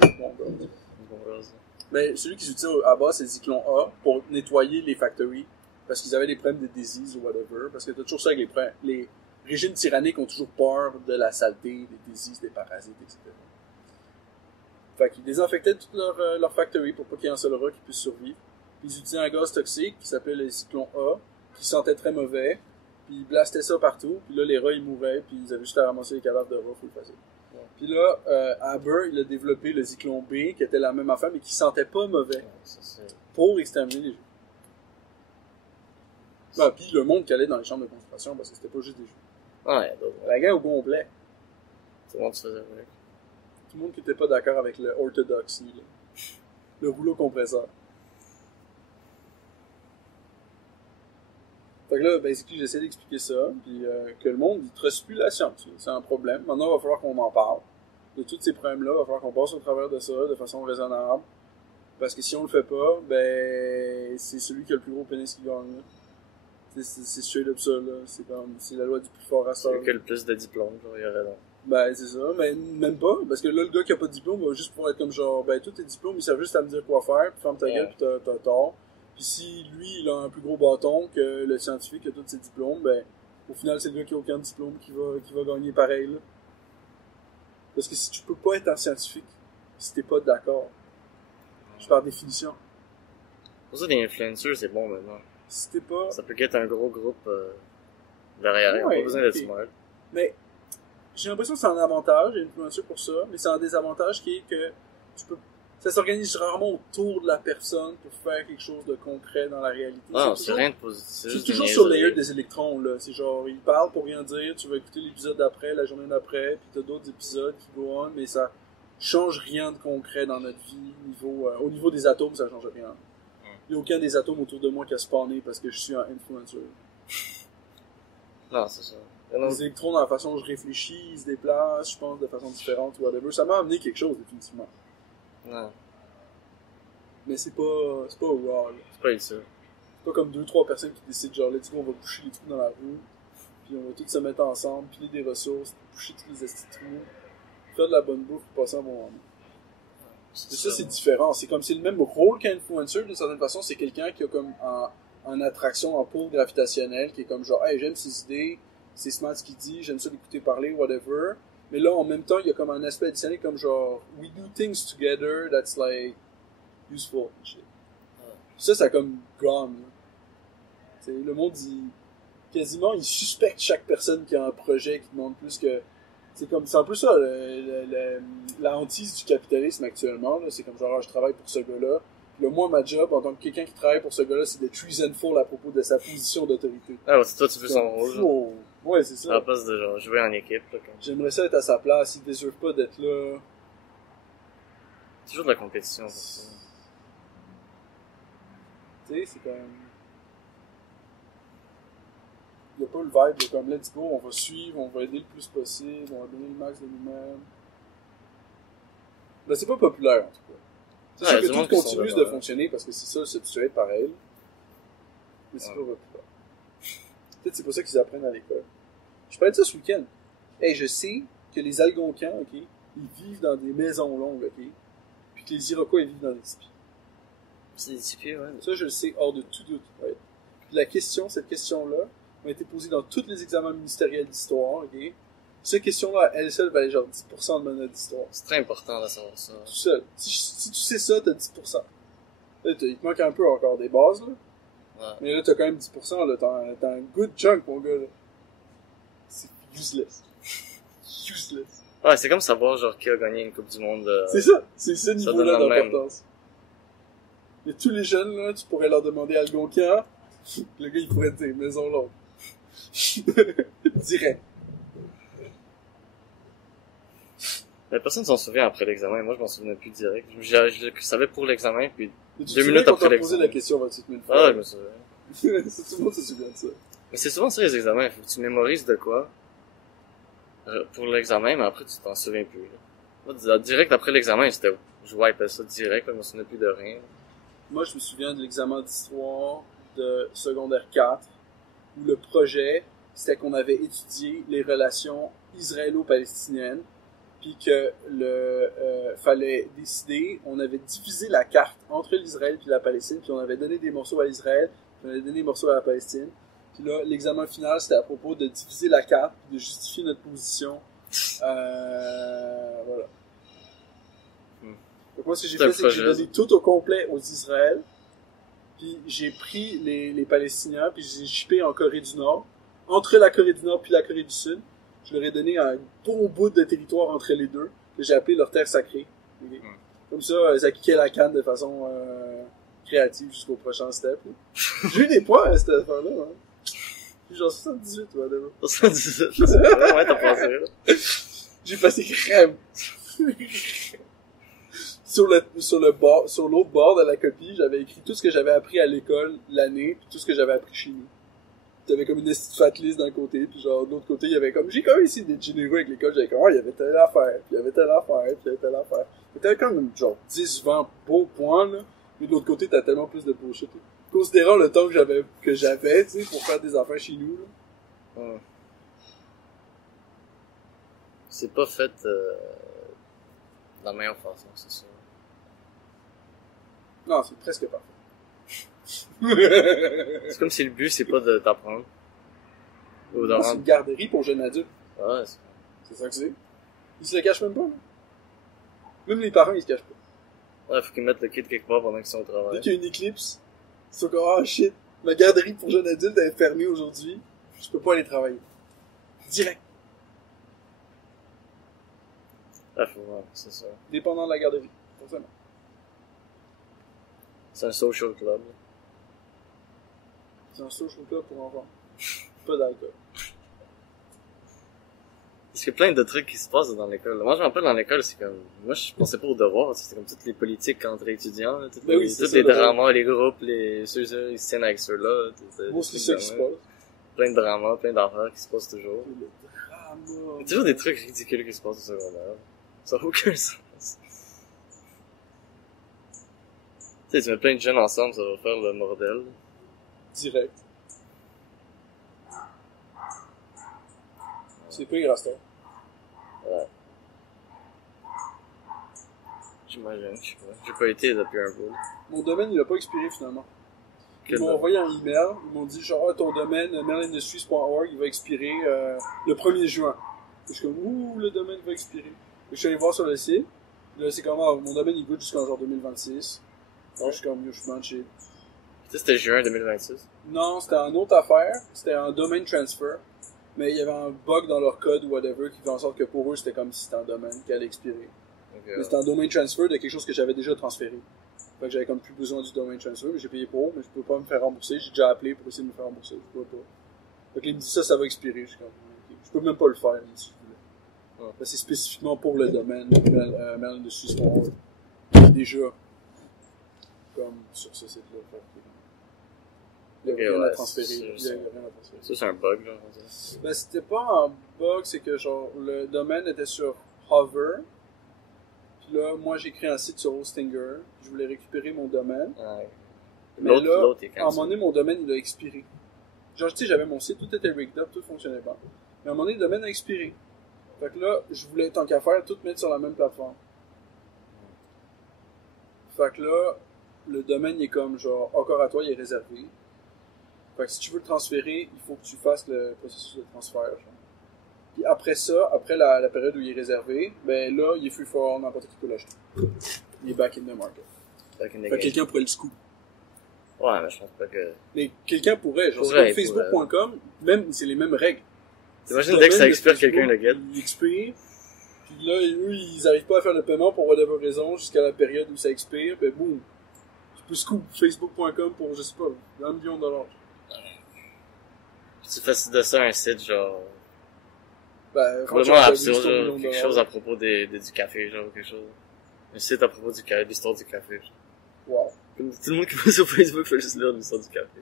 Bon gaz. Bon gaz. Mais celui qu'ils utilisent à base, c'est le Zyklon A pour nettoyer les factories. Parce qu'ils avaient des problèmes de disease ou whatever. Parce que t'as toujours ça avec les régimes tyranniques ont toujours peur de la saleté, des diseases, des parasites, etc. Fait qu'ils désinfectaient toute leur factory pour pas qu'il y ait un seul rat qui puisse survivre. Puis ils utilisaient un gaz toxique qui s'appelait le Zyklon A, qui sentait très mauvais. Puis ils blastaient ça partout. Puis là, les rats, ils mouraient. Puis ils avaient juste à ramasser les cadavres de rats full facile. Ouais. Puis là, Aber, il a développé le Zyklon B, qui était la même affaire, mais qui sentait pas mauvais. Ouais, ça, pour exterminer les juifs. Ah, puis le monde qui allait dans les chambres de concentration, parce que c'était pas juste des juifs. Ouais, la guerre au complet. Tout le monde se faisait avec. Tout le monde qui était pas d'accord avec le orthodoxie, là. Le rouleau compresseur. Fait que là, basically, j'essaie d'expliquer ça, puis que le monde, il trace plus la science. C'est un problème. Maintenant, il va falloir qu'on en parle. De tous ces problèmes-là, il va falloir qu'on passe au travers de ça de façon raisonnable. Parce que si on le fait pas, ben, c'est celui qui a le plus gros pénis qui gagne, là. C'est straight up ça, là. C'est la loi du plus fort à ça. Celui qui a le plus de diplômes, genre, il y aurait donc. Ben, c'est ça, mais même pas, parce que là, le gars qui a pas de diplôme va juste pouvoir être comme genre, ben, tous tes diplômes, ils servent juste à me dire quoi faire, puis ferme ta gueule, pis t'as tort. Puis si lui, il a un plus gros bâton que le scientifique qui a tous ses diplômes, ben, au final, c'est le gars qui a aucun diplôme qui va gagner pareil, là. Parce que si tu peux pas être un scientifique, si t'es pas d'accord, par définition. Pour ça, les influencers, c'est bon maintenant. Si t'es pas... Ça peut être un gros groupe derrière, ouais, pas besoin d'être smart. Mais j'ai l'impression que c'est un avantage, les influenceurs pour ça, mais c'est un désavantage qui est que tu peux... Ça s'organise rarement autour de la personne pour faire quelque chose de concret dans la réalité. Non, c'est rien de positif. C'est toujours sur le layer des électrons, là. C'est genre, ils parlent pour rien dire, tu vas écouter l'épisode d'après, la journée d'après, puis t'as d'autres épisodes qui go on, mais ça change rien de concret dans notre vie. Au niveau des atomes, ça change rien. Il n'y a aucun des atomes autour de moi qui a spawné parce que je suis un influencer. Non, c'est ça. Les électrons, dans la façon dont je réfléchis, ils se déplacent, je pense de façon différente, whatever. Ça m'a amené quelque chose, définitivement. Non. Mais c'est pas raw, là. C'est pas ça. C'est pas comme 2-3 personnes qui décident, genre, let's go, on va boucher les trous dans la rue, puis on va tous se mettre ensemble, piler des ressources, boucher tous les estis trous, faire de la bonne bouffe, puis passer un bon moment. Ça, c'est différent. C'est comme, c'est le même rôle qu'un influencer, d'une certaine façon. C'est quelqu'un qui a comme en attraction, en pôle gravitationnel, qui est comme genre, hey, j'aime ses idées, c'est smart ce qu'il dit, j'aime ça l'écouter parler, whatever. Mais là, en même temps, il y a comme un aspect additionnel comme genre, we do things together that's like, useful and shit. Ça a comme gone. T'sais, le monde, quasiment, il suspecte chaque personne qui a un projet qui demande plus que... C'est un peu ça, la hantise du capitalisme actuellement, là. C'est comme genre, je travaille pour ce gars-là. Puis là, moi, ma job, en tant que quelqu'un qui travaille pour ce gars-là, c'est d'être treasonful à propos de sa position d'autorité. Ah, ouais, c'est toi, tu veux son rôle. Oh. Ouais, c'est ça. À la place de genre, jouer en équipe, là. J'aimerais ça être à sa place, il déserve pas d'être là. C'est toujours de la compétition, pour ça. Tu sais, c'est quand même... Il n'y a pas le vibe, là, comme let's go, on va suivre, on va aider le plus possible, on va donner le max de nous-mêmes. Ben, c'est pas populaire, en tout cas. C'est sûr que tout continue de fonctionner parce que c'est ça, le substrate pareil. Mais c'est pas populaire. Peut-être c'est pour ça qu'ils apprennent à l'école. Je parlais de ça ce week-end. Hey, je sais que les Algonquins, ok, ils vivent dans des maisons longues, ok, puis que les Iroquois, ils vivent dans des tipis. C'est des tipis, ouais. Ça, je le sais hors de tout doute, ouais. Puis cette question-là, a été posée dans tous les examens ministériels d'histoire, ok? Cette question-là, elle seule, valait genre 10% de ma note d'histoire. C'est très important de savoir ça. Tout seul. Si tu sais ça, t'as 10%. Là, il te manque un peu encore des bases, là. Ouais. Mais là, t'as quand même 10%, là. T'as un good chunk, mon gars, là. C'est useless. Useless. Ouais, c'est comme savoir, genre, qui a gagné une Coupe du Monde. C'est ça. C'est ce niveau-là donne la même. d'importance. Mais tous les jeunes, là, tu pourrais leur demander Algonquin. Le gars, il pourrait te dire Maison Longue. Direct. Mais personne s'en souvient après l'examen. Moi, je m'en souvenais plus direct. Je le savais pour l'examen, puis Mais tu 2 te minutes souviens après qu'on t'a posé l'examen. la question 28 000 fois. Ah ouais, je me souviens. Tout le monde se souvient de ça. Mais c'est souvent ça, les examens. Il faut que tu mémorises de quoi pour l'examen, mais après, tu t'en souviens plus. Là. Moi, direct après l'examen, c'était... Je wipais ça direct, là, je me souvenais plus de rien. Moi, je me souviens de l'examen d'histoire de secondaire 4, où le projet, c'était qu'on avait étudié les relations israélo-palestiniennes, puis que fallait décider, on avait divisé la carte entre l'Israël et la Palestine, puis on avait donné des morceaux à l'Israël, puis on avait donné des morceaux à la Palestine. Puis là, l'examen final, c'était à propos de diviser la carte, de justifier notre position. Voilà. Donc moi, ce que j'ai fait, c'est que j'ai donné tout au complet aux Israël, puis j'ai pris les Palestiniens, puis je les ai shippés en Corée du Nord, entre la Corée du Nord puis la Corée du Sud. Je leur ai donné un bon bout de territoire entre les deux, que j'ai appelé leur terre sacrée. Okay? Comme ça kickait la canne de façon créative jusqu'au prochain step. J'ai eu des points à cette affaire-là. Hein. J'ai genre 78, ouais, d'abord. 78, ouais, t'as passé, là. J'ai passé crème. Sur l'autre bord de la copie, j'avais écrit tout ce que j'avais appris à l'école l'année, puis tout ce que j'avais appris chez nous. T'avais comme une petite fat list d'un côté, puis genre de l'autre côté, il y avait comme, j'ai quand même essayé d'être généreux avec l'école, j'avais comme, il y avait telle affaire, puis il y avait telle affaire, puis il y avait telle affaire. Mais t'avais quand même genre 10, 20 beaux points, là, mais de l'autre côté, t'as tellement plus de bullshit. Considérant le temps que j'avais, tu sais, pour faire des affaires chez nous, là. C'est pas fait, de la meilleure façon, c'est sûr. Non, c'est presque parfait. C'est comme si le but, c'est pas de t'apprendre. Ou Non, c'est une garderie pour jeunes adultes. Ouais, c'est ça que c'est. Ils se le cachent même pas, là. Même les parents, ils se cachent pas. Ouais, faut qu'ils mettent le kit quelque part pendant qu'ils sont au travail. Dès qu'il y a une éclipse, ils sont comme, ah shit, ma garderie pour jeunes adultes est fermée aujourd'hui, je peux pas aller travailler. Direct. Ah, faut voir, c'est ça. Dépendant de la garderie, forcément. C'est un social club. C'est un social club pour enfants. Pas d'alcool. Parce qu'il y a plein de trucs qui se passent dans l'école. Moi, je me rappelle dans l'école, c'est comme, moi, je pensais pas aux devoirs, c'était comme toutes les politiques entre étudiants, là, toutes Ben les, oui, tous les dramas, les groupes, ceux-là, ils se tiennent avec ceux-là. Bon, c'est ça qui se passe. Plein de dramas, plein d'affaires qui se passent toujours. Le drama. Il y a toujours des trucs ridicules qui se passent au secondaire. Ça n'a aucun sens. Tu sais, tu mets plein de jeunes ensemble, ça va faire le bordel. Direct. C'est pas grave, ça. Ouais. J'imagine, je sais pas. J'ai pas été depuis un bout. Mon domaine, il a pas expiré finalement. Ils Quel m'ont envoyé un email, ils m'ont dit genre, ah, ton domaine, mailindustries.org, il va expirer le 1er juin. Et je suis comme, ouh, le domaine va expirer. Et je suis allé voir sur le site, là c'est comme, ah, mon domaine il goûte jusqu'en genre 2026. Alors je suis comme, yo, je suis manché. Tu sais, c'était juin 2026. Non, c'était une autre affaire, c'était un domain transfer, mais il y avait un bug dans leur code ou whatever qui fait en sorte que pour eux c'était comme si c'était un domaine qui allait expirer. Okay, Mais c'était un domain transfer de quelque chose que j'avais déjà transféré. Fait que j'avais comme plus besoin du domain transfer, mais j'ai payé pour, mais je peux pas me faire rembourser. J'ai déjà appelé pour essayer de me faire rembourser, je peux pas. Fait que là, il me dit ça va expirer. Je suis comme, okay. Je peux même pas le faire, si je voulais. C'est spécifiquement pour le domaine, mailindustries.org. Qui est déjà, comme, sur ce site-là. Il y a rien à transférer. Ça, c'est un bug, là, on dirait. Ben, c'était pas un bug, c'est que, genre, le domaine était sur Hover. Puis là, moi, j'ai créé un site sur Hostinger. Je voulais récupérer mon domaine. Ouais. Mais là, à un moment donné, mon domaine, il a expiré. Genre, tu sais, j'avais mon site, tout était rigged up, tout fonctionnait pas. Mais à un moment donné, le domaine a expiré. Fait que là, je voulais, tant qu'à faire, tout mettre sur la même plateforme. Fait que là, le domaine, il est comme, genre, encore à toi, il est réservé. Fait que si tu veux le transférer, il faut que tu fasses le processus de transfert. Genre. Puis après ça, après la période où il est réservé, ben là, il est free for all, n'importe qui peut l'acheter. Il est back in the market. Back in the Fait que game. quelqu'un pourrait le scoop. Ouais, mais je pense pas que... Mais quelqu'un pourrait, genre Pourrait, sur Facebook.com, même, c'est les mêmes règles. T'imagines dès que ça Domaine de expire, Facebook, quelqu'un le get. Il expire, puis là, eux, ils arrivent pas à faire le paiement pour whatever raison jusqu'à la période où ça expire, ben boum. Tu peux scoop Facebook.com pour, je sais pas, $1 million. Tu fais de ça un site, genre... Ben, complètement franchement, absurde, j'avais genre, $1 quelque chose à propos du café, genre, quelque chose. Un site à propos du café, l'histoire du café. Genre. Wow. Comme tout le monde qui va sur Facebook fait juste lire l'histoire du café.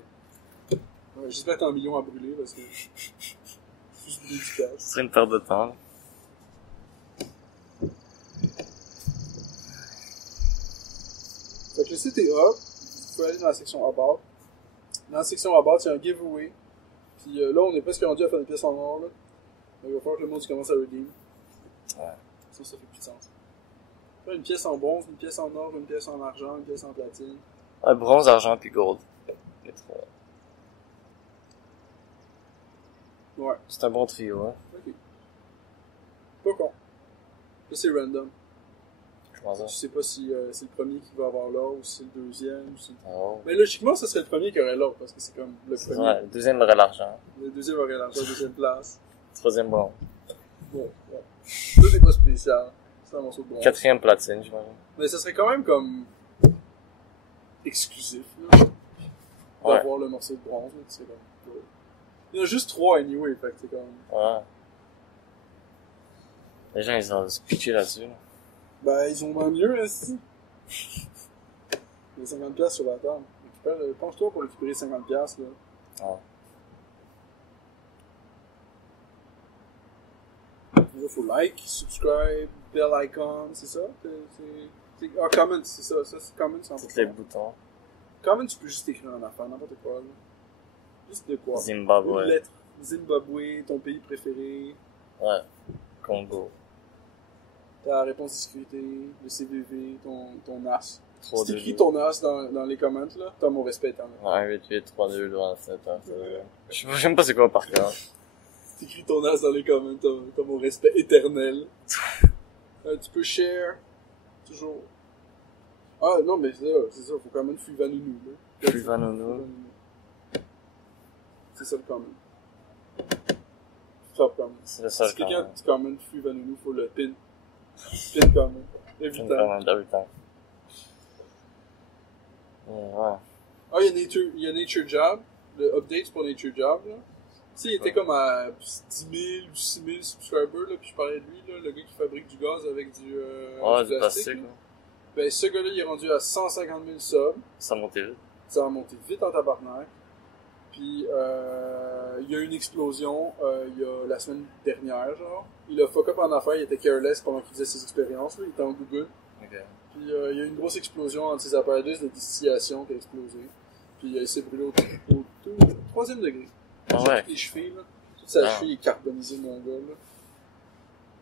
Ouais, j'espère que t'as $1 million à brûler, parce que... juste brûler du cash. Ce serait une perte de temps. Là. Fait que le site est up, vous pouvez aller dans la section About. Dans la section About, il y a un giveaway. Puis là, on est presque rendu à faire des pièces en or, là. Donc, il va falloir que le monde commence à redeem. Ouais. Ça fait plus de sens. Faire une pièce en bronze, une pièce en or, une pièce en argent, une pièce en platine. Ouais, bronze, argent puis gold. Les trois. Ouais, C'est un bon trio, hein. ok. Pas con. Là, c'est random. Je pense ça. Je sais pas si c'est le premier qui va avoir l'or ou si c'est le deuxième. Ou si... Oh. Mais logiquement, ça serait le premier qui aurait l'or parce que c'est comme le C'est premier. vrai, le deuxième aurait l'argent. Le deuxième aurait l'argent, deuxième place. Troisième bronze. Bon, ouais. Ça, c'est pas spécial. C'est un morceau de bronze. Quatrième platine, j'imagine. Mais ça serait quand même comme exclusif, là. Ouais. D'avoir le morceau de bronze, là. C'est comme... Il y en a juste 3 anyway, fait que c'est comme... Ouais. Les gens, ils ont se pitcher là-dessus, là. Ben, ils ont moins mieux, aussi. Il y a 50$ sur la table. Penche-toi pour récupérer 50$, là. Ouais. Il faut like, subscribe, bell icon, c'est ça? Ah, comment, c'est ça. Ça, c'est comment, c'est en Tous les boutons. Comment tu peux juste écrire en affaire, n'importe quoi, là. Juste de quoi? Une Zimbabwe. lettre. Zimbabwe, ton pays préféré, Ouais. Congo. ta réponse de sécurité, le CVV, ton NAS. 3, Si 2, t'écris ton NAS dans les comments, là, t'as mon respect éternel. 1, 8, 8, 3, 2, 2, 7, 1, je sais même pas c'est quoi par cœur. Si t'écris ton NAS dans les comments, t'as mon respect éternel. Tu peux share, toujours. Ah, non, mais c'est ça, faut quand même fuir Vanounou, là. Fuir Vanounou. C'est ça le comment. Top comment. C'est le seul Si quelqu'un comment. dit comment fuir Vanounou, faut le pin. Pin comment. Every Une time. commande every time. Ouais. Ah, il y a Nature Job, le update pour Nature Job, là. Tu sais, il était comme à 10 000 ou 6 000 subscribers, là, puis je parlais de lui, là, le gars qui fabrique du gaz avec du plastique, là. là. Ben, ce gars-là, il est rendu à 150 000 subs. Ça montait vite. Ça a monté vite en tabarnak. Puis, il y a eu une explosion, il y a la semaine dernière, genre. Il a fuck up en affaires, il était careless pendant qu'il faisait ses expériences, là. Il était en Google. Ok. Puis il y a eu une grosse explosion entre ses apparatus de distillation qui a explosé. Puis il s'est brûlé au 3e degré. Ah ouais. Toutes les chevilles, là. Toute sa Ah. cheville est carbonisée, mon gars, là.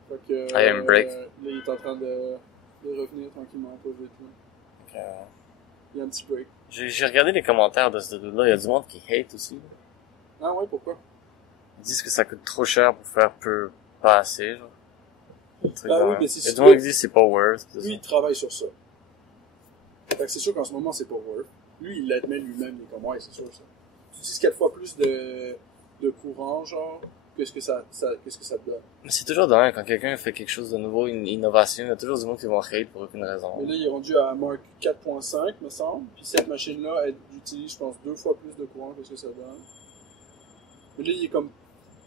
Fait que, I am break. là, il est en train de revenir tranquillement, pas vite, là. Ok. Il y a un petit break. J'ai regardé les commentaires de ce dude-là, il y a du monde qui hate aussi. Ah ouais, pourquoi? Ils disent que ça coûte trop cher pour faire pas assez, genre. Un truc Ah de oui, même. mais c'est Il y a du sûr. monde qui dit que c'est pas worth. Lui, il travaille sur ça. Fait que c'est sûr qu'en ce moment, c'est pas worth. Lui, il l'admet lui-même, il est comme, ouais, c'est sûr, ça. Tu utilises 4 fois plus de courant, genre, qu'est-ce que ça te donne. Mais c'est toujours dingue quand quelqu'un fait quelque chose de nouveau, une innovation, il y a toujours du monde qui vont hate pour aucune raison. Mais là, il est rendu à Mark 4.5, me semble. Puis cette machine-là, elle utilise, je pense, 2 fois plus de courant que ce que ça donne. Mais là, il est comme...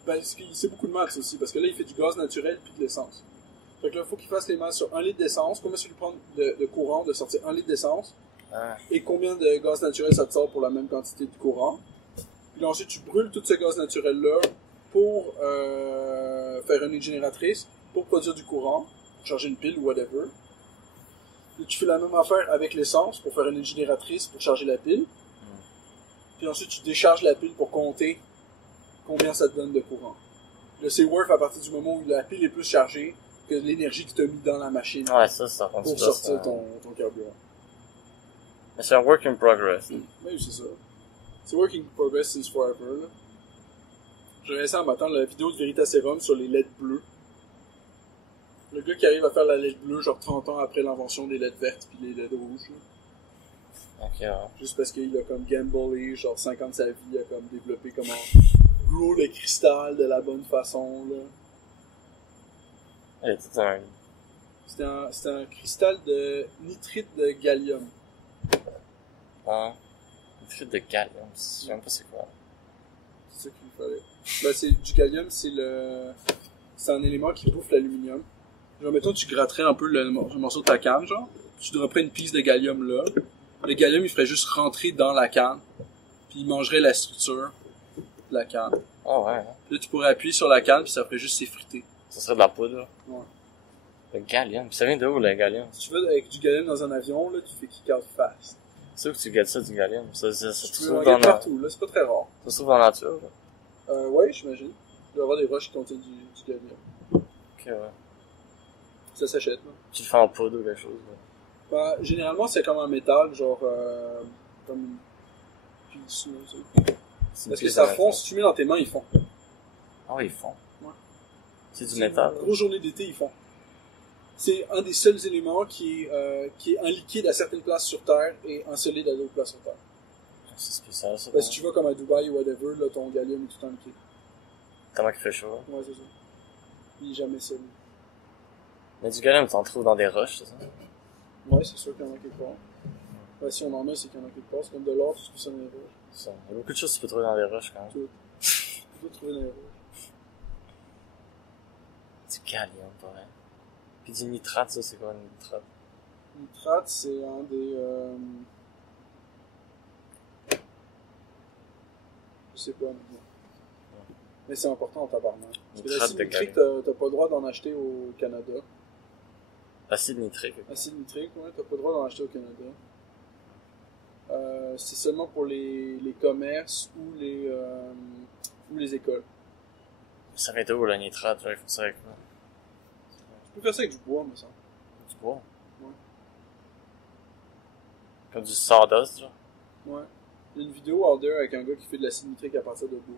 Parce qu'il sait beaucoup de maths aussi, parce que là, il fait du gaz naturel puis de l'essence. Fait que là, il faut qu'il fasse les maths sur 1 litre d'essence. Combien ça lui prend de courant de sortir 1 litre d'essence? Ah. Et combien de gaz naturel ça te sort pour la même quantité de courant? Puis là, ensuite, tu brûles tout ce gaz naturel-là pour faire une génératrice, pour produire du courant, charger une pile ou whatever. Et tu fais la même affaire avec l'essence pour faire une génératrice pour charger la pile. Puis ensuite, tu décharges la pile pour compter combien ça te donne de courant. Là, c'est worth à partir du moment où la pile est plus chargée que l'énergie que tu as mis dans la machine Ouais, ça rend pour du sortir ça. ton carburant. Mais c'est un work in progress. Oui, c'est ça. C'est working in progress since forever, là. J'ai laissé en m'attendre la vidéo de Veritaserum sur les LED bleus. Le gars qui arrive à faire la LED bleue, genre 30 ans après l'invention des LED vertes puis les LED rouges, là. Ok, ouais. Juste parce qu'il a comme gamblé, genre 5 ans de sa vie, à comme développer comment grow le cristal de la bonne façon, là. Il y a tout un... C'était un cristal de nitrite de gallium. Ah. Une truc de gallium, je sais même pas c'est quoi. C'est ça qu'il fallait. Ben, c'est du gallium, c'est un élément qui bouffe l'aluminium. Genre, mettons, tu gratterais un peu le morceau de ta canne, genre. Tu dropperais une piste de gallium là. Le gallium, il ferait juste rentrer dans la canne. Puis il mangerait la structure de la canne. Ah ouais, hein. Puis là, tu pourrais appuyer sur la canne, puis ça ferait juste s'effriter. Ça serait de la poudre, là. Ouais. Le gallium. Ça vient de où, le gallium? Si tu veux avec du gallium dans un avion, là, tu fais kick out fast. C'est sûr que tu gâtes ça, du gallium. Ça se Tu peux trouve en dans gagner la... partout, là, c'est pas très rare. Ça se trouve dans la nature, là. Ouais, j'imagine. Il doit y avoir des roches qui contiennent du gallium. Ok, ouais. Ça s'achète, là. Tu le fais en poudre ou quelque chose, là. Bah, généralement, c'est comme un métal, genre, comme une pisse, là, tu sais. Parce que ça fond, si tu mets dans tes mains, ils font. Ah ouais, ils font. Ouais. C'est du métal, Une là. grosse journée d'été, ils font. C'est un des seuls éléments qui est un liquide à certaines places sur Terre et un solide à d'autres places sur Terre. C'est spécial, ça. Parce que tu vas comme à Dubaï ou whatever, là, ton gallium est tout en liquide. Comment il fait chaud, là. Ouais, c'est ça. Il est jamais solide. Mais du gallium, t'en trouves dans des roches, c'est ça? Ouais, c'est sûr qu'il y en a quelque part. Ouais, si on en a, c'est qu'il y en a quelque part. C'est comme de l'or, tu trouves ça dans les roches. Ça. Il y a beaucoup de choses que tu peux trouver dans des roches, quand même. Tout. Tu peux trouver dans les roches. Du gallium, pareil. Puis du nitrate, ça, c'est quoi, un nitrate? Nitrate, c'est un des... Je sais pas, mais c'est important en tabarnak. Parce que Nitrate l'acide de nitrique, gallium. t'as pas le droit d'en acheter au Canada. Acide nitrique. Ok. Acide nitrique, ouais, t'as pas le droit d'en acheter au Canada. C'est seulement pour les commerces ou les écoles. Ça vient de où, le nitrate, genre, il faut ça avec quoi? Tu peux faire ça avec du bois, mais ça. Du bois? Ouais. Comme du sawdust, genre? Ouais. Il y a une vidéo out there avec un gars qui fait de l'acide nitrique à partir de bois.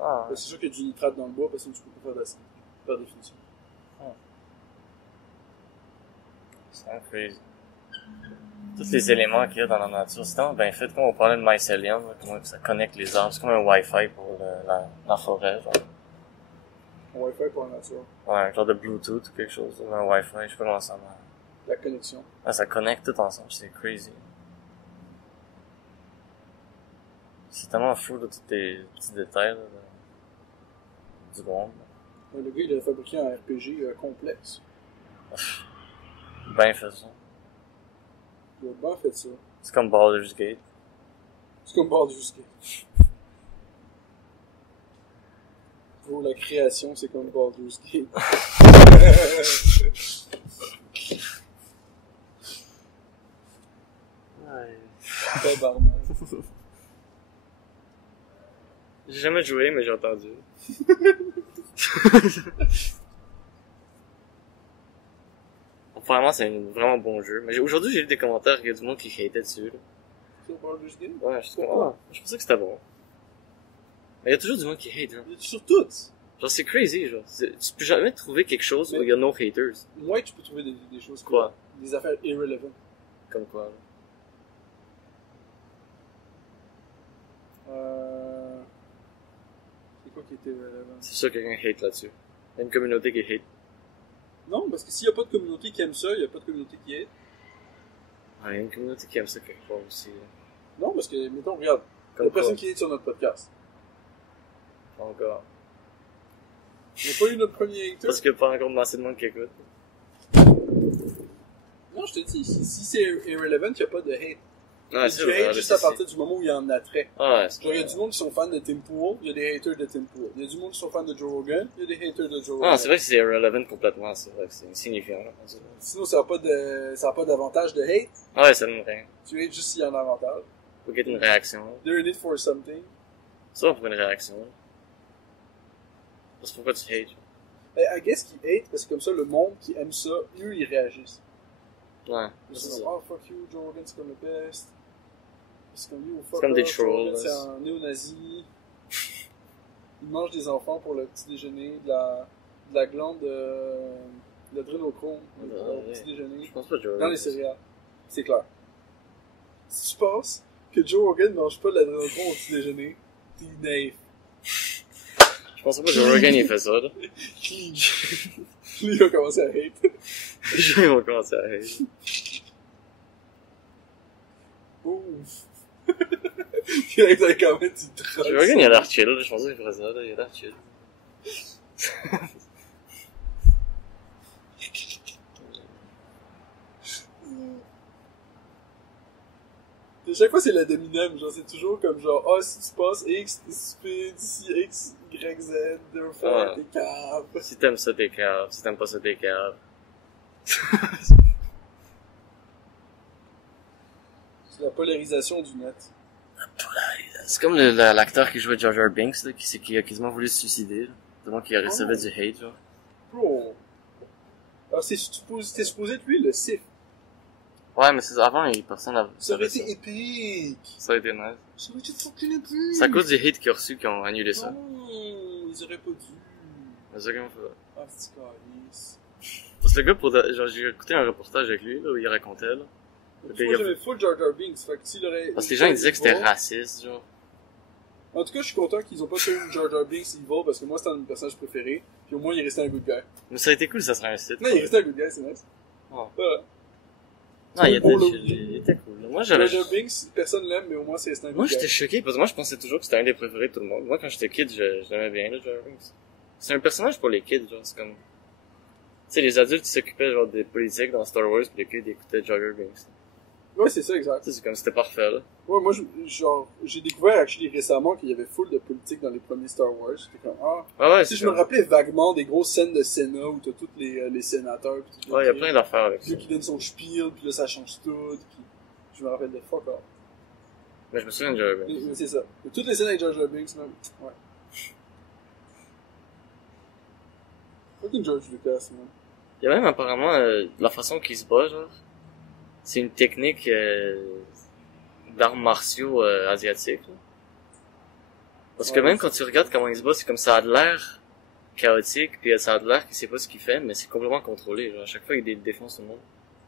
Ah, ouais. C'est sûr qu'il y a du nitrate dans le bois parce que tu peux pas faire d'acide nitrique, par définition. C'est un crazy. Tous les éléments qu'il y a dans la nature, c'est tellement bien fait. Comme on parlait de mycélium, là, comment ça connecte les arbres. C'est comme un Wi-Fi pour la forêt, genre. Un Wi-Fi pour la nature. Ouais, un genre de Bluetooth ou quelque chose. Un Wi-Fi, je sais pas comment ça marche. La connexion. Ah, ça connecte tout ensemble, c'est crazy. C'est tellement fou, là, tous les petits détails, là, du monde. Le gars, il a fabriqué un RPG complexe. Ben fait ça. Il a bien fait ça. C'est comme Baldur's Gate. C'est comme Baldur's Gate. Pour la création, c'est comme Baldur's Gate. Ouais. Tabarnak. J'ai jamais joué, mais j'ai entendu. Apparemment, c'est un vraiment bon jeu. Mais aujourd'hui, j'ai lu des commentaires qu'il y a du monde qui hatait dessus, là. Sur Baldur's Gate? Ouais, je trouve, ah, je pensais que c'était bon. Mais il y a toujours du monde qui hate, hein. Il est sur toutes. Genre, c'est crazy, genre. Tu peux jamais trouver quelque chose où il y a no haters. Moi, tu peux trouver des choses Quoi? Des affaires irrelevant. Comme quoi, là. C'est quoi qui était irrelevant? C'est sûr que quelqu'un hate là-dessus. Il y a une communauté qui hate. Non, parce que s'il n'y a pas de communauté qui aime ça, il n'y a pas de communauté qui hate. Ah, il y a une communauté qui aime ça quelque part aussi, là. Non, parce que, mettons, regarde. Il y Comme a personne quoi? qui hate sur notre podcast. Pas encore. On n'a pas eu notre premier hater. Parce qu'il n'y a pas encore assez de monde qui écoute. Non, je te dis, si c'est irrelevant, il n'y a pas de hate. Ouais, c'est Du vrai. hate juste à partir du moment où il y a un attrait. Ah, ouais, c'est Genre, il y a du monde qui sont fans de Tim Pool, il y a des haters de Tim Pool. Il y a du monde qui sont fans de Joe Rogan, il y a des haters de Joe Rogan. Ah, c'est vrai que c'est irrelevant complètement, c'est vrai que c'est insignifiant, là. Sinon, ça n'a pas d'avantage de hate. Ah ouais, ça donne rien. Tu hates juste s'il y a un avantage. Faut qu'il y ait une réaction. They're in it for something. C'est pas pour une réaction. C'est pourquoi tu hates. Et I guess qu'ils hate, parce que comme ça, le monde qui aime ça, eux, ils réagissent. Ouais, Ils c'est sont ça. comme, oh fuck you, Joe Rogan, c'est comme le best. C'est comme you, fuck C'est comme des off, Joe Rogan, trolls. c'est un néo-nazi. Il mange des enfants pour le petit déjeuner, de la glande de l'adrénochrome au Ouais. petit déjeuner. Je pense pas que Joe Dans les céréales. C'est clair. Si tu penses que Joe Rogan mange pas de l'adrénaline au petit déjeuner, t'es naïf. Je pense pas que Joe Rogan il fait ça, là. Clean. Lui, il a commencé à hate. Les gens ils vont commencer à rire. Ouf. Il a dans quand même du troll. Joe Rogan il a l'air chill, là. Je pensais qu'il ferait ça, là. Il a l'air chill. À chaque fois, c'est la dominem, genre, c'est toujours comme genre, ah, si tu passes X, t'es stupide, si X, Y, Z, deux fois, Ah. t'es cave. Si t'aimes ça, t'es cave. Si t'aimes pas ça, t'es cave. C'est la polarisation du net. C'est comme l'acteur qui jouait Jar Jar Binks, là, qui a quasiment voulu se suicider, là. Tellement qu'il recevait du hate, genre. Bro. Alors, c'était supposé être lui, le Sith. Ouais, mais avant, personne n'avait... Ça aurait été épique. Ça aurait été nice. Ça aurait été fucking épique. C'est à cause du hate qu'il a reçu qu'ils ont annulé ça. Non, ils auraient pas dû. C'est ça qu'ils ont fait. Ah, c'est calice. Parce que le gars, genre, j'ai écouté un reportage avec lui, là, où il racontait, là. Moi, j'avais full Jar Jar Binks, fait que s'il aurait... Parce que les gens, ils disaient que c'était raciste, genre. En tout cas, je suis content qu'ils ont pas fait Jar Jar Binks evil, parce que moi, c'était un de mes personnages préférés. Puis au moins, il est resté un good guy. Mais ça a été cool, ça serait un site. Non, il est resté un good guy, c'est nice. Oh. Voilà. Non, il Bon, était cool. Moi, Jar Jar Binks, personne l'aime, mais au moins, c'est resté un good Moi, guy. j'étais choqué, parce que moi, je pensais toujours que c'était un des préférés de tout le monde. Moi, quand j'étais kid, je l'aimais bien, là, Jar Jar Binks. C'est un personnage pour les kids, genre, c'est comme... Tu sais, les adultes, ils s'occupaient, genre, des politiques dans Star Wars, pis les kids écoutaient Jar Jar Binks. Ouais, c'est ça, exact. Tu sais, c'est comme, c'était parfait, là. Ouais, moi, j'ai découvert, actually, récemment qu'il y avait full de politique dans les premiers Star Wars. J'étais comme, ah. Ah ouais, Si je me rappelais vaguement des grosses scènes de Sénat où t'as tous les sénateurs pis tout. Ouais, il y a plein d'affaires avec ça. Lui qui donne son spiel, pis là, ça change tout, pis je me rappelle de fuck off. Mais je me souviens de Jar Jar Binks. Mais c'est ça. Mais toutes les scènes avec Jar Jar Binks, même. Ouais. Fucking George Lucas, man. Il y a même apparemment la façon qu'il se bat, genre. C'est une technique d'arts martiaux asiatiques. Là. Parce que Ouais, même quand tu regardes comment il se bat, c'est comme ça a de l'air chaotique, puis ça a de l'air qu'il sait pas ce qu'il fait, mais c'est complètement contrôlé. Genre, à chaque fois, il défonce tout le monde.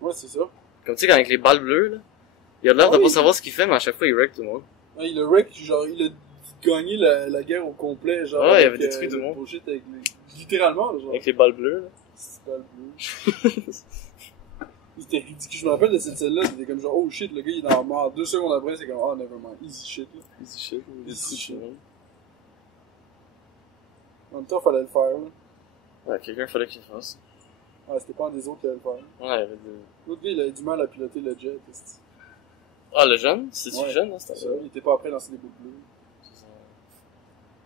Ouais, c'est ça. Comme tu sais, avec les balles bleues, là, il a l'air de oui. pas savoir ce qu'il fait, mais à chaque fois, il wreck tout le monde. Ouais, il a wreck, genre, il a gagné la guerre au complet, genre. Ouais, il avait détruit tout le monde. Bullshit avec littéralement, genre. Avec les balles bleues, là. C'est pas le bleu. C'était ridicule. Je me rappelle de cette scène-là, c'était comme genre, oh shit, le gars il est dans la mort. 2 secondes après, c'est comme, ah, nevermind. Easy shit, là. Easy shit. Easy shit. En même temps, fallait le faire, là. Ouais, quelqu'un fallait qu'il le fasse. Ah, c'était pas un des autres qui allait le faire. Ouais, il y avait des... L'autre gars, il avait du mal à piloter le jet. Ah, le jeune? C'est-tu Ouais, jeune dans ce c'est ça. temps-là? Il était pas prêt à lancer des boules bleues. C'est ça.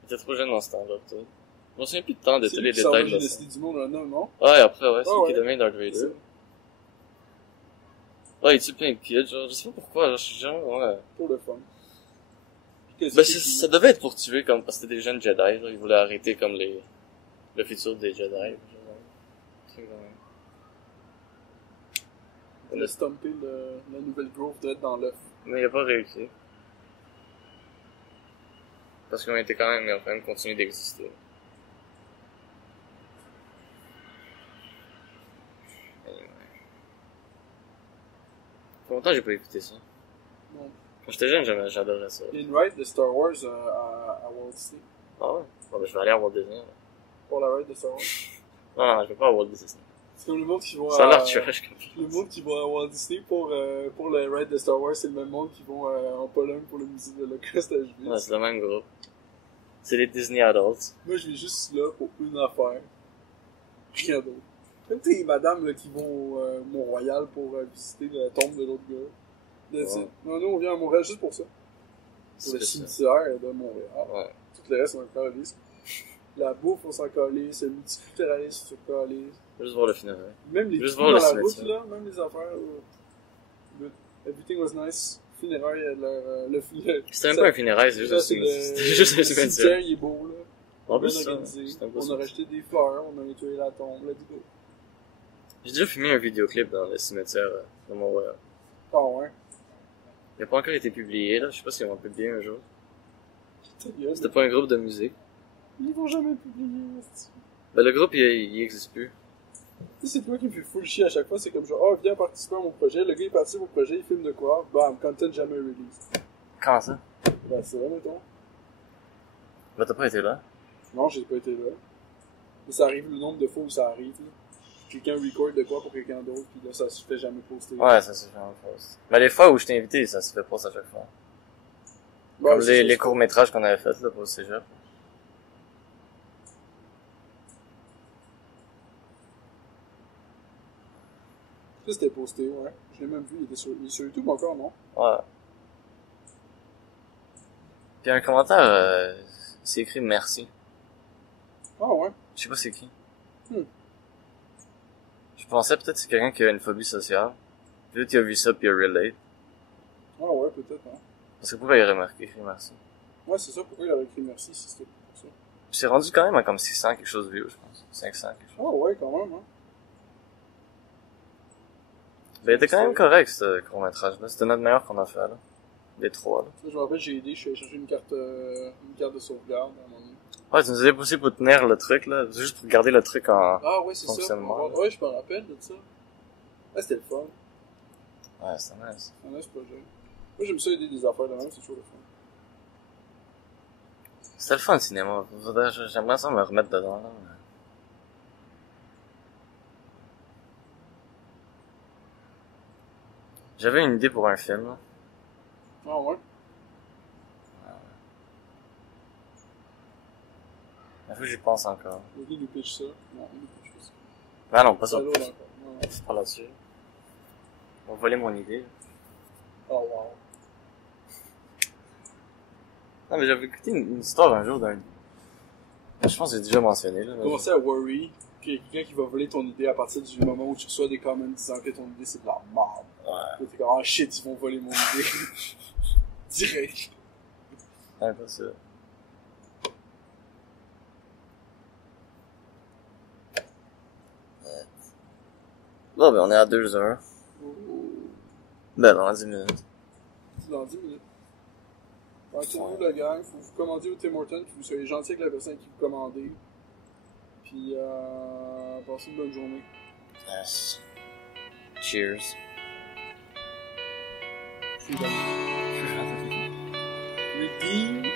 Il était trop jeune dans ce temps-là, peut-être. Je me souviens plus de temps de C'est tous lui les qui s'en va détails de ça. génocider du monde, un homme, non? Ouais, après, ouais, c'est Ah, lui ouais. qui devient Dark C'est Vader. ça. Ouais, il tue plein de kids, genre, je sais pas pourquoi, genre, je suis genre, ouais. Pour le fun. Puis Ben, ça devait être pour tuer, comme, parce que c'était des jeunes Jedi, là, ils voulaient arrêter, comme, le futur des Jedi, genre, truc de même. Il a stompé la nouvelle growth d'être dans l'œuf. Mais il a pas réussi. Parce qu'on était quand même en train de continuer d'exister. Anyway. Ça fait longtemps que j'ai pas écouté ça. Non. Quand j'étais jeune, j'adorais ça. Il y a une ride de Star Wars à Walt Disney. Ah ouais? Bon, ben, je vais aller à Walt Disney. Là. Pour la ride de Star Wars. Non, je vais pas à Walt Disney. C'est comme le monde qui va Ça a l'air trash comme Le monde qui va à Walt Disney pour le ride de Star Wars, c'est le même monde qui vont en Pologne pour le musée de l'Holocauste à Auschwitz. Ouais, c'est le même groupe. C'est les Disney Adults. Moi, je vais juste là pour une affaire. Rien d'autre. Comme tes madames là, qui vont au Mont-Royal pour visiter la tombe de l'autre gars. That's Ouais. it. Non, nous, on vient à Montréal juste pour ça. Pour le C'est ça. cimetière de Montréal. Ouais. Tout le reste, on s'en calisse. La bouffe, on s'en calisse. Le multiculturalisme, on s'en calisse. Juste voir le funérail. Même les Juste trous voir dans le la route, cimetière. là, même les affaires. Good. Everything was nice. Funérailles, le C'était même pas un funérail, c'est juste un ça, c'est cimetière. le- C'était juste un Le cimetière, cimetière. il est beau, là. En plus, Bien ça, organisé. c'est un beau On a cimetière. racheté des fleurs, on a nettoyé la tombe, let's go. J'ai déjà filmé un vidéoclip dans le cimetière de Mont-Royal. Ah ouais. Il a pas encore été publié, là. Je sais pas s'ils vont le publier un jour. Ta gueule. C'était pas un groupe de musique. Ils vont jamais publier, c'est-tu. Ben, le groupe, il existe plus. Tu sais, c'est toi qui me fais full chier à chaque fois, c'est comme genre, oh, viens participer à mon projet, le gars il participe au projet, il filme de quoi, bam, content jamais release. Comment ça? Ben, c'est vrai, mettons. Bah, t'as pas été là? Non, j'ai pas été là. Mais ça arrive le nombre de fois où ça arrive, là. Quelqu'un record de quoi pour quelqu'un d'autre, pis là, ça se fait jamais poster. Ouais, ça se fait en poste. Mais les fois où je t'ai invité, ça se fait pas à chaque fois. Ben, Comme c'est les ça, courts-métrages qu'on avait fait, là, pour le cégep. ça, c'était posté, ouais. Je l'ai même vu, il est sur YouTube encore, non? Ouais. Puis un commentaire, c'est écrit merci. Ah ouais. Je sais pas c'est qui. Hmm. Je pensais peut-être que c'est quelqu'un qui a une phobie sociale. Puis là, tu as vu ça, puis il a relate. Ah ouais, peut-être, hein. Parce que pourquoi il aurait écrit merci? Ouais, c'est ça, pourquoi il aurait écrit merci si c'était pour ça? Puis c'est rendu quand même à comme 600 quelque chose de views, je pense. 500 quelque chose. Ah ouais, quand même, hein. Ben, il était quand même correct, ce court-métrage-là. C'était notre meilleur qu'on a fait, là. Des trois, là. Ça, je me rappelle, j'ai aidé, je suis allé chercher une carte de sauvegarde à un moment donné. Ouais, tu nous as poussé pour tenir le truc, là. Juste pour garder le truc en Ah ouais, c'est ça. fonctionnement. Ouais, je me rappelle de ça. Ah, c'était le fun. Ouais, c'était nice. C'est un nice projet. Moi, j'aime ça aider des affaires de même, c'est toujours le fun. C'était le fun, le cinéma. J'aimerais ça me remettre dedans, là. Mais... J'avais une idée pour un film, là. Ah ouais? Il faut que j'y pense encore. Le gars nous pitch ça. Non, il nous pitch pas ça. Ah non, pas ça. C'est l'autre encore. Non. C'est pas là-dessus. On va voler mon idée. Oh wow. Non, mais j'avais écouté une histoire un jour d'un... Je pense que j'ai déjà mentionné, là. Commencer à worry qu'il y a quelqu'un qui va voler ton idée à partir du moment où tu reçois des comments disant que ton idée c'est de la merde. Ouais. Là, t'es comme, ah shit, ils vont voler mon idée. Direct. Ouais, pas sûr. Bon, ben, on est à 2 heures. Ben, dans 10 minutes. C'est dans 10 minutes. Continuez la gang, faut vous commander au Tim Hortons, que vous soyez gentil avec la personne qui vous commandez. Puis, passez une bonne journée. Yes. Cheers. C'est bon. Redeem